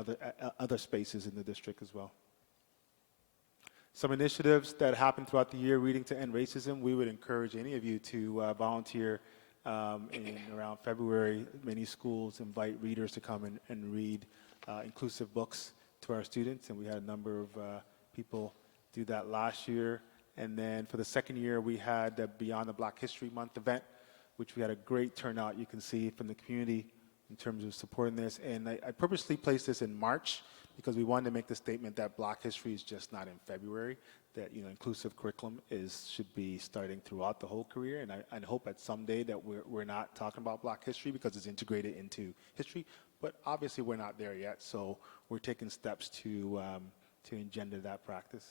other spaces in the district as well. Some initiatives that happen throughout the year, Reading to End Racism. We would encourage any of you to volunteer in around February. Many schools invite readers to come and read inclusive books to our students, and we had a number of people do that last year. And then for the second year, we had the Beyond the Black History Month event, which we had a great turnout, you can see, from the community in terms of supporting this. And I purposely placed this in March because we wanted to make the statement that Black history is just not in February, that inclusive curriculum should be starting throughout the whole career. And I hope at some day that we're not talking about Black history because it's integrated into history, but obviously we're not there yet. So we're taking steps to engender that practice.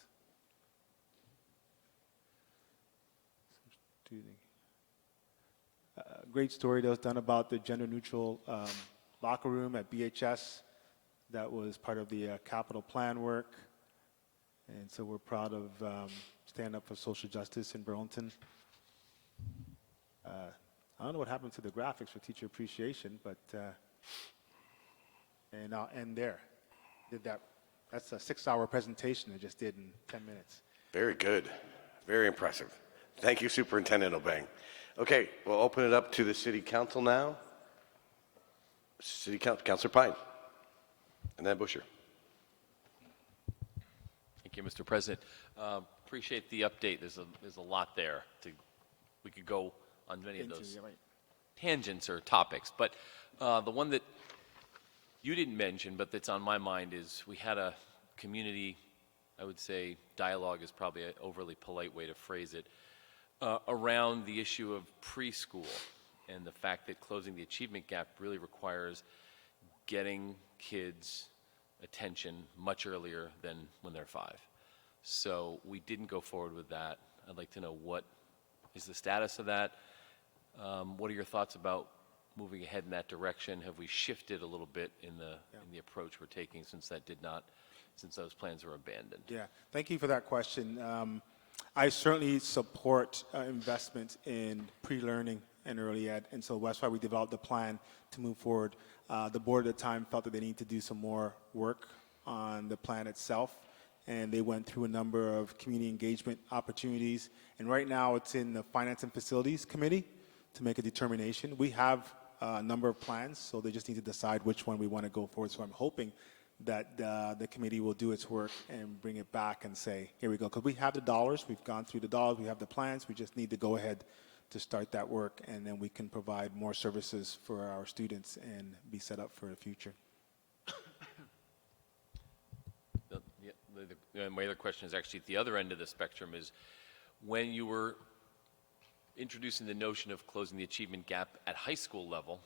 Great story that was done about the gender-neutral locker room at BHS. That was part of the capital plan work. And so we're proud of Stand Up for Social Justice in Burlington. I don't know what happened to the graphics for teacher appreciation, but, and I'll end there. That's a 6-hour presentation I just did in 10 minutes. Very good. Very impressive. Thank you, Superintendent Obeng. Okay, we'll open it up to the City Council now. City Council, Councilor Pine, and then Busher. Thank you, Mr. President. Appreciate the update. There's a lot there. We could go on many of those tangents or topics, but the one that you didn't mention, but that's on my mind, is we had a community, I would say dialogue is probably an overly polite way to phrase it, around the issue of preschool and the fact that closing the achievement gap really requires getting kids' attention much earlier than when they're 5. So we didn't go forward with that. I'd like to know what is the status of that. What are your thoughts about moving ahead in that direction? Have we shifted a little bit in the approach we're taking since those plans were abandoned? Yeah, thank you for that question. I certainly support investment in pre-learning and early ed, and so that's why we developed a plan to move forward. The board at the time felt that they needed to do some more work on the plan itself, and they went through a number of community engagement opportunities, and right now it's in the Finance and Facilities Committee to make a determination. We have a number of plans, so they just need to decide which one we want to go forward. So I'm hoping that the committee will do its work and bring it back and say, here we go. Because we have the dollars, we've gone through the dollars, we have the plans, we just need to go ahead to start that work, and then we can provide more services for our students and be set up for the future. My other question is actually at the other end of the spectrum, is when you were introducing the notion of closing the achievement gap at high school level,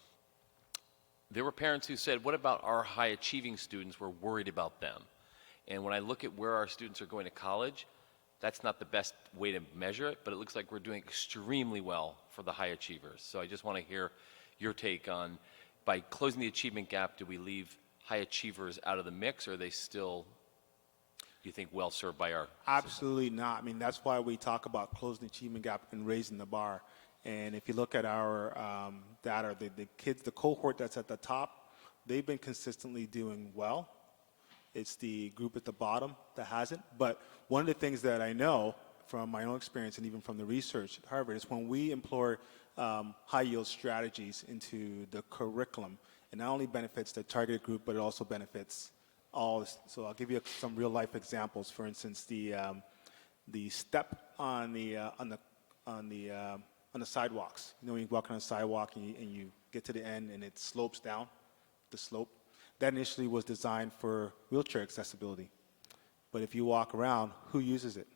there were parents who said, what about our high achieving students? We're worried about them. And when I look at where our students are going to college, that's not the best way to measure it, but it looks like we're doing extremely well for the high achievers. So I just want to hear your take on, by closing the achievement gap, do we leave high achievers out of the mix, or are they still, do you think, well served by our Absolutely not. I mean, that's why we talk about closing the achievement gap and raising the bar. And if you look at our data, the kids, the cohort that's at the top, they've been consistently doing well. It's the group at the bottom that hasn't. But one of the things that I know from my own experience and even from the research at Harvard is when we employ high-yield strategies into the curriculum. It not only benefits the targeted group, but it also benefits all. So I'll give you some real-life examples. For instance, the step on the sidewalks. You know, when you walk on a sidewalk and you get to the end and it slopes down, the slope. That initially was designed for wheelchair accessibility. But if you walk around, who uses it?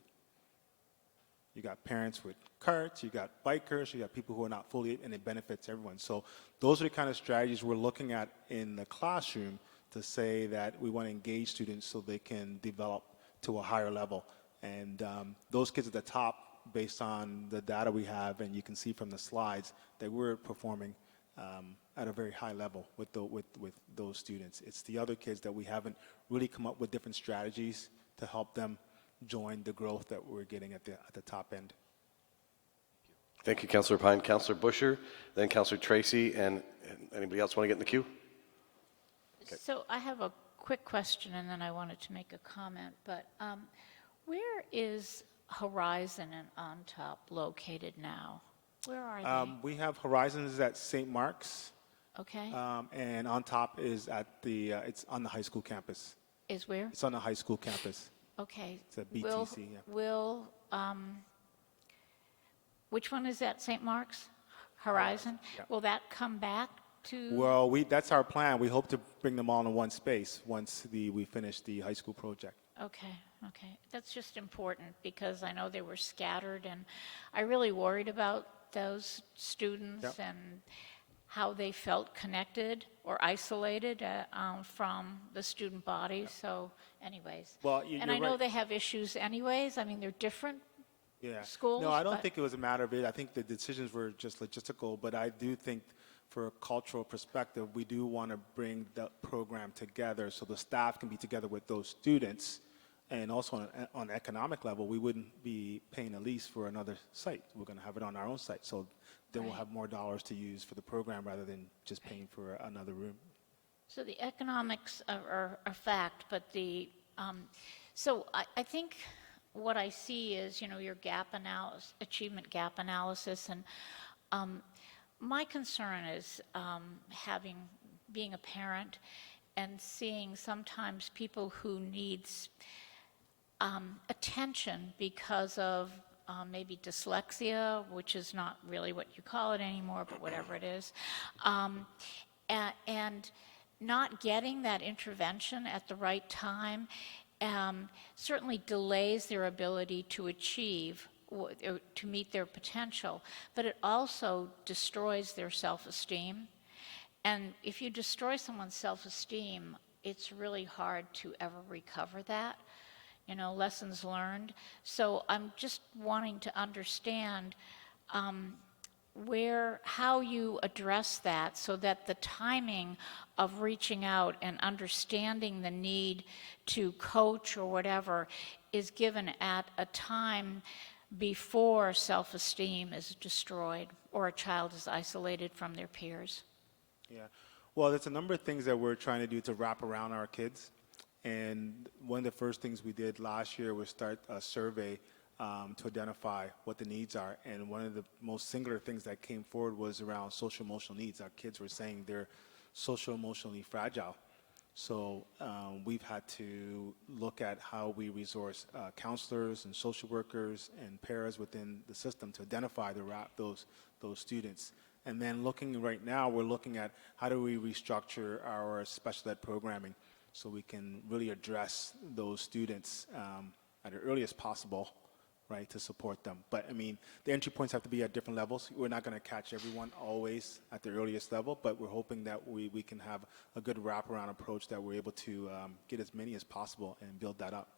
You got parents with carts, you got bikers, you got people who are not fully, and it benefits everyone. So those are the kind of strategies we're looking at in the classroom to say that we want to engage students so they can develop to a higher level. And those kids at the top, based on the data we have, and you can see from the slides, that we're performing at a very high level with those students. It's the other kids that we haven't really come up with different strategies to help them join the growth that we're getting at the top end. Thank you, Councillor Pine. Councillor Busher, then Councillor Tracy, and anybody else want to get in the queue? Okay. So I have a quick question, and then I wanted to make a comment. But where is Horizon and On Top located now? Where are they? We have Horizons at St. Mark's. Okay. And On Top is at it's on the high school campus. Is where? It's on the high school campus. Okay. It's at BTC, Which one is that, St. Mark's? Horizon? Yeah. Will that come back to? Well, that's our plan. We hope to bring them all in one space once we finish the high school project. Okay. That's just important because I know they were scattered, and I really worried about those students and how they felt connected or isolated from the student body. So anyways. Well, and I know right. they have issues anyways. I mean, they're different schools. No, I don't think it was a matter of it. I think the decisions were just logistical, but I do think for a cultural perspective, we do want to bring the program together so the staff can be together with those students. And also on an economic level, we wouldn't be paying a lease for another site. We're going to have it on our own site. So then we'll have more dollars to use for the program rather than just paying for another room. So the economics are fact, but so I think what I see is, your achievement gap analysis, and my concern is being a parent and seeing sometimes people who needs attention because of maybe dyslexia, which is not really what you call it anymore, but whatever it is, and not getting that intervention at the right time certainly delays their ability to achieve, or to meet their potential, but it also destroys their self-esteem. And if you destroy someone's self-esteem, it's really hard to ever recover that. Lessons learned. So I'm just wanting to understand how you address that so that the timing of reaching out and understanding the need to coach or whatever is given at a time before self-esteem is destroyed or a child is isolated from their peers. Yeah. Well, there's a number of things that we're trying to do to wrap around our kids. And one of the first things we did last year was start a survey to identify what the needs are. And one of the most singular things that came forward was around social emotional needs. Our kids were saying they're social emotionally fragile. So we've had to look at how we resource counselors and social workers and paras within the system to identify those students. And then right now, we're looking at how do we restructure our special ed programming so we can really address those students at the earliest possible, right, to support them. But I mean, the entry points have to be at different levels. We're not going to catch everyone always at the earliest level, but we're hoping that we can have a good wraparound approach that we're able to get as many as possible and build that up.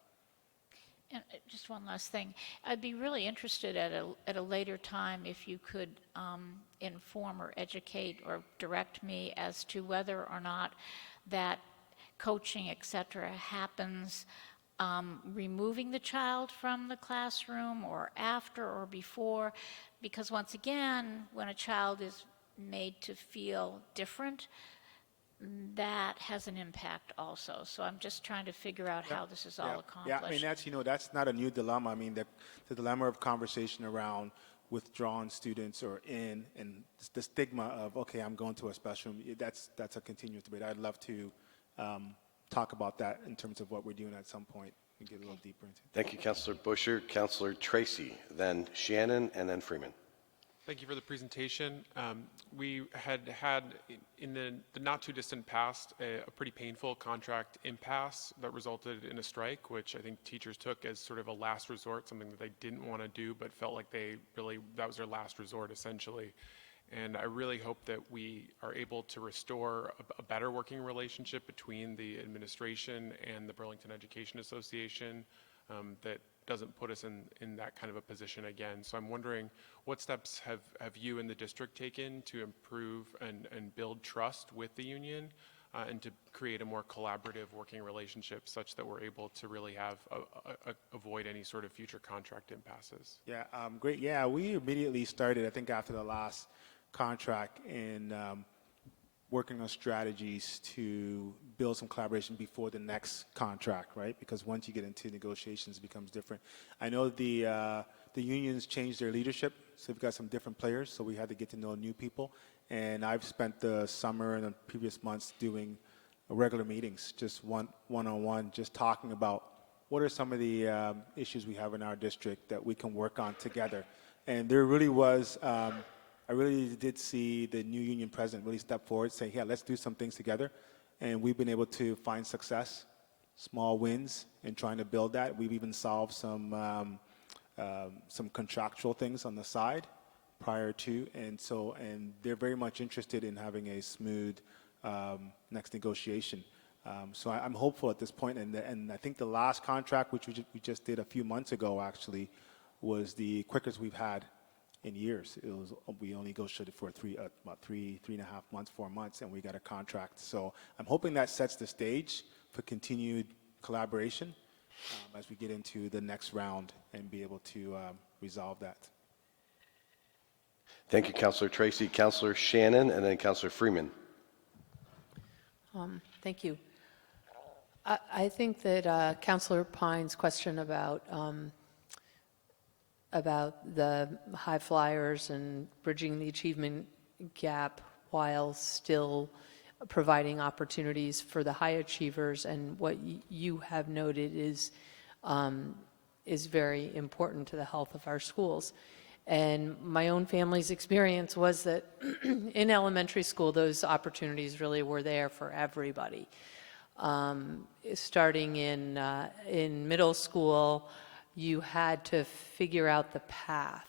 And just one last thing. I'd be really interested at a later time if you could inform or educate or direct me as to whether or not that coaching, et cetera, happens removing the child from the classroom or after or before, because once again, when a child is made to feel different, that has an impact also. So I'm just trying to figure out how this is all accomplished. Yeah, I mean, that's not a new dilemma. I mean, the dilemma of conversation around withdrawn students are in, and the stigma of, okay, I'm going to a special room, that's a continuous debate. I'd love to talk about that in terms of what we're doing at some point and get a little deeper into it. Thank you, Councillor Busher. Councillor Tracy, then Shannon, and then Freeman. Thank you for the presentation. We had in the not too distant past a pretty painful contract impasse that resulted in a strike, which I think teachers took as sort of a last resort, something that they didn't want to do but felt like that was their last resort essentially. And I really hope that we are able to restore a better working relationship between the administration and the Burlington Education Association that doesn't put us in that kind of a position again. So I'm wondering, what steps have you and the district taken to improve and build trust with the union and to create a more collaborative working relationship such that we're able to really have avoid any sort of future contract impasses? Yeah, great. Yeah, we immediately started, I think after the last contract, in working on strategies to build some collaboration before the next contract, right? Because once you get into negotiations, it becomes different. I know the unions changed their leadership, so we've got some different players, so we had to get to know new people. And I've spent the summer and the previous months doing regular meetings, just one-on-one, just talking about what are some of the issues we have in our district that we can work on together. And there really was, I really did see the new union president really step forward, say, yeah, let's do some things together. And we've been able to find success, small wins in trying to build that. We've even solved some contractual things on the side prior to, and they're very much interested in having a smooth next negotiation. So I'm hopeful at this point, and I think the last contract, which we just did a few months ago actually, was the quickest we've had in years. We only negotiated for about 3.5 months, 4 months, and we got a contract. So I'm hoping that sets the stage for continued collaboration as we get into the next round and be able to resolve that. Thank you, Councillor Tracy. Councillor Shannon, and then Councillor Freeman. Thank you. I think that Councillor Pine's question about the high flyers and bridging the achievement gap while still providing opportunities for the high achievers, and what you have noted is very important to the health of our schools. And my own family's experience was that in elementary school, those opportunities really were there for everybody. Starting in middle school, you had to figure out the path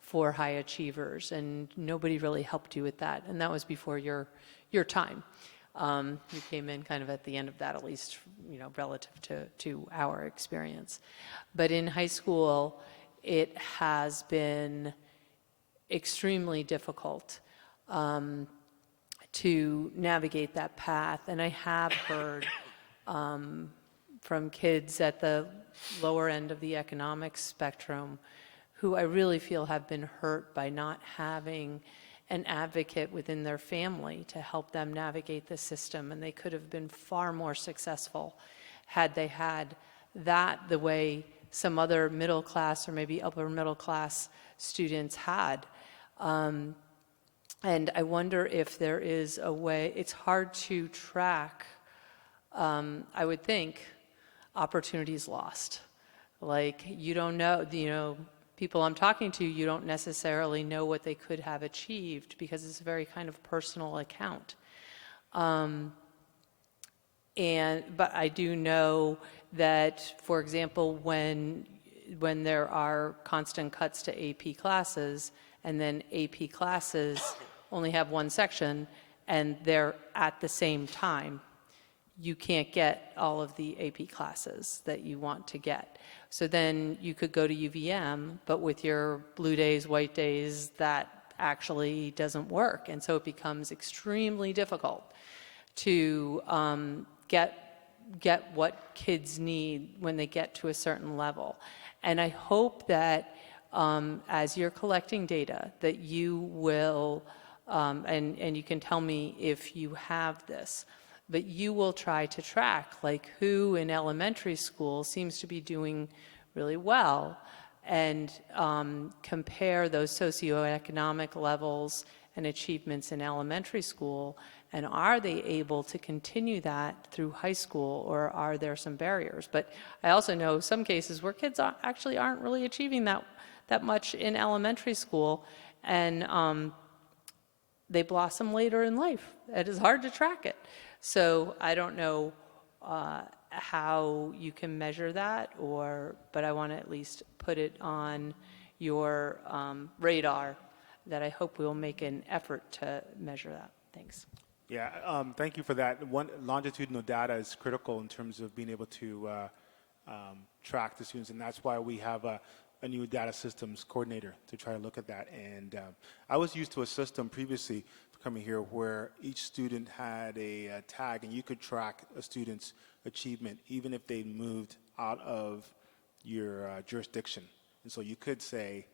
for high achievers, and nobody really helped you with that. And that was before your time. You came in kind of at the end of that, at least, relative to our experience. But in high school, it has been extremely difficult to navigate that path. And I have heard from kids at the lower end of the economic spectrum who I really feel have been hurt by not having an advocate within their family to help them navigate the system. And they could have been far more successful had they had that the way some other middle class or maybe upper middle class students had. And I wonder if there is a way, it's hard to track, I would think, opportunities lost. Like, you don't know, people I'm talking to, you don't necessarily know what they could have achieved because it's a very kind of personal account. But I do know that, for example, when there are constant cuts to AP classes, and then AP classes only have one section, and they're at the same time, you can't get all of the AP classes that you want to get. So then you could go to UVM, but with your blue days, white days, that actually doesn't work. And so it becomes extremely difficult to get what kids need when they get to a certain level. And I hope that as you're collecting data, that you will, and you can tell me if you have this, but you will try to track like who in elementary school seems to be doing really well, and compare those socioeconomic levels and achievements in elementary school, and are they able to continue that through high school, or are there some barriers? But I also know some cases where kids actually aren't really achieving that much in elementary school, and they blossom later in life. It is hard to track it. So I don't know how you can measure that, but I want to at least put it on your radar that I hope we'll make an effort to measure that. Thanks. Yeah, thank you for that. Longitudinal data is critical in terms of being able to track the students, and that's why we have a new data systems coordinator to try to look at that. And I was used to a system previously coming here where each student had a tag, and you could track a student's achievement even if they moved out of your jurisdiction. And so you could say,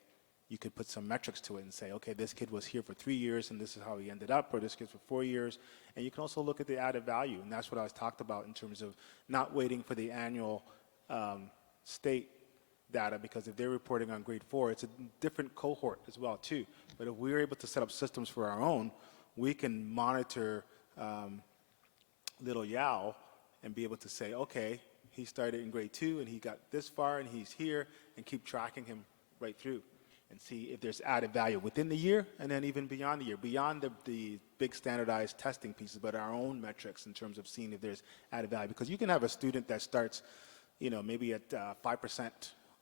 you could put some metrics to it and say, okay, this kid was here for 3 years and this is how he ended up, or this kid for 4 years. And you can also look at the added value, and that's what I was talked about in terms of not waiting for the annual state data, because if they're reporting on grade 4, it's a different cohort as well too. But if we're able to set up systems for our own, we can monitor little Yao and be able to say, okay, he started in grade 2 and he got this far and he's here, and keep tracking him right through and see if there's added value within the year and then even beyond the year, beyond the big standardized testing pieces, but our own metrics in terms of seeing if there's added value. Because you can have a student that starts, maybe at 5%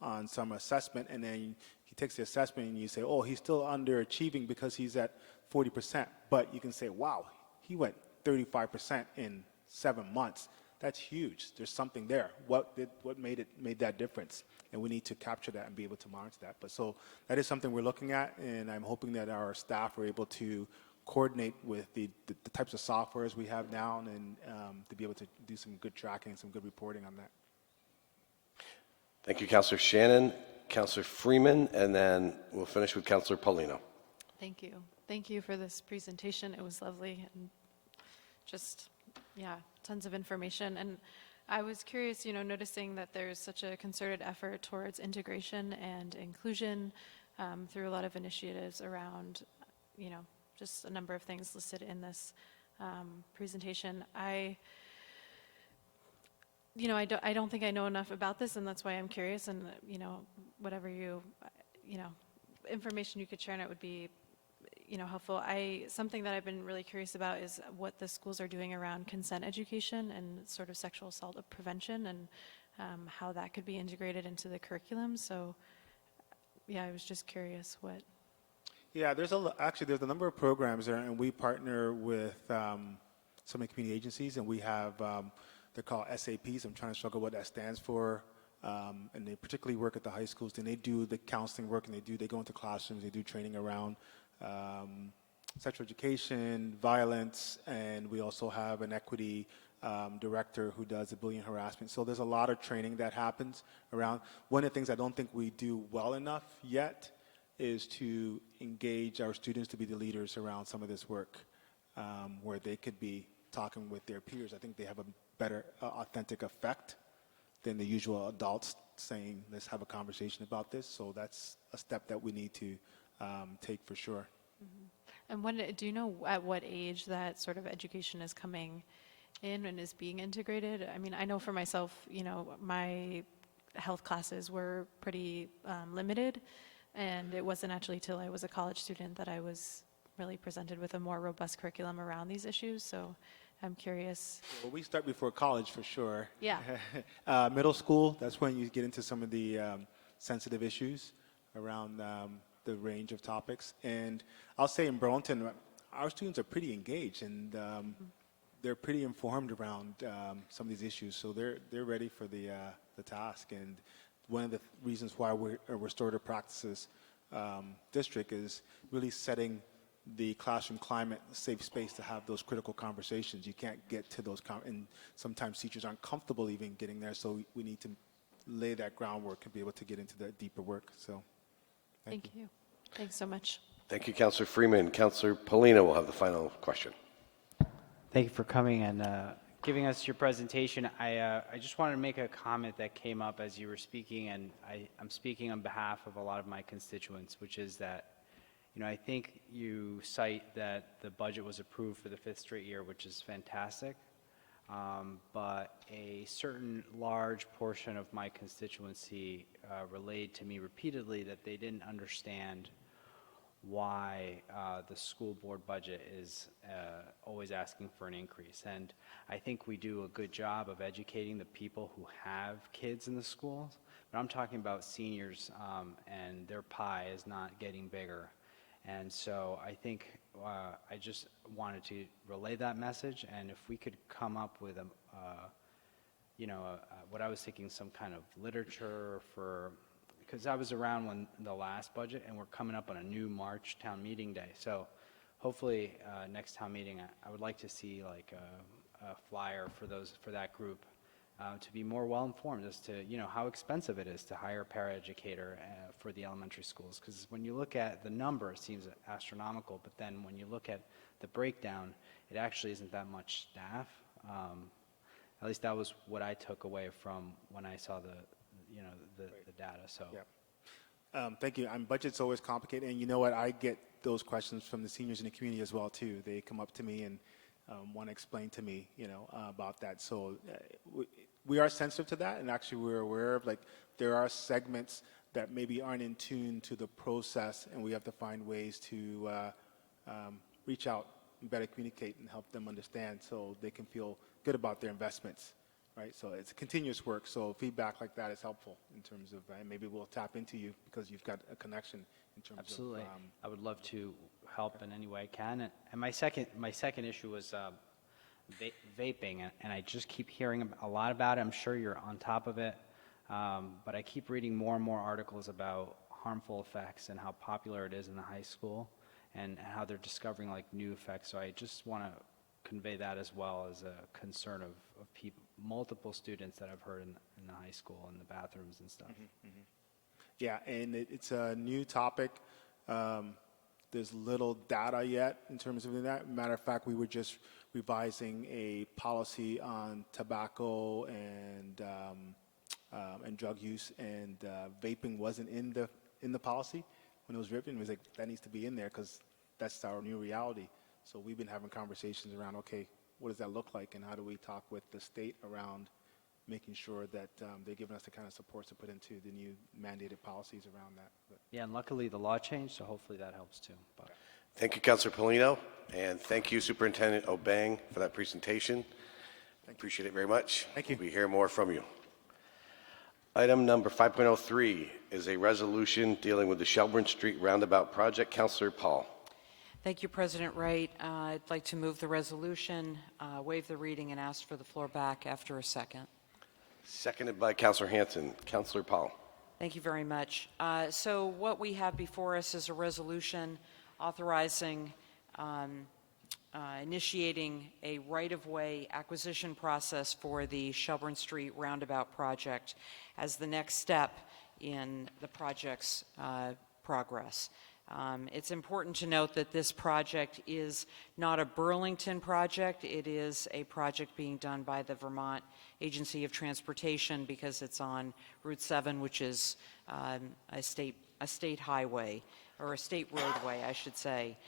on some assessment, and then he takes the assessment and you say, oh, he's still underachieving because he's at 40%. But you can say, wow, he went 35% in 7 months. That's huge. There's something there. What made that difference? And we need to capture that and be able to monitor that. But so that is something we're looking at, and I'm hoping that our staff are able to coordinate with the types of softwares we have now, and to be able to do some good tracking and some good reporting on that. Thank you, Councillor Shannon, Councillor Freeman, and then we'll finish with Councillor Paulino. Thank you. Thank you for this presentation. It was lovely and just, tons of information. And I was curious, noticing that there's such a concerted effort towards integration and inclusion through a lot of initiatives around, just a number of things listed in this presentation. I don't think I know enough about this, and that's why I'm curious. And whatever information you could share on it would be, helpful. Something that I've been really curious about is what the schools are doing around consent education and sort of sexual assault prevention, and how that could be integrated into the curriculum. So, I was just curious what. Yeah, there's a number of programs there, and we partner with so many community agencies, and we have. They're called SAPs. I'm trying to struggle what that stands for. And they particularly work at the high schools. And they do the counseling work, and they go into classrooms. They do training around sexual education, violence, and we also have an equity director who does the bullying harassment. So there's a lot of training that happens around. One of the things I don't think we do well enough yet is to engage our students to be the leaders around some of this work, where they could be talking with their peers. I think they have a better authentic effect than the usual adults saying, let's have a conversation about this. So that's a step that we need to take for sure. Mm-hmm. And do you know at what age that sort of education is coming in and is being integrated? I mean, I know for myself, my health classes were pretty limited, and it wasn't actually till I was a college student that I was really presented with a more robust curriculum around these issues. So I'm curious. Well, we start before college for sure. Yeah. Middle school, that's when you get into some of the sensitive issues around the range of topics. And I'll say in Burlington, our students are pretty engaged, and they're pretty informed around some of these issues. So they're ready for the task. And one of the reasons why we're a restorative practices district is really setting the classroom climate a safe space to have those critical conversations. You can't get to those, and sometimes teachers aren't comfortable even getting there, so we need to lay that groundwork and be able to get into that deeper work. So thank you. Thanks so much. Thank you, Councillor Freeman. Councillor Paulino will have the final question. Thank you for coming, and giving us your presentation. I just wanted to make a comment that came up as you were speaking, and I'm speaking on behalf of a lot of my constituents, which is that, I think you cite that the budget was approved for the 5th straight year, which is fantastic. But a certain large portion of my constituency relayed to me repeatedly that they didn't understand why the school board budget is always asking for an increase. And I think we do a good job of educating the people who have kids in the schools, but I'm talking about seniors, and their pie is not getting bigger. And so I think I just wanted to relay that message, and if we could come up with what I was thinking, some kind of literature for, because I was around when the last budget, and we're coming up on a new March town meeting day. So hopefully next town meeting, I would like to see like a flyer for that group to be more well informed as to how expensive it is to hire a paraeducator for the elementary schools. Because when you look at the number, it seems astronomical, but then when you look at the breakdown, it actually isn't that much staff. At least that was what I took away from when I saw the data. So. Yeah. Thank you. Budget's always complicated, and you know what? I get those questions from the seniors in the community as well too. They come up to me and want to explain to me, about that. So we are sensitive to that, and actually we're aware of there are segments that maybe aren't in tune to the process, and we have to find ways to reach out and better communicate and help them understand so they can feel good about their investments, right? So it's continuous work, so feedback like that is helpful in terms of, and maybe we'll tap into you because you've got a connection in terms Absolutely. of... I would love to help in any way I can. And my second issue was vaping, and I just keep hearing a lot about it. I'm sure you're on top of it, but I keep reading more and more articles about harmful effects and how popular it is in the high school, and how they're discovering new effects. So I just want to convey that as well as a concern of people, multiple students that I've heard in the high school, in the bathrooms and stuff. Yeah, and it's a new topic. There's little data yet in terms of that. Matter of fact, we were just revising a policy on tobacco and drug use, and vaping wasn't in the policy when it was written. It was like, that needs to be in there because that's our new reality. So we've been having conversations around, okay, what does that look like, and how do we talk with the state around making sure that they're giving us the kind of supports to put into the new mandated policies around that. But yeah, and luckily the law changed, so hopefully that helps too. But. Thank you, Councilor Polino, and thank you, Superintendent Obeng, for that presentation. I appreciate it very much. Thank you. We hear more from you. Item number 5.03 is a resolution dealing with the Shelburne Street Roundabout project. Councilor Paul. Thank you, President Wright. I'd like to move the resolution, waive the reading, and ask for the floor back after a second. Seconded by Councilor Hanson. Councilor Paul. Thank you very much. So what we have before us is a resolution authorizing initiating a right-of-way acquisition process for the Shelburne Street Roundabout project as the next step in the project's progress. It's important to note that this project is not a Burlington project. It is a project being done by the Vermont Agency of Transportation because it's on Route 7, which is a state highway, or a state roadway, I should say.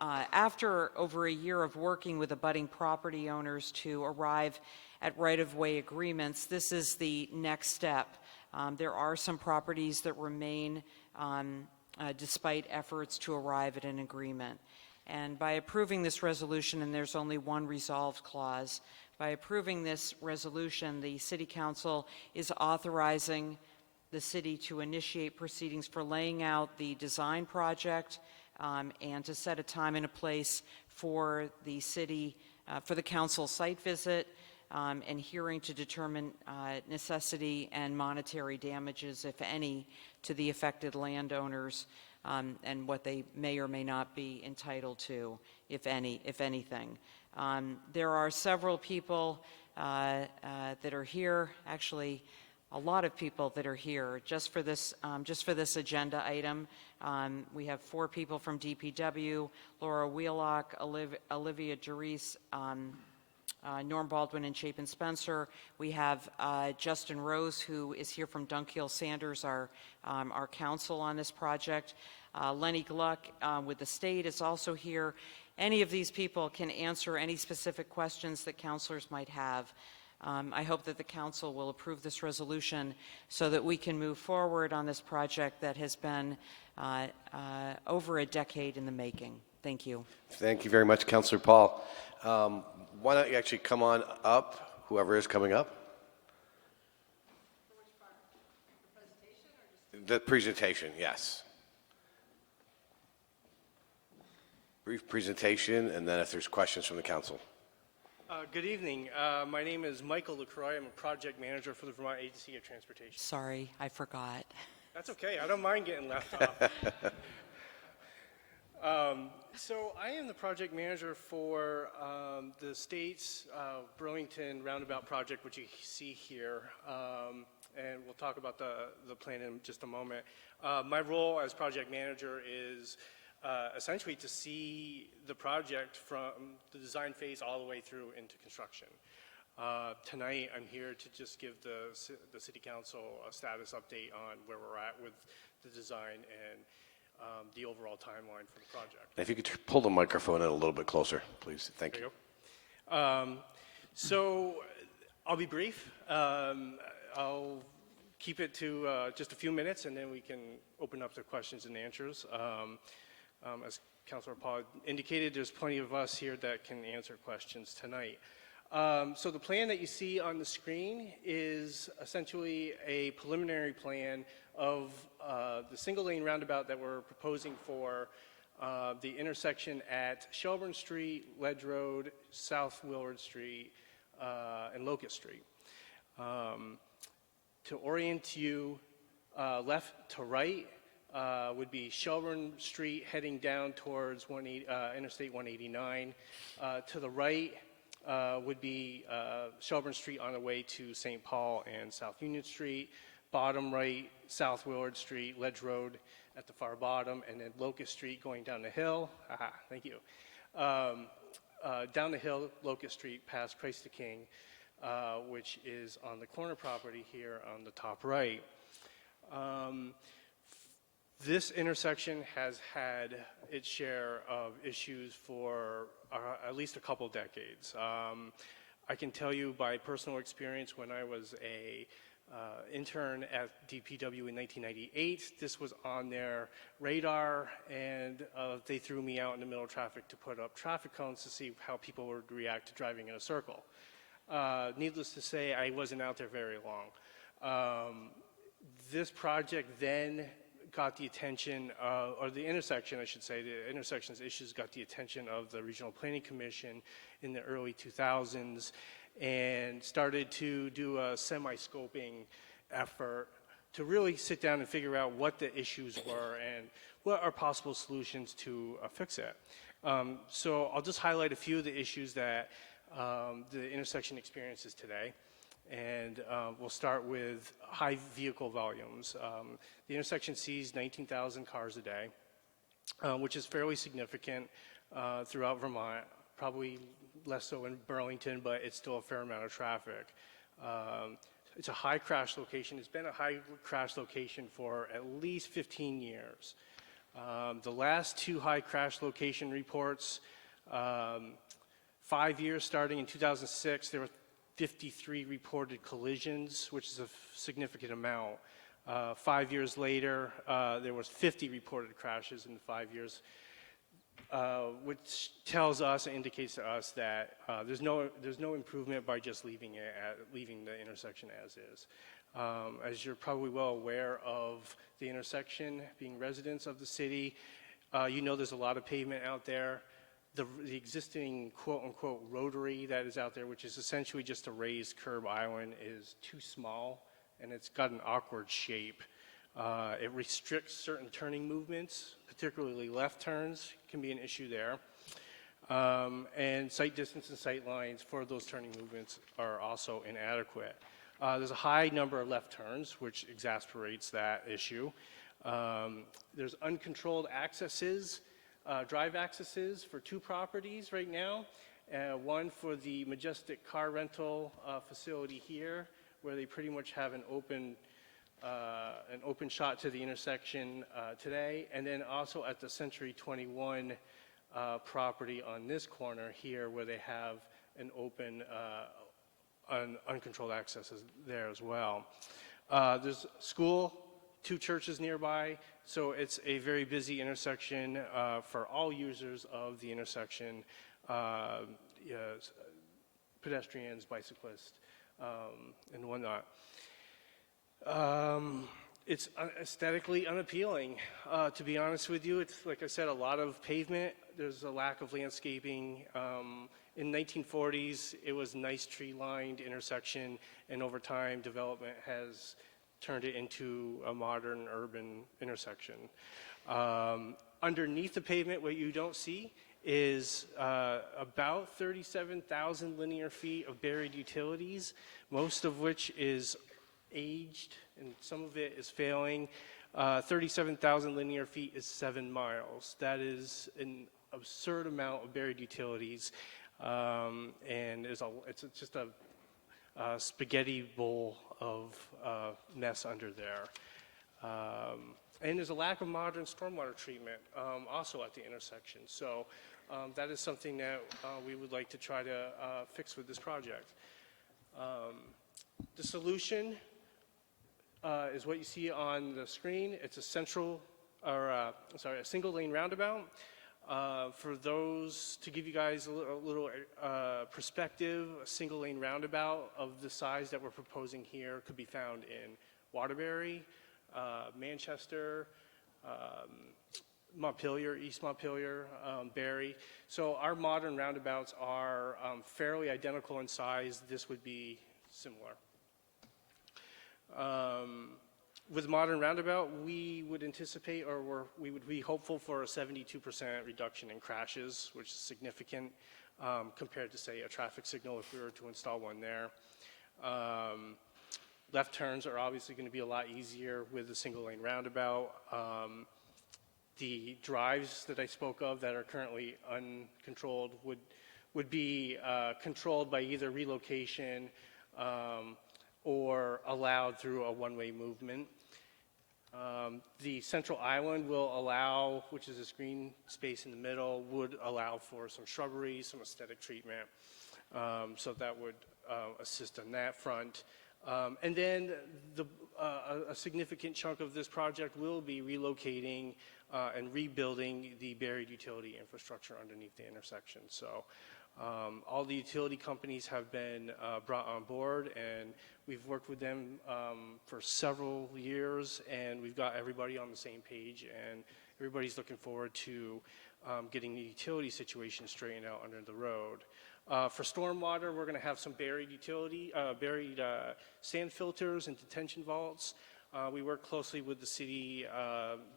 After over a year of working with abutting property owners to arrive at right-of-way agreements, this is the next step. There are some properties that remain despite efforts to arrive at an agreement. And by approving this resolution, and there's only one resolved clause, by approving this resolution, the City Council is authorizing the city to initiate proceedings for laying out the design project and to set a time and a place for the city, for the council site visit and hearing to determine necessity and monetary damages, if any, to the affected landowners and what they may or may not be entitled to, if anything. There are several people that are here, actually a lot of people that are here just for this agenda item. We have 4 people from DPW, Laura Wheelock, Olivia Jerice, Norm Baldwin and Chapin Spencer. We have Justin Rose, who is here from Dunkill Sanders, our counsel on this project. Lenny Gluck with the state is also here. Any of these people can answer any specific questions that counselors might have. I hope that the council will approve this resolution so that we can move forward on this project that has been over a decade in the making. Thank you. Thank you very much, Councillor Paul. Why don't you actually come on up, whoever is coming up? The presentation, yes. Brief presentation, and then if there's questions from the council. Good evening. My name is Michael LaCroix. I'm a project manager for the Vermont Agency of Transportation. Sorry, I forgot. That's okay. I don't mind getting left off. So I am the project manager for the state's Burlington Roundabout project, which you see here. And we'll talk about the plan in just a moment. My role as project manager is essentially to see the project from the design phase all the way through into construction. Tonight, I'm here to just give the City Council a status update on where we're at with the design and the overall timeline for the project. If you could pull the microphone in a little bit closer, please. Thank you. So I'll be brief. I'll keep it to just a few minutes, and then we can open up to questions and answers. As Councilor Paul indicated, there's plenty of us here that can answer questions tonight. So the plan that you see on the screen is essentially a preliminary plan of the single-lane roundabout that we're proposing for the intersection at Shelburne Street, Ledge Road, South Willard Street, and Locust Street. To orient you left to right, would be Shelburne Street heading down towards Interstate 189. To the right would be Shelburne Street on the way to St. Paul and South Union Street. Bottom right, South Willard Street, Ledge Road at the far bottom, and then Locust Street going down the hill. Aha, thank you. Down the hill, Locust Street past Christ the King, which is on the corner property here on the top right. This intersection has had its share of issues for at least a couple decades. I can tell you by personal experience, when I was a intern at DPW in 1998, this was on their radar, and they threw me out in the middle of traffic to put up traffic cones to see how people would react to driving in a circle. Needless to say, I wasn't out there very long. This project then got the attention, or the intersection, I should say, the intersections issues got the attention of the Regional Planning Commission in the early 2000s and started to do a semi-scoping effort to really sit down and figure out what the issues were and what are possible solutions to fix it. So I'll just highlight a few of the issues that the intersection experiences today. And we'll start with high vehicle volumes. The intersection sees 19,000 cars a day, which is fairly significant throughout Vermont, probably less so in Burlington, but it's still a fair amount of traffic. It's a high crash location. It's been a high crash location for at least 15 years. The last two high crash location reports, 5 years starting in 2006, there were 53 reported collisions, which is a significant amount. 5 years later, there was 50 reported crashes in 5 years, which tells us and indicates to us that there's no improvement by just leaving the intersection as is. As you're probably well aware of the intersection, being residents of the city, you know there's a lot of pavement out there. The existing quote-unquote rotary that is out there, which is essentially just a raised curb island, is too small, and it's got an awkward shape. It restricts certain turning movements, particularly left turns can be an issue there. And sight distance and sight lines for those turning movements are also inadequate. There's a high number of left turns, which exacerbates that issue. There's uncontrolled accesses, drive accesses for two properties right now, one for the Majestic car rental facility here, where they pretty much have an open shot to the intersection today, and then also at the Century 21 property on this corner here, where they have an open, uncontrolled access there as well. There's school, 2 churches nearby, so it's a very busy intersection for all users of the intersection, pedestrians, bicyclists, and whatnot. It's aesthetically unappealing, to be honest with you. It's, like I said, a lot of pavement. There's a lack of landscaping. In 1940s, it was a nice tree-lined intersection, and over time, development has turned it into a modern urban intersection. Underneath the pavement, what you don't see is about 37,000 linear feet of buried utilities, most of which is aged, and some of it is failing. 37,000 linear feet is 7 miles. That is an absurd amount of buried utilities, and it's just a spaghetti bowl of mess under there. And there's a lack of modern stormwater treatment also at the intersection. So that is something that we would like to try to fix with this project. The solution is what you see on the screen. It's a single lane roundabout. For those, to give you guys a little perspective, a single lane roundabout of the size that we're proposing here could be found in Waterbury, Manchester, Montpelier, East Montpelier, Barrie. So our modern roundabouts are fairly identical in size. This would be similar. With modern roundabout, we would anticipate, or we would be hopeful for a 72% reduction in crashes, which is significant compared to, say, a traffic signal if we were to install one there. Left turns are obviously going to be a lot easier with a single lane roundabout. The drives that I spoke of that are currently uncontrolled would be controlled by either relocation or allowed through a one-way movement. The central island will allow, which is this green space in the middle, would allow for some shrubbery, some aesthetic treatment. So that would assist on that front. And then a significant chunk of this project will be relocating and rebuilding the buried utility infrastructure underneath the intersection. So all the utility companies have been brought on board, and we've worked with them for several years, and we've got everybody on the same page, and everybody's looking forward to getting the utility situation straightened out under the road. For stormwater, we're going to have some buried sand filters and detention vaults. We work closely with the city,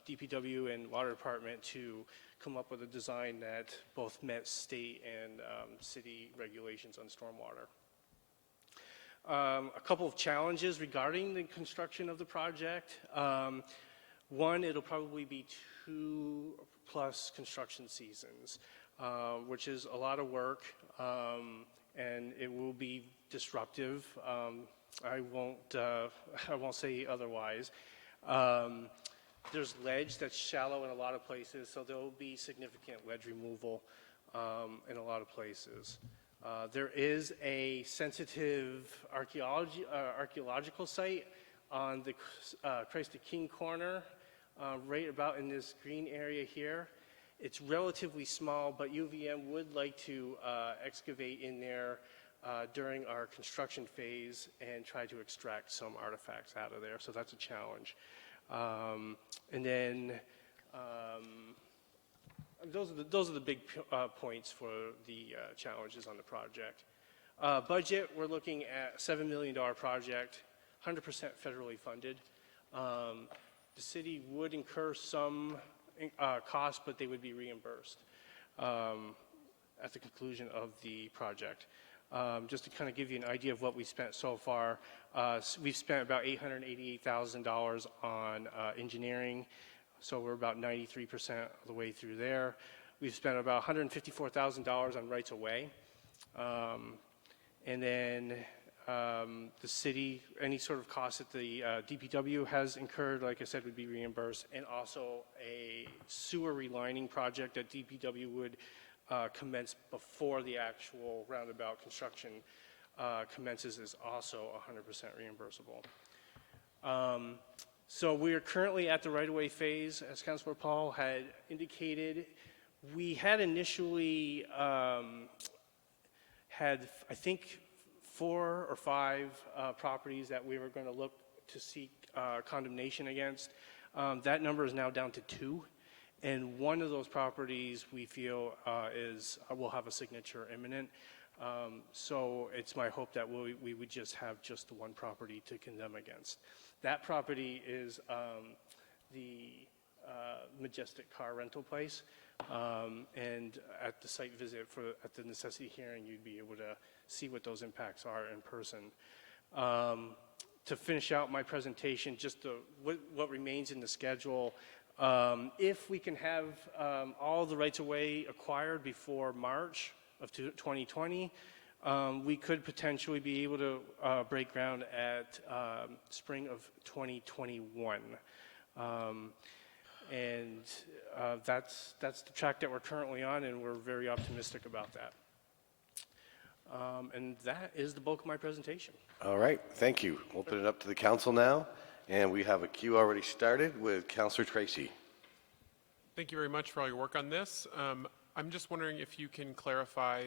DPW, and water department to come up with a design that both met state and city regulations on stormwater. A couple of challenges regarding the construction of the project. One, it'll probably be 2+ construction seasons, which is a lot of work, and it will be disruptive. I won't say otherwise. There's ledge that's shallow in a lot of places, so there will be significant ledge removal in a lot of places. There is a sensitive archaeological site on the Christ the King corner, right about in this green area here. It's relatively small, but UVM would like to excavate in there during our construction phase and try to extract some artifacts out of there, so that's a challenge. And then those are the big points for the challenges on the project. Budget, we're looking at a $7 million project, 100% federally funded. The city would incur some costs, but they would be reimbursed at the conclusion of the project. Just to kind of give you an idea of what we spent so far, we've spent about $888,000 on engineering, so we're about 93% of the way through there. We've spent about $154,000 on rights of way. And then the city, any sort of cost that the DPW has incurred, like I said, would be reimbursed, and also a sewer relining project that DPW would commence before the actual roundabout construction commences is also 100% reimbursable. So we are currently at the right-of-way phase, as Councilor Paul had indicated. We had initially had, I think, 4 or 5 properties that we were going to look to seek condemnation against. That number is now down to 2, and one of those properties we feel will have a signature imminent. So it's my hope that we would just have just the one property to condemn against. That property is the Majestic car rental place, and at the site visit at the necessity hearing, you'd be able to see what those impacts are in person. To finish out my presentation, just what remains in the schedule, if we can have all the rights of way acquired before March of 2020, we could potentially be able to break ground at spring of 2021. And that's the track that we're currently on, and we're very optimistic about that. And that is the bulk of my presentation. All right, thank you. Open it up to the council now, and we have a queue already started with Councilor Tracy. Thank you very much for all your work on this. I'm just wondering if you can clarify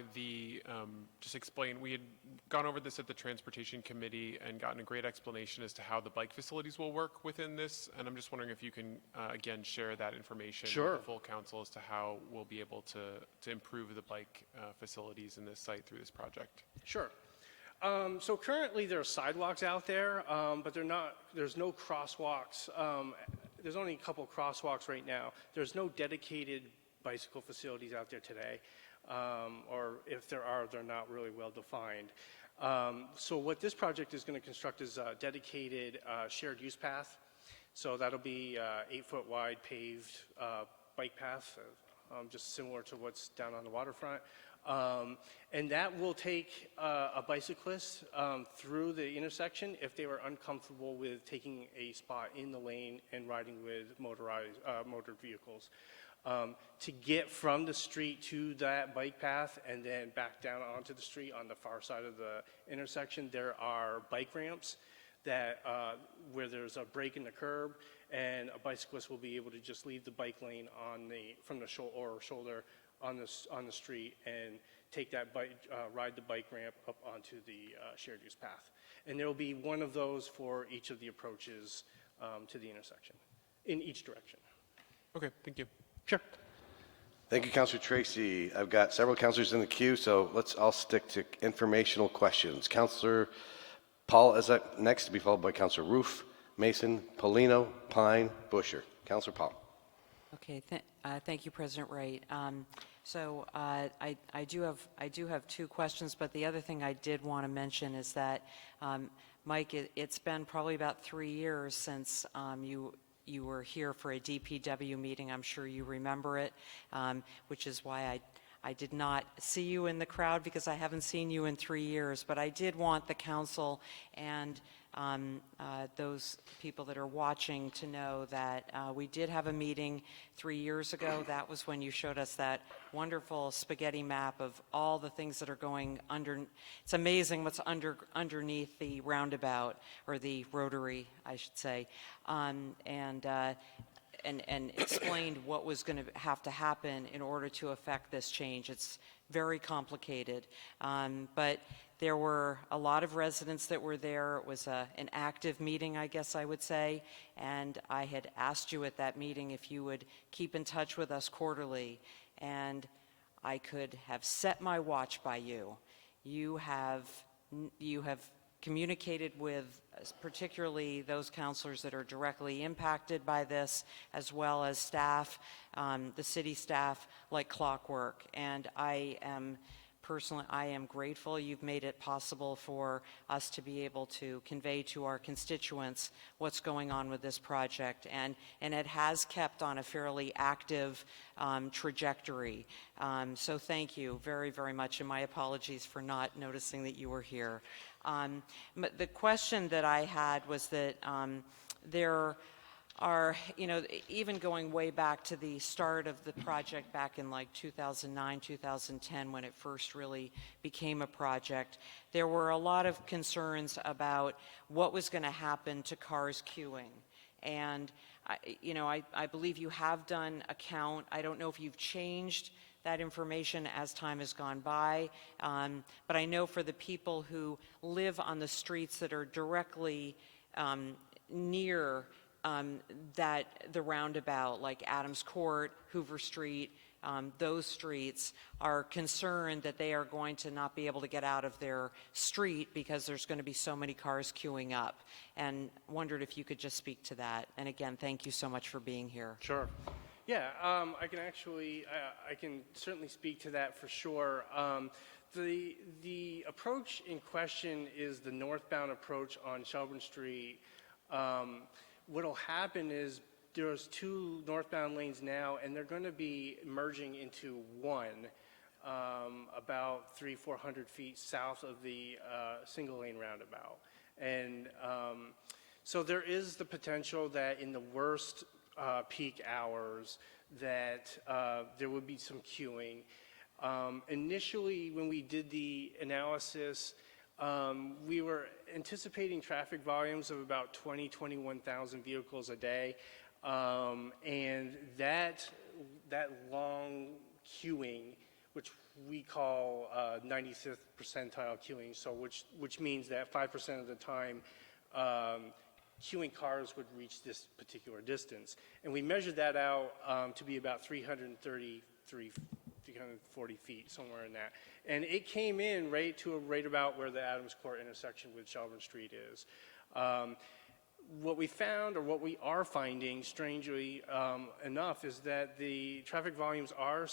just explain, we had gone over this at the Transportation Committee and gotten a great explanation as to how the bike facilities will work within this, and I'm just wondering if you can, again, share that information with the full council as to how we'll be able to improve the bike facilities in this site through this project. Sure. So currently there are sidewalks out there, but there's no crosswalks. There's only a couple crosswalks right now. There's no dedicated bicycle facilities out there today, or if there are, they're not really well defined. So what this project is going to construct is a dedicated shared use path. So that'll be 8-foot wide paved bike path, just similar to what's down on the waterfront. And that will take a bicyclist through the intersection if they were uncomfortable with taking a spot in the lane and riding with motored vehicles. To get from the street to that bike path and then back down onto the street on the far side of the intersection, there are bike ramps that where there's a break in the curb, and a bicyclist will be able to just leave the bike lane from the shoulder on the street and take that ride the bike ramp up onto the shared use path. And there will be one of those for each of the approaches to the intersection, in each direction. Okay, thank you. Sure. Thank you, Councilor Tracy. I've got several councilors in the queue, so let's all stick to informational questions. Councilor Paul is up next, to be followed by Councilor Roof, Mason, Polino, Pine, Busher. Councilor Paul. Okay, thank you, President Wright. So I do have 2 questions, but the other thing I did want to mention is that, Mike, it's been probably about 3 years since you were here for a DPW meeting. I'm sure you remember it, which is why I did not see you in the crowd, because I haven't seen you in 3 years. But I did want the council and those people that are watching to know that we did have a meeting 3 years ago. That was when you showed us that wonderful spaghetti map of all the things that are going under. It's amazing what's underneath the roundabout, or the rotary, I should say, and explained what was going to have to happen in order to affect this change. It's very complicated, but there were a lot of residents that were there. It was an active meeting, I guess I would say, and I had asked you at that meeting if you would keep in touch with us quarterly, and I could have set my watch by you. You have communicated with particularly those counselors that are directly impacted by this, as well as staff, the city staff, like clockwork. And I am personally, I am grateful. You've made it possible for us to be able to convey to our constituents what's going on with this project, and it has kept on a fairly active trajectory. So thank you very, very much, and my apologies for not noticing that you were here. But the question that I had was that there are, even going way back to the start of the project back in like 2009, 2010, when it first really became a project, there were a lot of concerns about what was going to happen to cars queuing. And, I believe you have done a count. I don't know if you've changed that information as time has gone by, but I know for the people who live on the streets that are directly near the roundabout, like Adams Court, Hoover Street, those streets are concerned that they are going to not be able to get out of their street because there's going to be so many cars queuing up, and wondered if you could just speak to that. And again, thank you so much for being here. Sure. Yeah, I can certainly speak to that for sure. The approach in question is the northbound approach on Shelburne Street. What'll happen is there's two northbound lanes now, and they're going to be merging into one about 300-400 feet south of the single lane roundabout. And so there is the potential that in the worst peak hours that there would be some queuing. Initially, when we did the analysis, we were anticipating traffic volumes of about 21,000 vehicles a day, and that long queuing, which we call 95th percentile queuing, so which means that 5% of the time queuing cars would reach this particular distance. And we measured that out to be about 340 feet, somewhere in that. And it came in right about where the Adams Court intersection with Shelburne Street is. What we found, or what we are finding, strangely enough, is that the traffic volumes are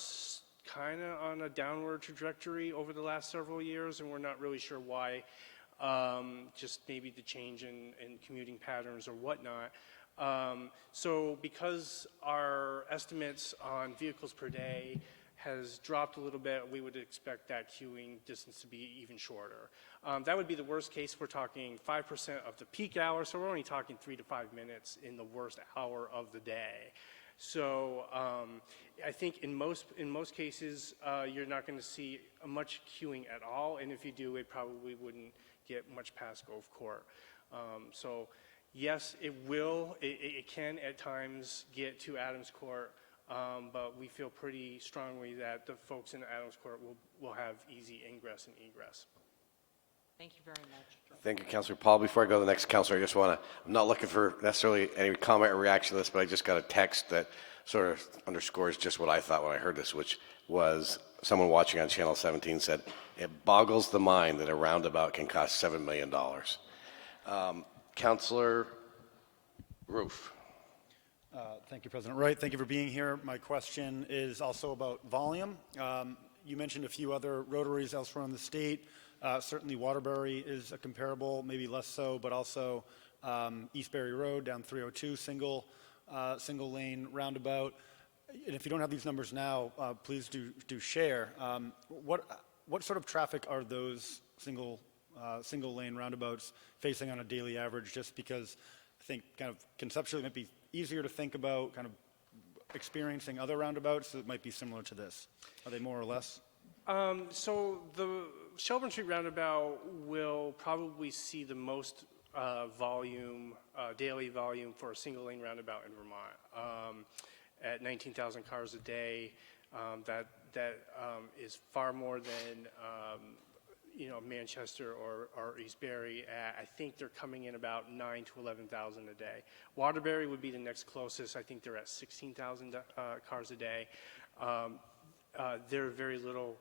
kind of on a downward trajectory over the last several years, and we're not really sure why. Just maybe the change in commuting patterns or whatnot. So because our estimates on vehicles per day has dropped a little bit, we would expect that queuing distance to be even shorter. That would be the worst case. We're talking 5% of the peak hour, so we're only talking 3 to 5 minutes in the worst hour of the day. So I think in most cases, you're not going to see much queuing at all, and if you do, it probably wouldn't get much past Grove Court. So yes, it will. It can at times get to Adams Court, but we feel pretty strongly that the folks in Adams Court will have easy ingress and egress. Thank you very much. Thank you, Councilor Paul. Before I go to the next councilor, I just want to, I'm not looking for necessarily any comment or reaction to this, but I just got a text that sort of underscores just what I thought when I heard this, which was someone watching on Channel 17 said, it boggles the mind that a roundabout can cost $7 million. Councilor Roof. Thank you, President Wright. Thank you for being here. My question is also about volume. You mentioned a few other rotaries elsewhere in the state. Certainly Waterbury is a comparable, maybe less so, but also Eastbury Road down 302, single lane roundabout. And if you don't have these numbers now, please do share. What sort of traffic are those single lane roundabouts facing on a daily average? Just because I think kind of conceptually it might be easier to think about kind of experiencing other roundabouts that might be similar to this. Are they more or less? So the Shelburne Street roundabout will probably see the most volume, daily volume for a single lane roundabout in Vermont. At 19,000 cars a day, that is far more than Manchester or Eastbury. I think they're coming in about 9,000 to 11,000 a day. Waterbury would be the next closest. I think they're at 16,000 cars a day. There are very little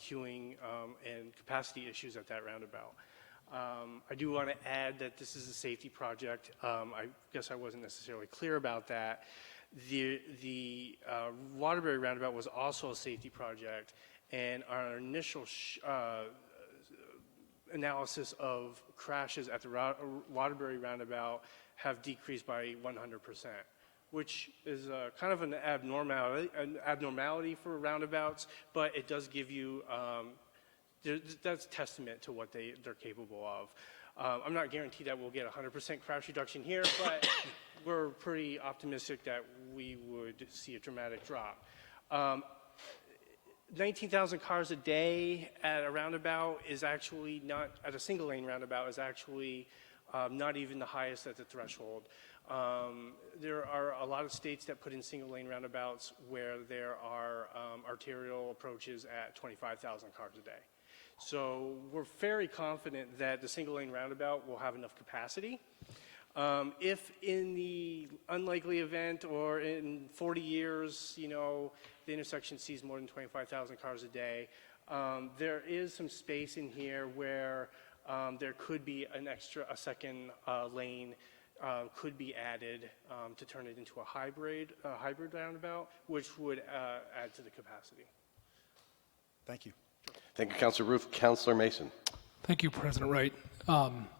queuing and capacity issues at that roundabout. I do want to add that this is a safety project. I guess I wasn't necessarily clear about that. The Waterbury roundabout was also a safety project, And our initial analysis of crashes at the Waterbury roundabout have decreased by 100%, which is kind of an abnormality for roundabouts, but it does give you, that's testament to what they're capable of. I'm not guaranteed that we'll get 100% crash reduction here, but we're pretty optimistic that we would see a dramatic drop. 19,000 cars a day at a roundabout is actually not, at a single lane roundabout, is actually not even the highest at the threshold. There are a lot of states that put in single lane roundabouts where there are arterial approaches at 25,000 cars a day. So we're very confident that the single lane roundabout will have enough capacity. If in the unlikely event or in 40 years, you know, the intersection sees more than 25,000 cars a day, there is some space in here where there could be a second lane could be added to turn it into a hybrid roundabout, which would add to the capacity. Thank you. Thank you, Councilor Roof. Councilor Mason. Thank you, President Wright.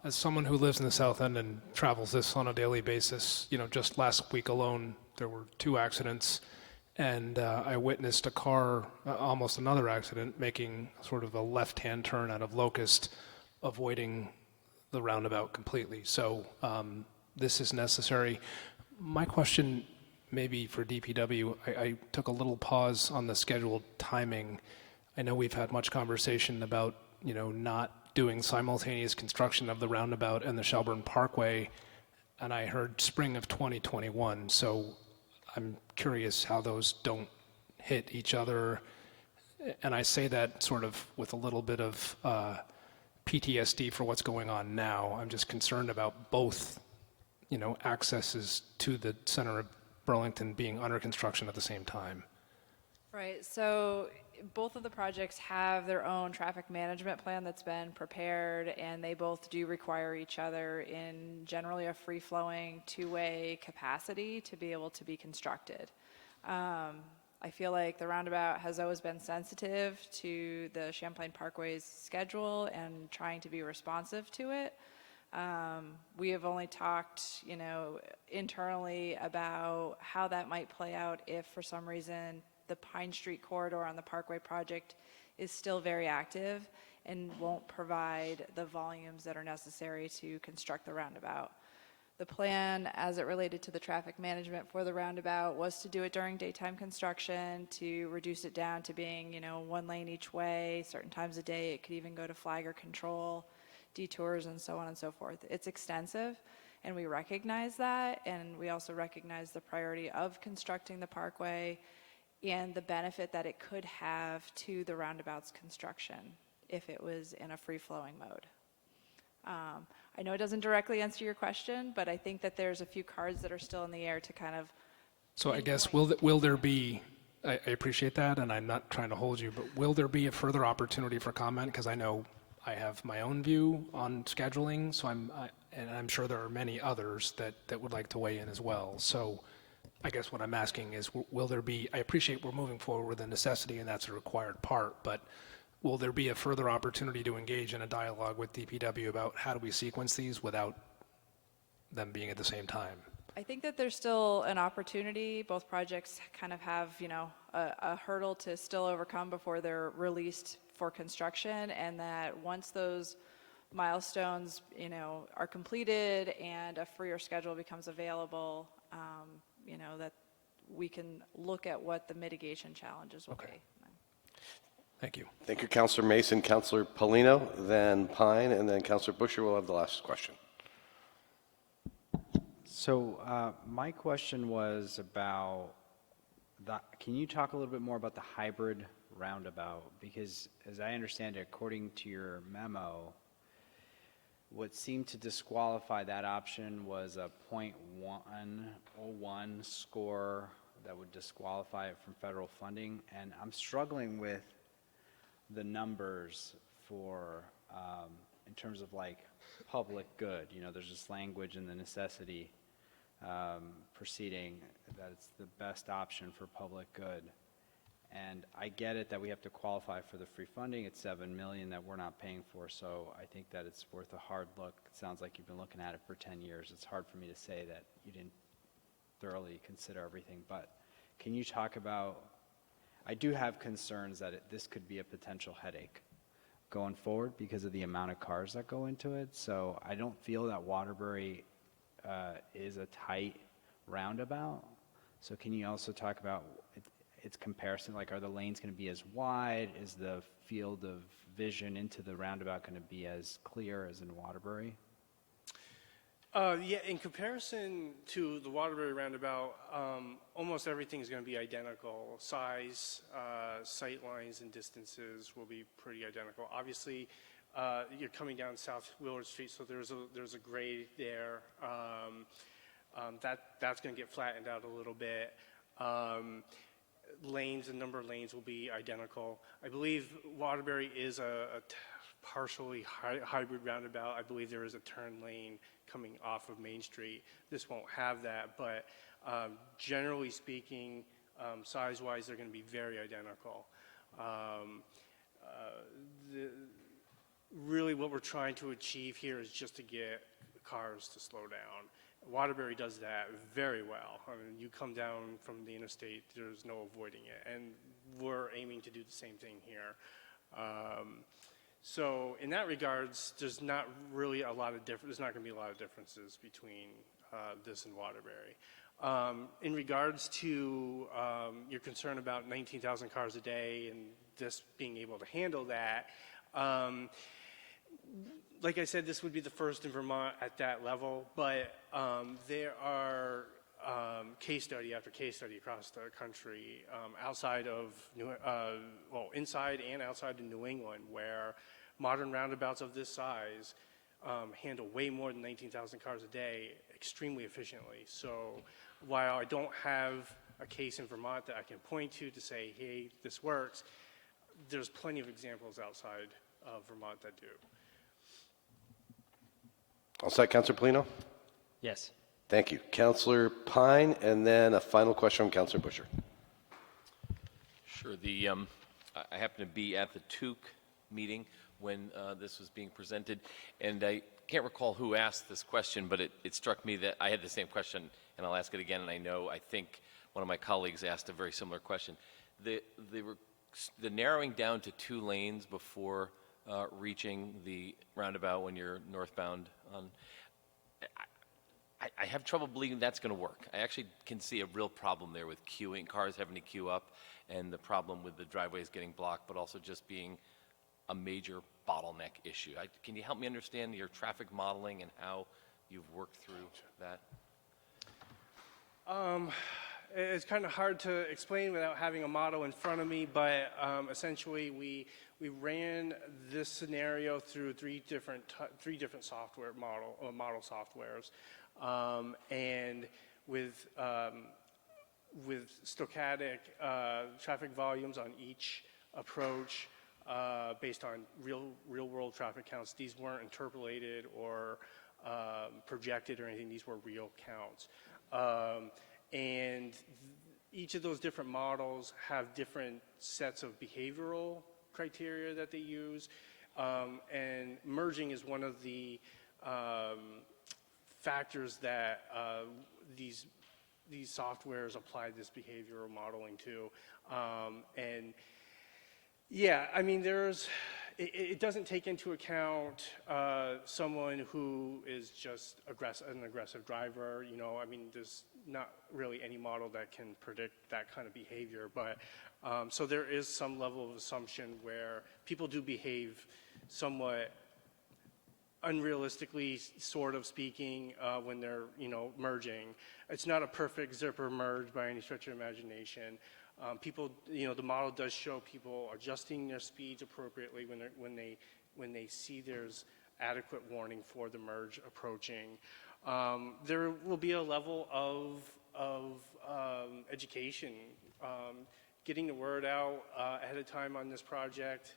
As someone who lives in the South End and travels this on a daily basis, you know, just last week alone, there were 2 accidents, and I witnessed a car, almost another accident, making sort of a left-hand turn out of Locust, avoiding the roundabout completely. So this is necessary. My question maybe for DPW, I took a little pause on the scheduled timing. I know we've had much conversation about, you know, not doing simultaneous construction of the roundabout and the Shelburne Parkway, and I heard spring of 2021. So I'm curious how those don't hit each other. And I say that sort of with a little bit of PTSD for what's going on now. I'm just concerned about both, you know, accesses to the center of Burlington being under construction at the same time. Right, so both of the projects have their own traffic management plan that's been prepared, and they both do require each other in generally a free-flowing two-way capacity to be able to be constructed. I feel like the roundabout has always been sensitive to the Champlain Parkway's schedule and trying to be responsive to it. We have only talked, you know, internally about how that might play out if for some reason the Pine Street corridor on the Parkway project is still very active and won't provide the volumes that are necessary to construct the roundabout. The plan as it related to the traffic management for the roundabout was to do it during daytime construction, to reduce it down to being, you know, 1 lane each way, certain times a day. It could even go to flagger control, detours, and so on and so forth. It's extensive, and we recognize that, and we also recognize the priority of constructing the Parkway and the benefit that it could have to the roundabout's construction if it was in a free-flowing mode. I know it doesn't directly answer your question, but I think that there's a few cards that are still in the air to kind of... So I guess, will there be, I appreciate that, and I'm not trying to hold you, but will there be a further opportunity for comment? Because I know I have my own view on scheduling, so and I'm sure there are many others that would like to weigh in as well. So I guess what I'm asking is, will there be, I appreciate we're moving forward with a necessity and that's a required part, but will there be a further opportunity to engage in a dialogue with DPW about how do we sequence these without them being at the same time? I think that there's still an opportunity. Both projects kind of have, you know, a hurdle to still overcome before they're released for construction, and that once those milestones, you know, are completed and a freer schedule becomes available, you know, that we can look at what the mitigation challenges will be. Thank you. Thank you, Councilor Mason. Councilor Polino, then Pine, and then Councilor Busher will have the last question. So my question was about can you talk a little bit more about the hybrid roundabout? Because as I understand it, according to your memo, what seemed to disqualify that option was a .101 score that would disqualify it from federal funding. And I'm struggling with the numbers for, in terms of like public good. You know, there's this language in the necessity proceeding that it's the best option for public good. And I get it that we have to qualify for the free funding. It's $7 million that we're not paying for, so I think that it's worth a hard look. It sounds like you've been looking at it for 10 years. It's hard for me to say that you didn't thoroughly consider everything, but can you talk about, I do have concerns that this could be a potential headache going forward because of the amount of cars that go into it. So I don't feel that Waterbury is a tight roundabout. So can you also talk about its comparison? Like, are the lanes going to be as wide? Is the field of vision into the roundabout going to be as clear as in Waterbury? Yeah, in comparison to the Waterbury roundabout, almost everything is going to be identical. Size, sight lines, and distances will be pretty identical. Obviously, you're coming down South Willard Street, so there's a grade there. That's going to get flattened out a little bit. The number of lanes will be identical. I believe Waterbury is a partially hybrid roundabout. I believe there is a turn lane coming off of Main Street. This won't have that, but generally speaking, size-wise, they're going to be very identical. Really what we're trying to achieve here is just to get cars to slow down. Waterbury does that very well. I mean, you come down from the interstate, there's no avoiding it, and we're aiming to do the same thing here. So in that regards, there's not really a lot of there's not going to be a lot of differences between this and Waterbury. In regards to your concern about 19,000 cars a day and this being able to handle that, like I said, this would be the first in Vermont at that level, but there are case study after case study across the country, inside and outside of New England, where modern roundabouts of this size handle way more than 19,000 cars a day extremely efficiently. So while I don't have a case in Vermont that I can point to say, hey, this works, there's plenty of examples outside of Vermont that do. All set, Councilor Polino? Yes. Thank you. Councilor Pine, and then a final question from Councilor Busher. Sure. I happened to be at the TUC meeting when this was being presented, and I can't recall who asked this question, but it struck me that I had the same question, and I'll ask it again, and I think one of my colleagues asked a very similar question. The narrowing down to 2 lanes before reaching the roundabout when you're northbound on, I have trouble believing that's going to work. I actually can see a real problem there with queuing, cars having to queue up, and the problem with the driveways getting blocked, but also just being a major bottleneck issue. Can you help me understand your traffic modeling and how you've worked through that? It's kind of hard to explain without having a model in front of me, but essentially we ran this scenario through three different software model softwares, and with stochastic traffic volumes on each approach based on real world traffic counts. These weren't interpolated or projected or anything. These were real counts. And each of those different models have different sets of behavioral criteria that they use, and merging is one of the factors that these softwares apply this behavioral modeling to. And yeah, I mean, it doesn't take into account someone who is just an aggressive driver. You know, I mean, there's not really any model that can predict that kind of behavior. But so there is some level of assumption where people do behave somewhat unrealistically, sort of speaking, when they're, merging. It's not a perfect zipper merge by any stretch of imagination. People, the model does show people adjusting their speeds appropriately when they see there's adequate warning for the merge approaching. There will be a level of education, getting the word out ahead of time on this project,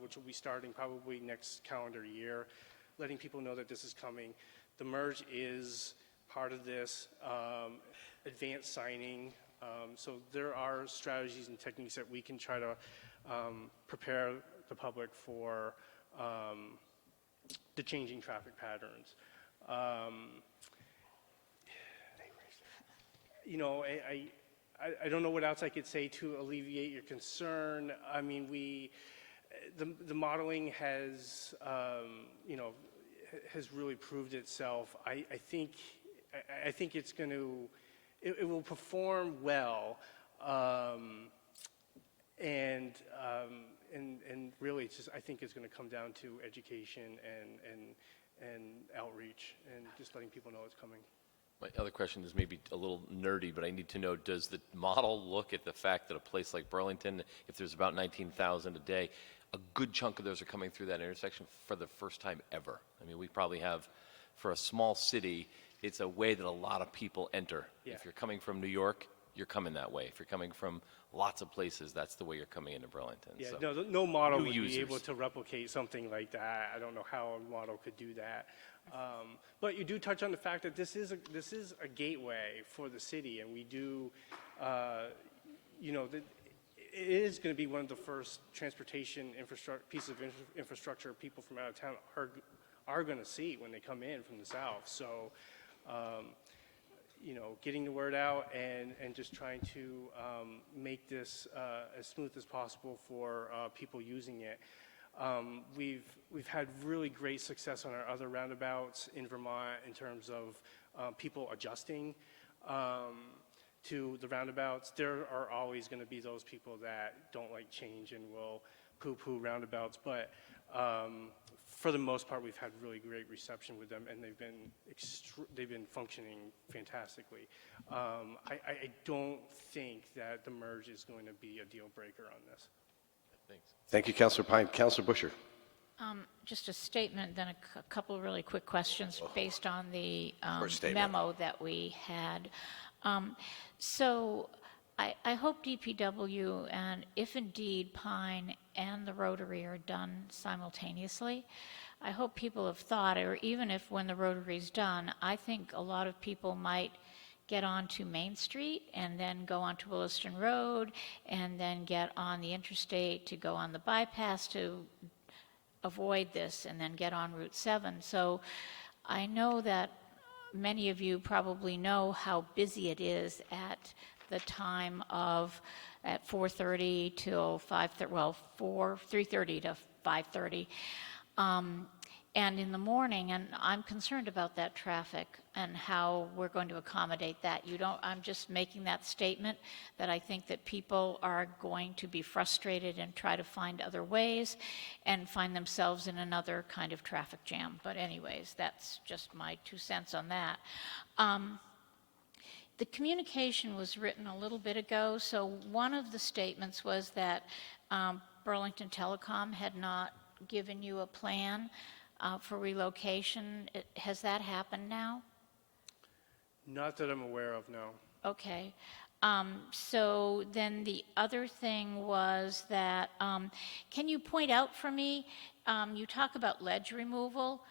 which will be starting probably next calendar year, letting people know that this is coming. The merge is part of this. Advanced signing So there are strategies and techniques that we can try to prepare the public for the changing traffic patterns. You know, I don't know what else I could say to alleviate your concern. I mean, the modeling has, you know, has really proved itself. I think it's going to, it will perform well, and really, it's just, I think it's going to come down to education and outreach and just letting people know it's coming. My other question is maybe a little nerdy, but I need to know, does the model look at the fact that a place like Burlington, if there's about 19,000 a day, a good chunk of those are coming through that intersection for the first time ever? I mean, we probably have, for a small city, it's a way that a lot of people enter. Yeah. If you're coming from New York, you're coming that way. If you're coming from lots of places, that's the way you're coming into Burlington. Yeah, So, no model new would users. be able to replicate something like that. I don't know how a model could do that. But you do touch on the fact that this is a gateway for the city, and we do, you know, it is going to be one of the first transportation pieces of infrastructure people from out of town are going to see when they come in from the south. So, you know, getting the word out and just trying to make this as smooth as possible for people using it. We've had really great success on our other roundabouts in Vermont in terms of people adjusting to the roundabouts. There are always going to be those people that don't like change and will poo-poo roundabouts, but for the most part, we've had really great reception with them, and they've been functioning fantastically. I don't think that the merge is going to be a deal breaker on this. thanks. Thank you, Councillor Pine. Councillor Busher. Just a statement, then a couple of really quick questions based on the Short statement. memo that we had. So I hope DPW, and if indeed Pine and the Rotary are done simultaneously, I hope people have thought, or even if when the Rotary's done, I think a lot of people might get onto Main Street and then go onto Williston Road and then get on the interstate to go on the bypass to avoid this and then get on Route 7. So I know that many of you probably know how busy it is at the time of at 4:30 till 5:30, well, 3:30 to 5:30. And in the morning, and I'm concerned about that traffic and how we're going to accommodate that. I'm just making that statement that I think that people are going to be frustrated and try to find other ways and find themselves in another kind of traffic jam. But anyways, that's just my 2 cents on that. The communication was written a little bit ago, so one of the statements was that Burlington Telecom had not given you a plan for relocation. Has that happened now? Not that I'm aware of, no. Okay. So then the other thing was that, can you point out for me, you talk about ledge removal.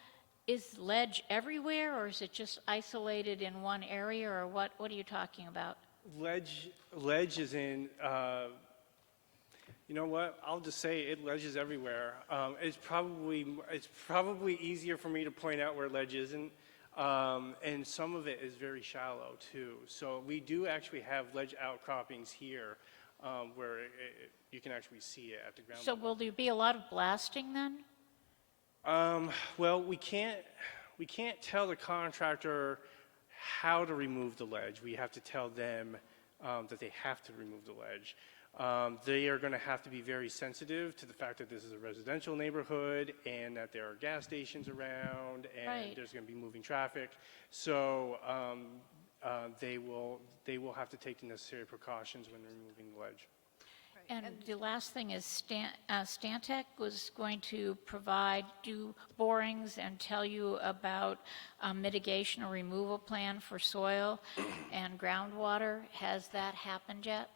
Is ledge everywhere, or is it just isolated in one area, or what are you talking about? Ledge is in, you know what, I'll just say it, ledge is everywhere. It's probably easier for me to point out where ledge isn't, and some of it is very shallow too. So we do actually have ledge outcroppings here where you can actually see it at the ground So level. will there be a lot of blasting then? Well, we can't tell the contractor how to remove the ledge. We have to tell them that they have to remove the ledge. They are going to have to be very sensitive to the fact that this is a residential neighborhood and that there are gas stations around and Right. there's going to be moving traffic. So they will have to take the necessary precautions when removing the ledge. And the last thing is Stantec was going to do borings and tell you about a mitigation or removal plan for soil and groundwater. Has that happened yet?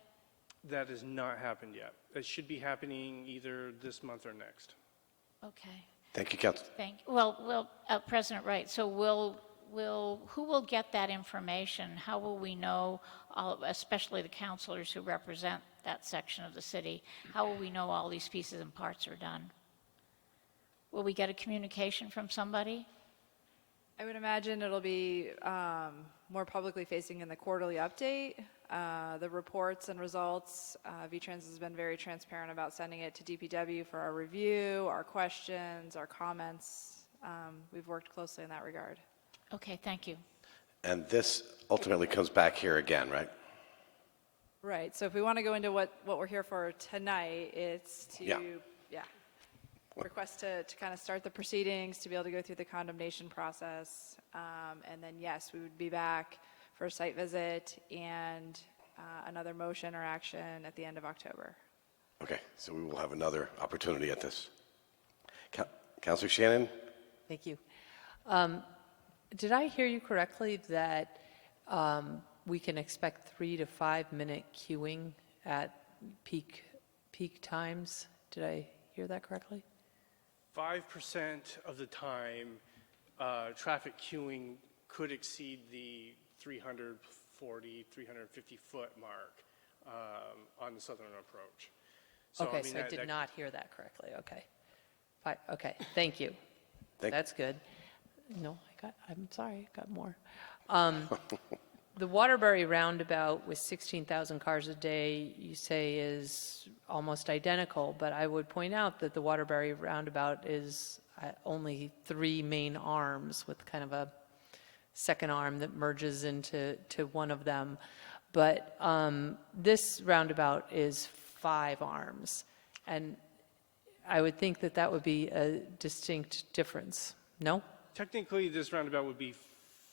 That has not happened yet. It should be happening either this month or next. Okay. Thank you, Councillor. Well, President Wright, so will who will get that information? How will we know, especially the counselors who represent that section of the city, how will we know all these pieces and parts are done? Will we get a communication from somebody? I would imagine it'll be more publicly facing in the quarterly update. The reports and results, VTrans has been very transparent about sending it to DPW for our review, our questions, our comments. We've worked closely in that regard. Okay, thank you. And this ultimately comes back here again, right? Right, so if we want to go into what we're here for tonight, it's to, Yeah. request to kind of start the proceedings, to be able to go through the condemnation process. And then, yes, we would be back for a site visit and another motion or action at the end of October. Okay, so we will have another opportunity at this. Councilor Shannon? Thank you. Did I hear you correctly that we can expect 3 to 5 minute queuing at peak times? Did I hear that correctly? 5% of the time, traffic queuing could exceed the 340, 350-foot mark on the southern approach. So, Okay, I mean, so I did not hear that correctly. Okay. Okay, thank you. That's good. No, I'm sorry, I got more. The Waterbury roundabout with 16,000 cars a day, you say is almost identical, but I would point out that the Waterbury roundabout is only 3 main arms with kind of a second arm that merges into one of them. But this roundabout is 5 arms, and I would think that that would be a distinct difference. No? Technically, this roundabout would be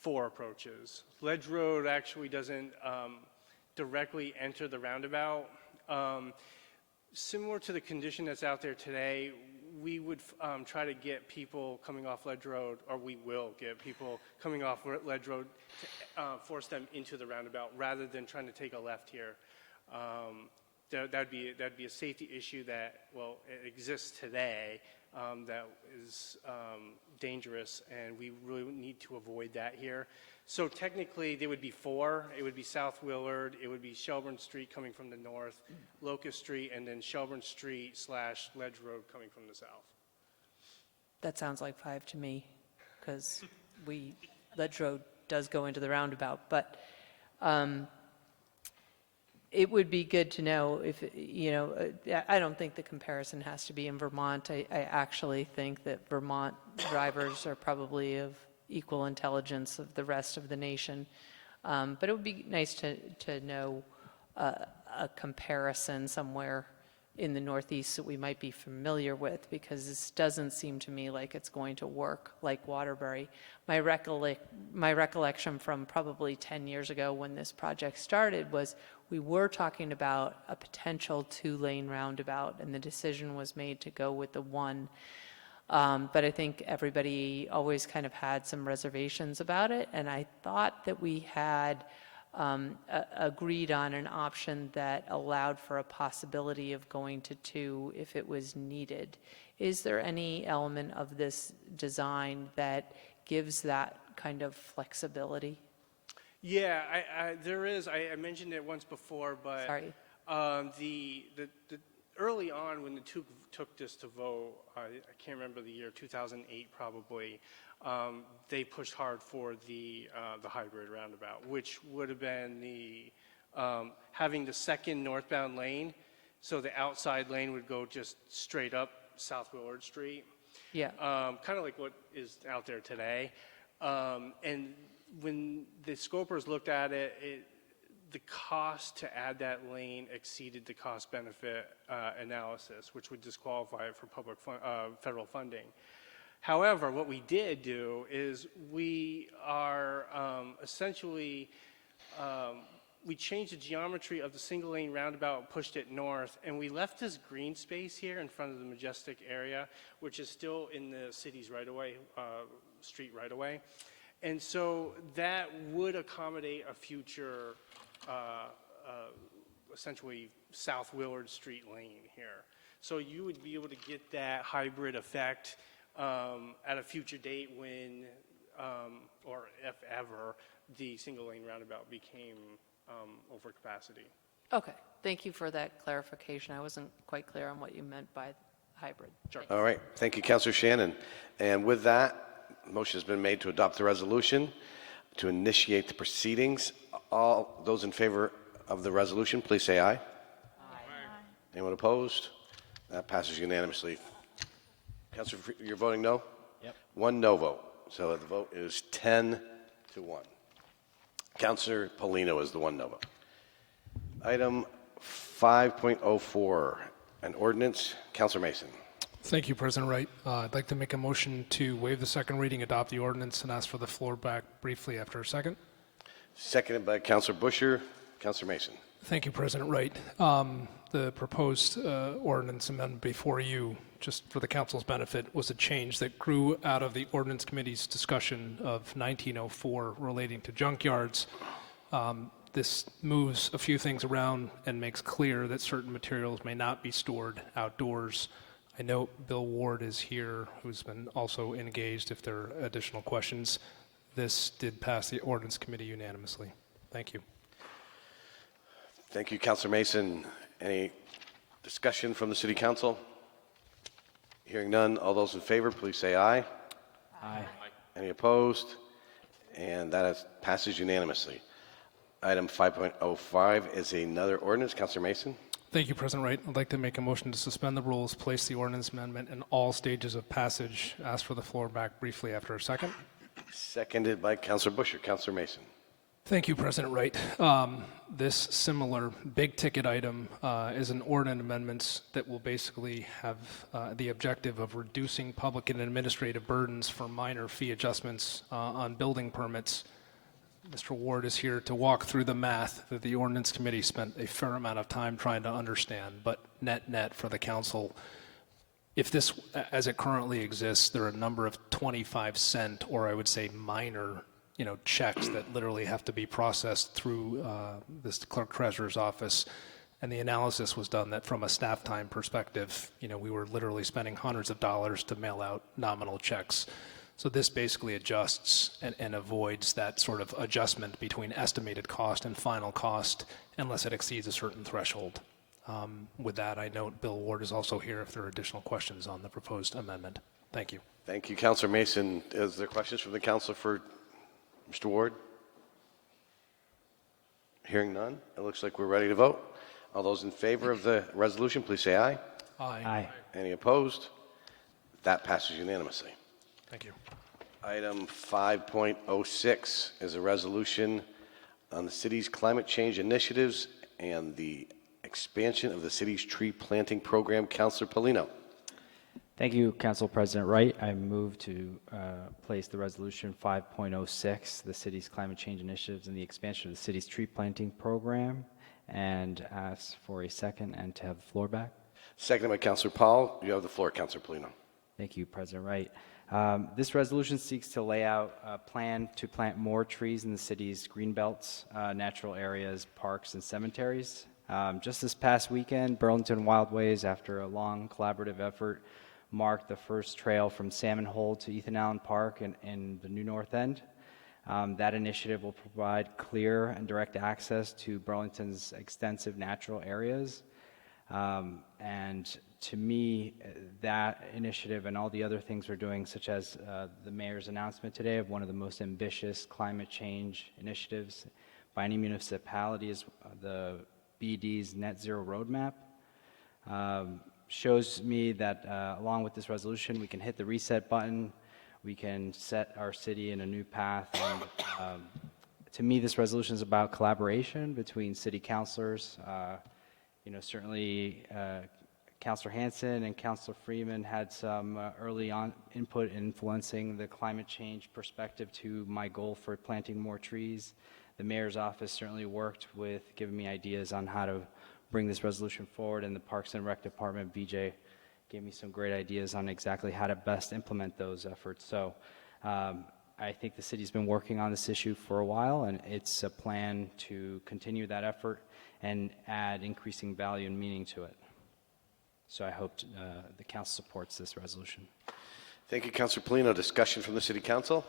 4 approaches. Ledge Road actually doesn't directly enter the roundabout. Similar to the condition that's out there today, we would try to get people coming off Ledge Road, or we will get people coming off Ledge Road to force them into the roundabout rather than trying to take a left here. That'd be a safety issue that, well, it exists today that is dangerous, and we really need to avoid that here. So technically, there would be 4. It would be South Willard, it would be Shelburne Street coming from the north, Locust Street, and then Shelburne Street / Ledge Road coming from the south. That sounds like 5 to me, because Ledge Road does go into the roundabout, but it would be good to know if, I don't think the comparison has to be in Vermont. I actually think that Vermont drivers are probably of equal intelligence of the rest of the nation. But it would be nice to know a comparison somewhere in the Northeast that we might be familiar with, because this doesn't seem to me like it's going to work like Waterbury. My recollection from probably 10 years ago when this project started was we were talking about a potential 2-lane roundabout, and the decision was made to go with the 1. But I think everybody always kind of had some reservations about it, and I thought that we had agreed on an option that allowed for a possibility of going to 2 if it was needed. Is there any element of this design that gives that kind of flexibility? Yeah, there is. I mentioned it once before, but Sorry. The early on when the two took this to vote, I can't remember the year, 2008 probably. They pushed hard for the hybrid roundabout, which would have been having the second northbound lane, so the outside lane would go just straight up South Willard Street. Yeah. Kind of like what is out there today. And when the scopers looked at it, the cost to add that lane exceeded the cost-benefit analysis, which would disqualify it for federal funding. However, what we did do is we are essentially, we changed the geometry of the single-lane roundabout, pushed it north, and we left this green space here in front of the Majestic area, which is still in the city's right-of-way, street right-of-way. And so that would accommodate a future, essentially, South Willard Street lane here. So you would be able to get that hybrid effect at a future date when or if ever, the single-lane roundabout became over capacity. Okay, thank you for that clarification. I wasn't quite clear on what you meant by hybrid. Sure. All right, thank you, Councillor Shannon. And with that, motion has been made to adopt the resolution to initiate the proceedings. All those in favor of the resolution, please say aye. Aye. Anyone opposed? That passes unanimously. Councillor, you're voting no? Yep. One no vote. So the vote is 10-1. Councillor Polino is the one no vote. Item 5.04, an ordinance. Councillor Mason. Thank you, President Wright. I'd like to make a motion to waive the second reading, adopt the ordinance, and ask for the floor back briefly after a second. Seconded by Councillor Busher. Councillor Mason. Thank you, President Wright. The proposed ordinance amendment before you, just for the council's benefit, was a change that grew out of the ordinance committee's discussion of 1904 relating to junkyards. This moves a few things around and makes clear that certain materials may not be stored outdoors. I know Bill Ward is here, who's been also engaged if there are additional questions. This did pass the ordinance committee unanimously. Thank you. Thank you, Councillor Mason. Any discussion from the City Council? Hearing none, all those in favor, please say aye. Aye. Any opposed? And that passes unanimously. Item 5.05 is another ordinance. Councillor Mason. Thank you, President Wright. I'd like to make a motion to suspend the rules, place the ordinance amendment in all stages of passage. Ask for the floor back briefly after a second. Seconded by Councillor Busher. Councillor Mason. Thank you, President Wright. This similar big ticket item is an ordinance amendments that will basically have the objective of reducing public and administrative burdens for minor fee adjustments on building permits. Mr. Ward is here to walk through the math that the ordinance committee spent a fair amount of time trying to understand, but net for the council, if this, as it currently exists, there are a number of 25-cent, or I would say minor, checks that literally have to be processed through this clerk treasurer's office. And the analysis was done that from a staff time perspective, we were literally spending hundreds of dollars to mail out nominal checks. So this basically adjusts and avoids that sort of adjustment between estimated cost and final cost unless it exceeds a certain threshold. With that, I note Bill Ward is also here if there are additional questions on the proposed amendment. Thank you. Thank you, Councillor Mason. Is there questions from the council for Mr. Ward? Hearing none, it looks like we're ready to vote. All those in favor of the resolution, please say aye. Aye. Aye. Any opposed? That passes unanimously. Thank you. Item 5.06 is a resolution on the city's climate change initiatives and the expansion of the city's tree planting program. Councillor Polino. Thank you, Council President Wright. I move to place the resolution 5.06, the city's climate change initiatives and the expansion of the city's tree planting program, and ask for a second and to have the floor back. Seconded by Councillor Paul. You have the floor, Councillor Polino. Thank you, President Wright. This resolution seeks to lay out a plan to plant more trees in the city's green belts, natural areas, parks, and cemeteries. Just this past weekend, Burlington Wildways, after a long collaborative effort, marked the first trail from Salmon Hole to Ethan Allen Park in the New North End. That initiative will provide clear and direct access to Burlington's extensive natural areas. And to me, that initiative and all the other things we're doing, such as the mayor's announcement today of one of the most ambitious climate change initiatives by any municipality, is the BD's Net Zero Roadmap, shows me that along with this resolution, we can hit the reset button, we can set our city in a new path. And to me, this resolution is about collaboration between city councilors. Certainly Councilor Hanson and Councilor Freeman had some early on input in influencing the climate change perspective to my goal for planting more trees. The mayor's office certainly worked with giving me ideas on how to bring this resolution forward, and the Parks and Rec Department, BJ, gave me some great ideas on exactly how to best implement those efforts. So I think the city's been working on this issue for a while, and it's a plan to continue that effort and add increasing value and meaning to it. So I hope the council supports this resolution. Thank you, Councillor Polino. Discussion from the City Council?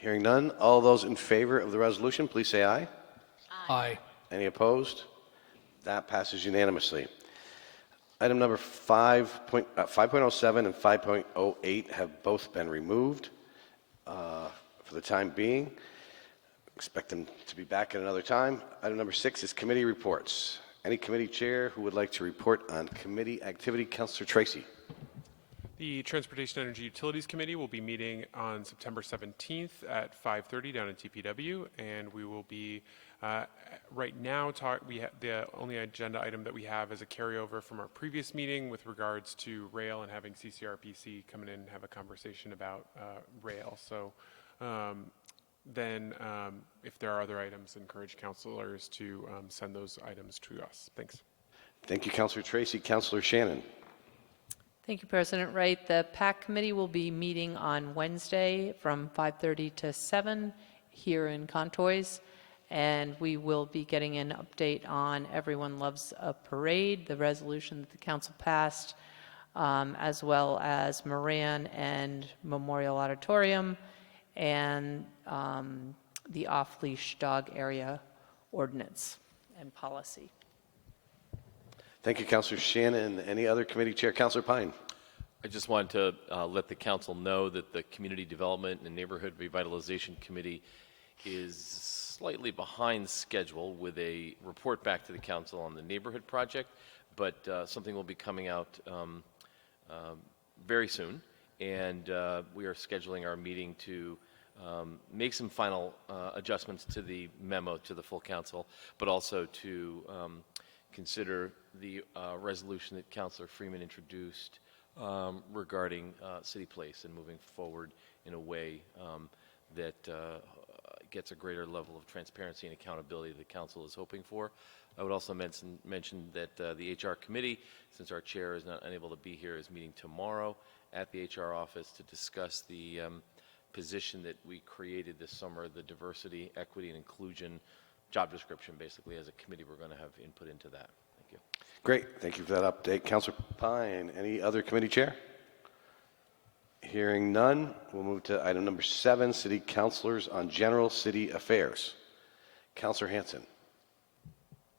Hearing none, all those in favor of the resolution, please say aye. Aye. Any opposed? That passes unanimously. Item number 5.07 and 5.08 have both been removed for the time being. Expect them to be back at another time. Item number 6 is committee reports. Any committee chair who would like to report on committee activity? Councillor Tracy. The Transportation Energy Utilities Committee will be meeting on September 17th at 5:30 down in TPW, and we will be right now the only agenda item that we have is a carryover from our previous meeting with regards to rail and having CCRPC come in and have a conversation about rail. So then if there are other items, encourage councilors to send those items to us. Thanks. Thank you, Councillor Tracy. Councillor Shannon. Thank you, President Wright. The PAC committee will be meeting on Wednesday from 5:30 to 7 here in Contois, and we will be getting an update on Everyone Loves a Parade, the resolution that the council passed, as well as Moran and Memorial Auditorium, and the off-leash dog area ordinance and policy. Thank you, Councillor Shannon. Any other committee chair? Councillor Pine. I just wanted to let the council know that the Community Development and Neighborhood Revitalization Committee is slightly behind schedule with a report back to the council on the neighborhood project, but something will be coming out very soon, and we are scheduling our meeting to make some final adjustments to the memo to the full council, but also to consider the resolution that Councillor Freeman introduced regarding City Place and moving forward in a way that gets a greater level of transparency and accountability the council is hoping for. I would also mention that the HR committee, since our chair is not unable to be here, is meeting tomorrow at the HR office to discuss the position that we created this summer, the diversity, equity, and inclusion job description. Basically, as a committee, we're going to have input into that. Thank you. Great. Thank you for that update. Councillor Pine. Any other committee chair? Hearing none, we'll move to item number 7, City Councilors on General City Affairs. Councillor Hanson.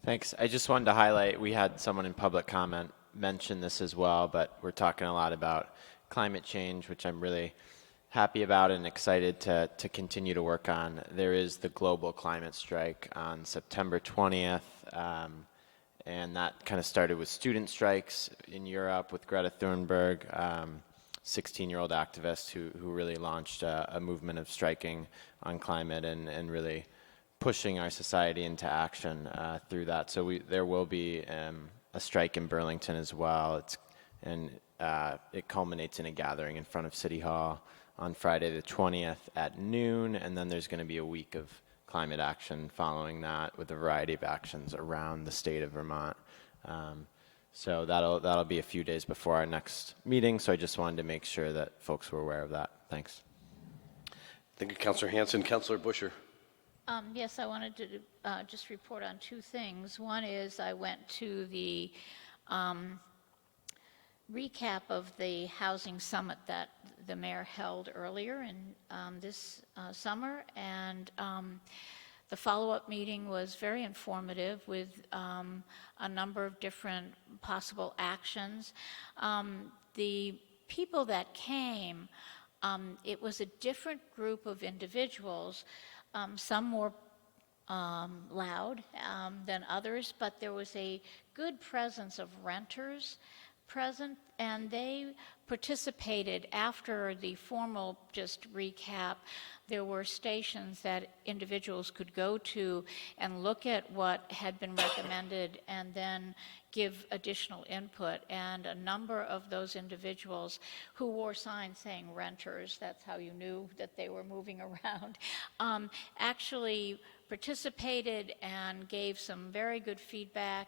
Thanks. I just wanted to highlight, we had someone in public comment mention this as well, but we're talking a lot about climate change, which I'm really happy about and excited to continue to work on. There is the global climate strike on September 20th, and that kind of started with student strikes in Europe with Greta Thunberg, 16-year-old activist who really launched a movement of striking on climate and really pushing our society into action through that. So there will be a strike in Burlington as well, it culminates in a gathering in front of City Hall on Friday the 20th at noon, and then there's going to be a week of climate action following that with a variety of actions around the state of Vermont. So that'll be a few days before our next meeting, so I just wanted to make sure that folks were aware of that. Thanks. Thank you, Councillor Hanson. Councillor Busher. Yes, I wanted to just report on 2 things. One is I went to the recap of the housing summit that the mayor held earlier in this summer, and the follow-up meeting was very informative with a number of different possible actions. The people that came, it was a different group of individuals, some more loud than others, but there was a good presence of renters present, and they participated after the formal just recap. There were stations that individuals could go to and look at what had been recommended and then give additional input. And a number of those individuals who wore signs saying renters, that's how you knew that they were moving around, actually participated and gave some very good feedback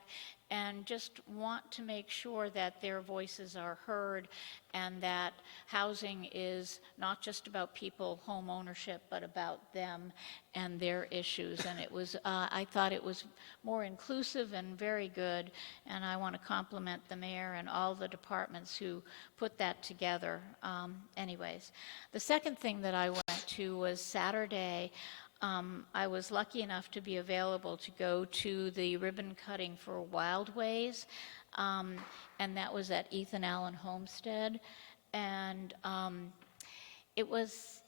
and just want to make sure that their voices are heard and that housing is not just about people, home ownership, but about them and their issues. And it was, I thought it was more inclusive and very good, and I want to compliment the mayor and all the departments who put that together. Anyways, the second thing that I went to was Saturday. I was lucky enough to be available to go to the ribbon cutting for Wild Ways, and that was at Ethan Allen Homestead. And it was,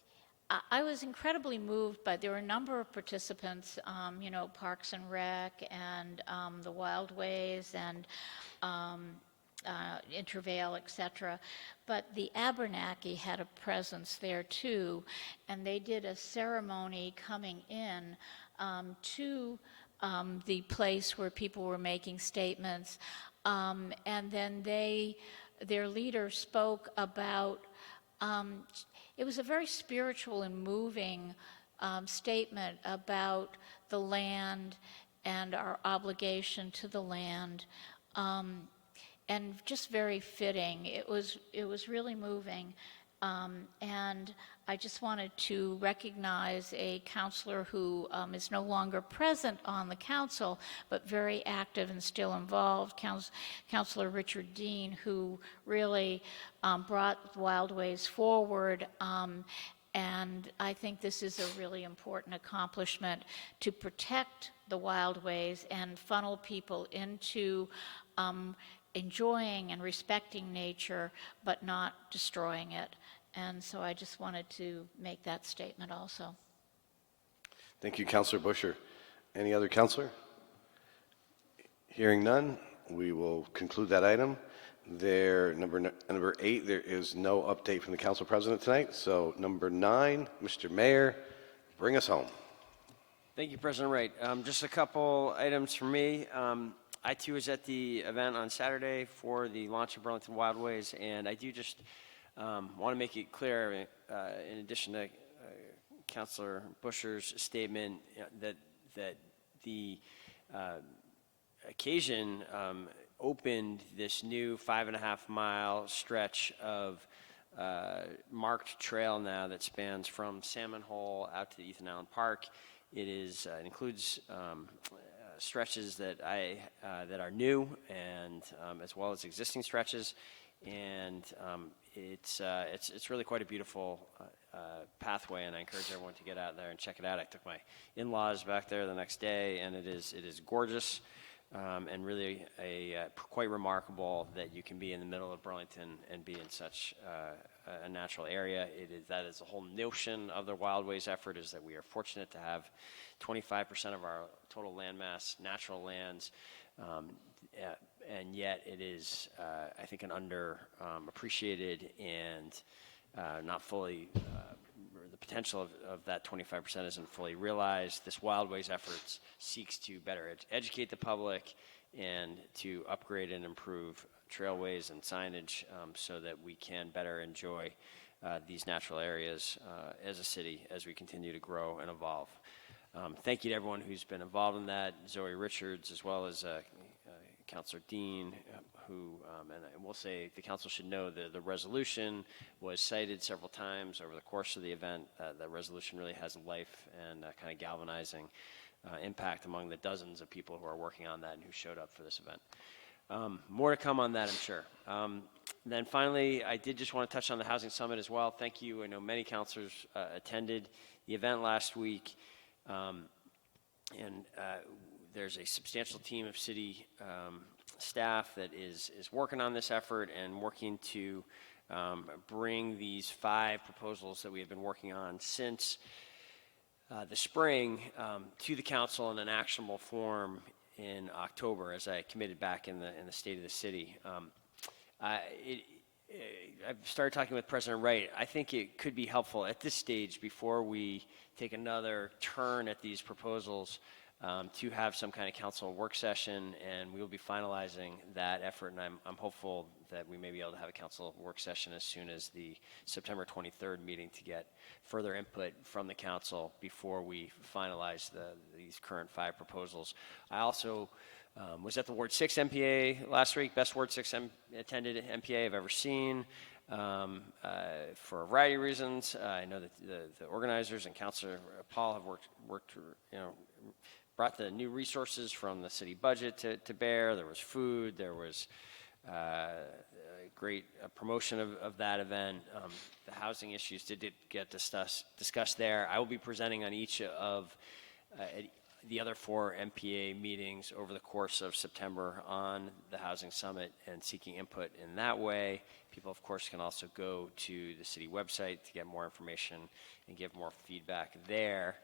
I was incredibly moved, but there were a number of participants, you know, Parks and Rec and the Wild Ways and Intervale, etc. But the Abernathy had a presence there too, and they did a ceremony coming in to the place where people were making statements, and then their leader spoke about. It was a very spiritual and moving statement about the land and our obligation to the land. And just very fitting. It was really moving. And I just wanted to recognize a counselor who is no longer present on the council, but very active and still involved, Councilor Richard Dean, who really brought Wild Ways forward. And I think this is a really important accomplishment to protect the Wild Ways and funnel people into enjoying and respecting nature, but not destroying it. And so I just wanted to make that statement also. Thank you, Councillor Busher. Any other councillor? Hearing none, we will conclude that item. Number 8, there is no update from the council president tonight. So number 9, Mr. Mayor, bring us home. Thank you, President Wright. Just a couple items from me. I too was at the event on Saturday for the launch of Burlington Wild Ways, and I do just want to make it clear, in addition to Councilor Busher's statement, that the occasion opened this new 5.5-mile stretch of marked trail now that spans from Salmon Hole out to Ethan Allen Park. It includes stretches that are new, and as well as existing stretches, and it's really quite a beautiful pathway, and I encourage everyone to get out there and check it out. I took my in-laws back there the next day, and it is gorgeous, and really quite remarkable that you can be in the middle of Burlington and be in such a natural area. That is the whole notion of the Wild Ways effort, is that we are fortunate to have 25% of our total landmass, natural lands, and yet it is, I think, an underappreciated and not fully, the potential of that 25% isn't fully realized. This Wild Ways effort seeks to better educate the public and to upgrade and improve trailways and signage so that we can better enjoy these natural areas as a city as we continue to grow and evolve. Thank you to everyone who's been involved in that, Zoe Richards, as well as Councilor Dean, who, and I will say the council should know the resolution was cited several times over the course of the event. The resolution really has life and kind of galvanizing impact among the dozens of people who are working on that and who showed up for this event. More to come on that, I'm sure. Then finally, I did just want to touch on the Housing Summit as well. Thank you. I know many councilors attended the event last week. And there's a substantial team of city staff that is working on this effort and working to bring these 5 proposals that we have been working on since the spring to the council in an actionable form in October, as I committed back in the State of the City. I've started talking with President Wright. I think it could be helpful at this stage, before we take another turn at these proposals, to have some kind of council work session, and we will be finalizing that effort, and I'm hopeful that we may be able to have a council work session as soon as the September 23rd meeting to get further input from the council before we finalize these current 5 proposals. I also Was at the Ward 6 MPA last week, best Ward 6 attended MPA I've ever seen, for a variety of reasons. I know that the organizers and Councilor Paul have worked, brought the new resources from the city budget to bear. There was food, there was great promotion of that event. The housing issues did get discussed there. I will be presenting on each of the other 4 MPA meetings over the course of September on the Housing Summit and seeking input in that way. People, of course, can also go to the city website to get more information and give more feedback there.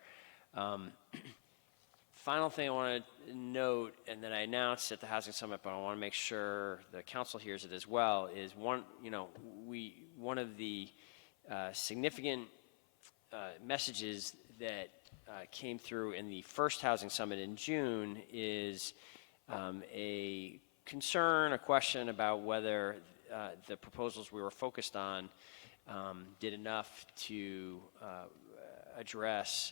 Final thing I want to note, and that I announced at the Housing Summit, but I want to make sure the council hears it as well, is one of the significant messages that came through in the first Housing Summit in June is a concern, a question about whether the proposals we were focused on did enough to address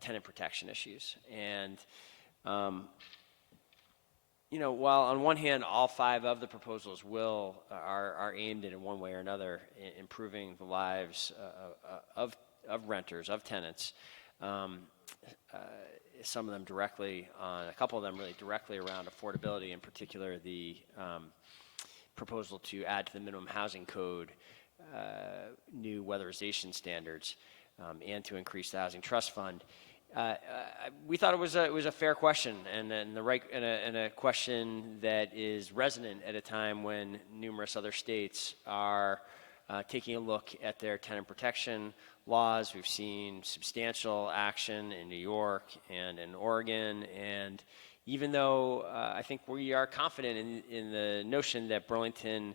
tenant protection issues. And, while on one hand, all 5 of the proposals are aimed in one way or another improving the lives of renters, of tenants, some of them directly on, a couple of them really directly around affordability, in particular the proposal to add to the minimum housing code new weatherization standards and to increase the housing trust fund. We thought it was a fair question and a question that is resonant at a time when numerous other states are taking a look at their tenant protection laws. We've seen substantial action in New York and in Oregon, and even though I think we are confident in the notion that Burlington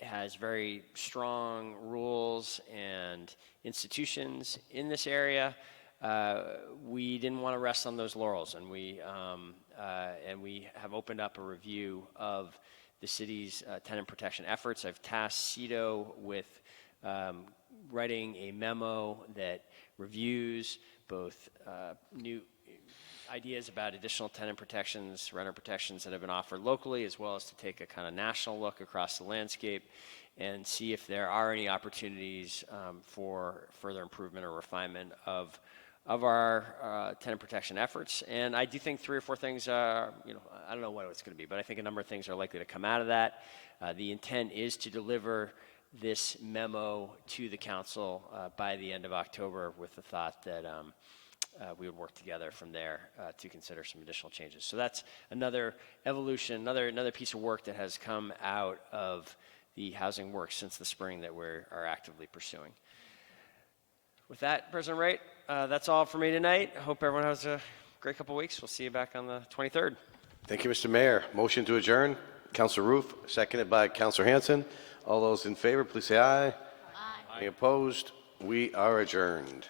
has very strong rules and institutions in this area, we didn't want to rest on those laurels, and we have opened up a review of the city's tenant protection efforts. I've tasked CEDO with writing a memo that reviews both new ideas about additional tenant protections, renter protections that have been offered locally, as well as to take a kind of national look across the landscape and see if there are any opportunities for further improvement or refinement of our tenant protection efforts. And I do think 3 or 4 things are, I don't know what it's going to be, but I think a number of things are likely to come out of that. The intent is to deliver this memo to the council by the end of October, with the thought that we would work together from there to consider some additional changes. So that's another evolution, another piece of work that has come out of the housing work since the spring that we are actively pursuing. With that, President Wright, that's all for me tonight. I hope everyone has a great couple weeks. We'll see you back on the 23rd. Thank you, Mr. Mayor. Motion to adjourn. Councilor Roof, seconded by Councilor Hanson. All those in favor, please say aye. Aye. Any opposed? We are adjourned.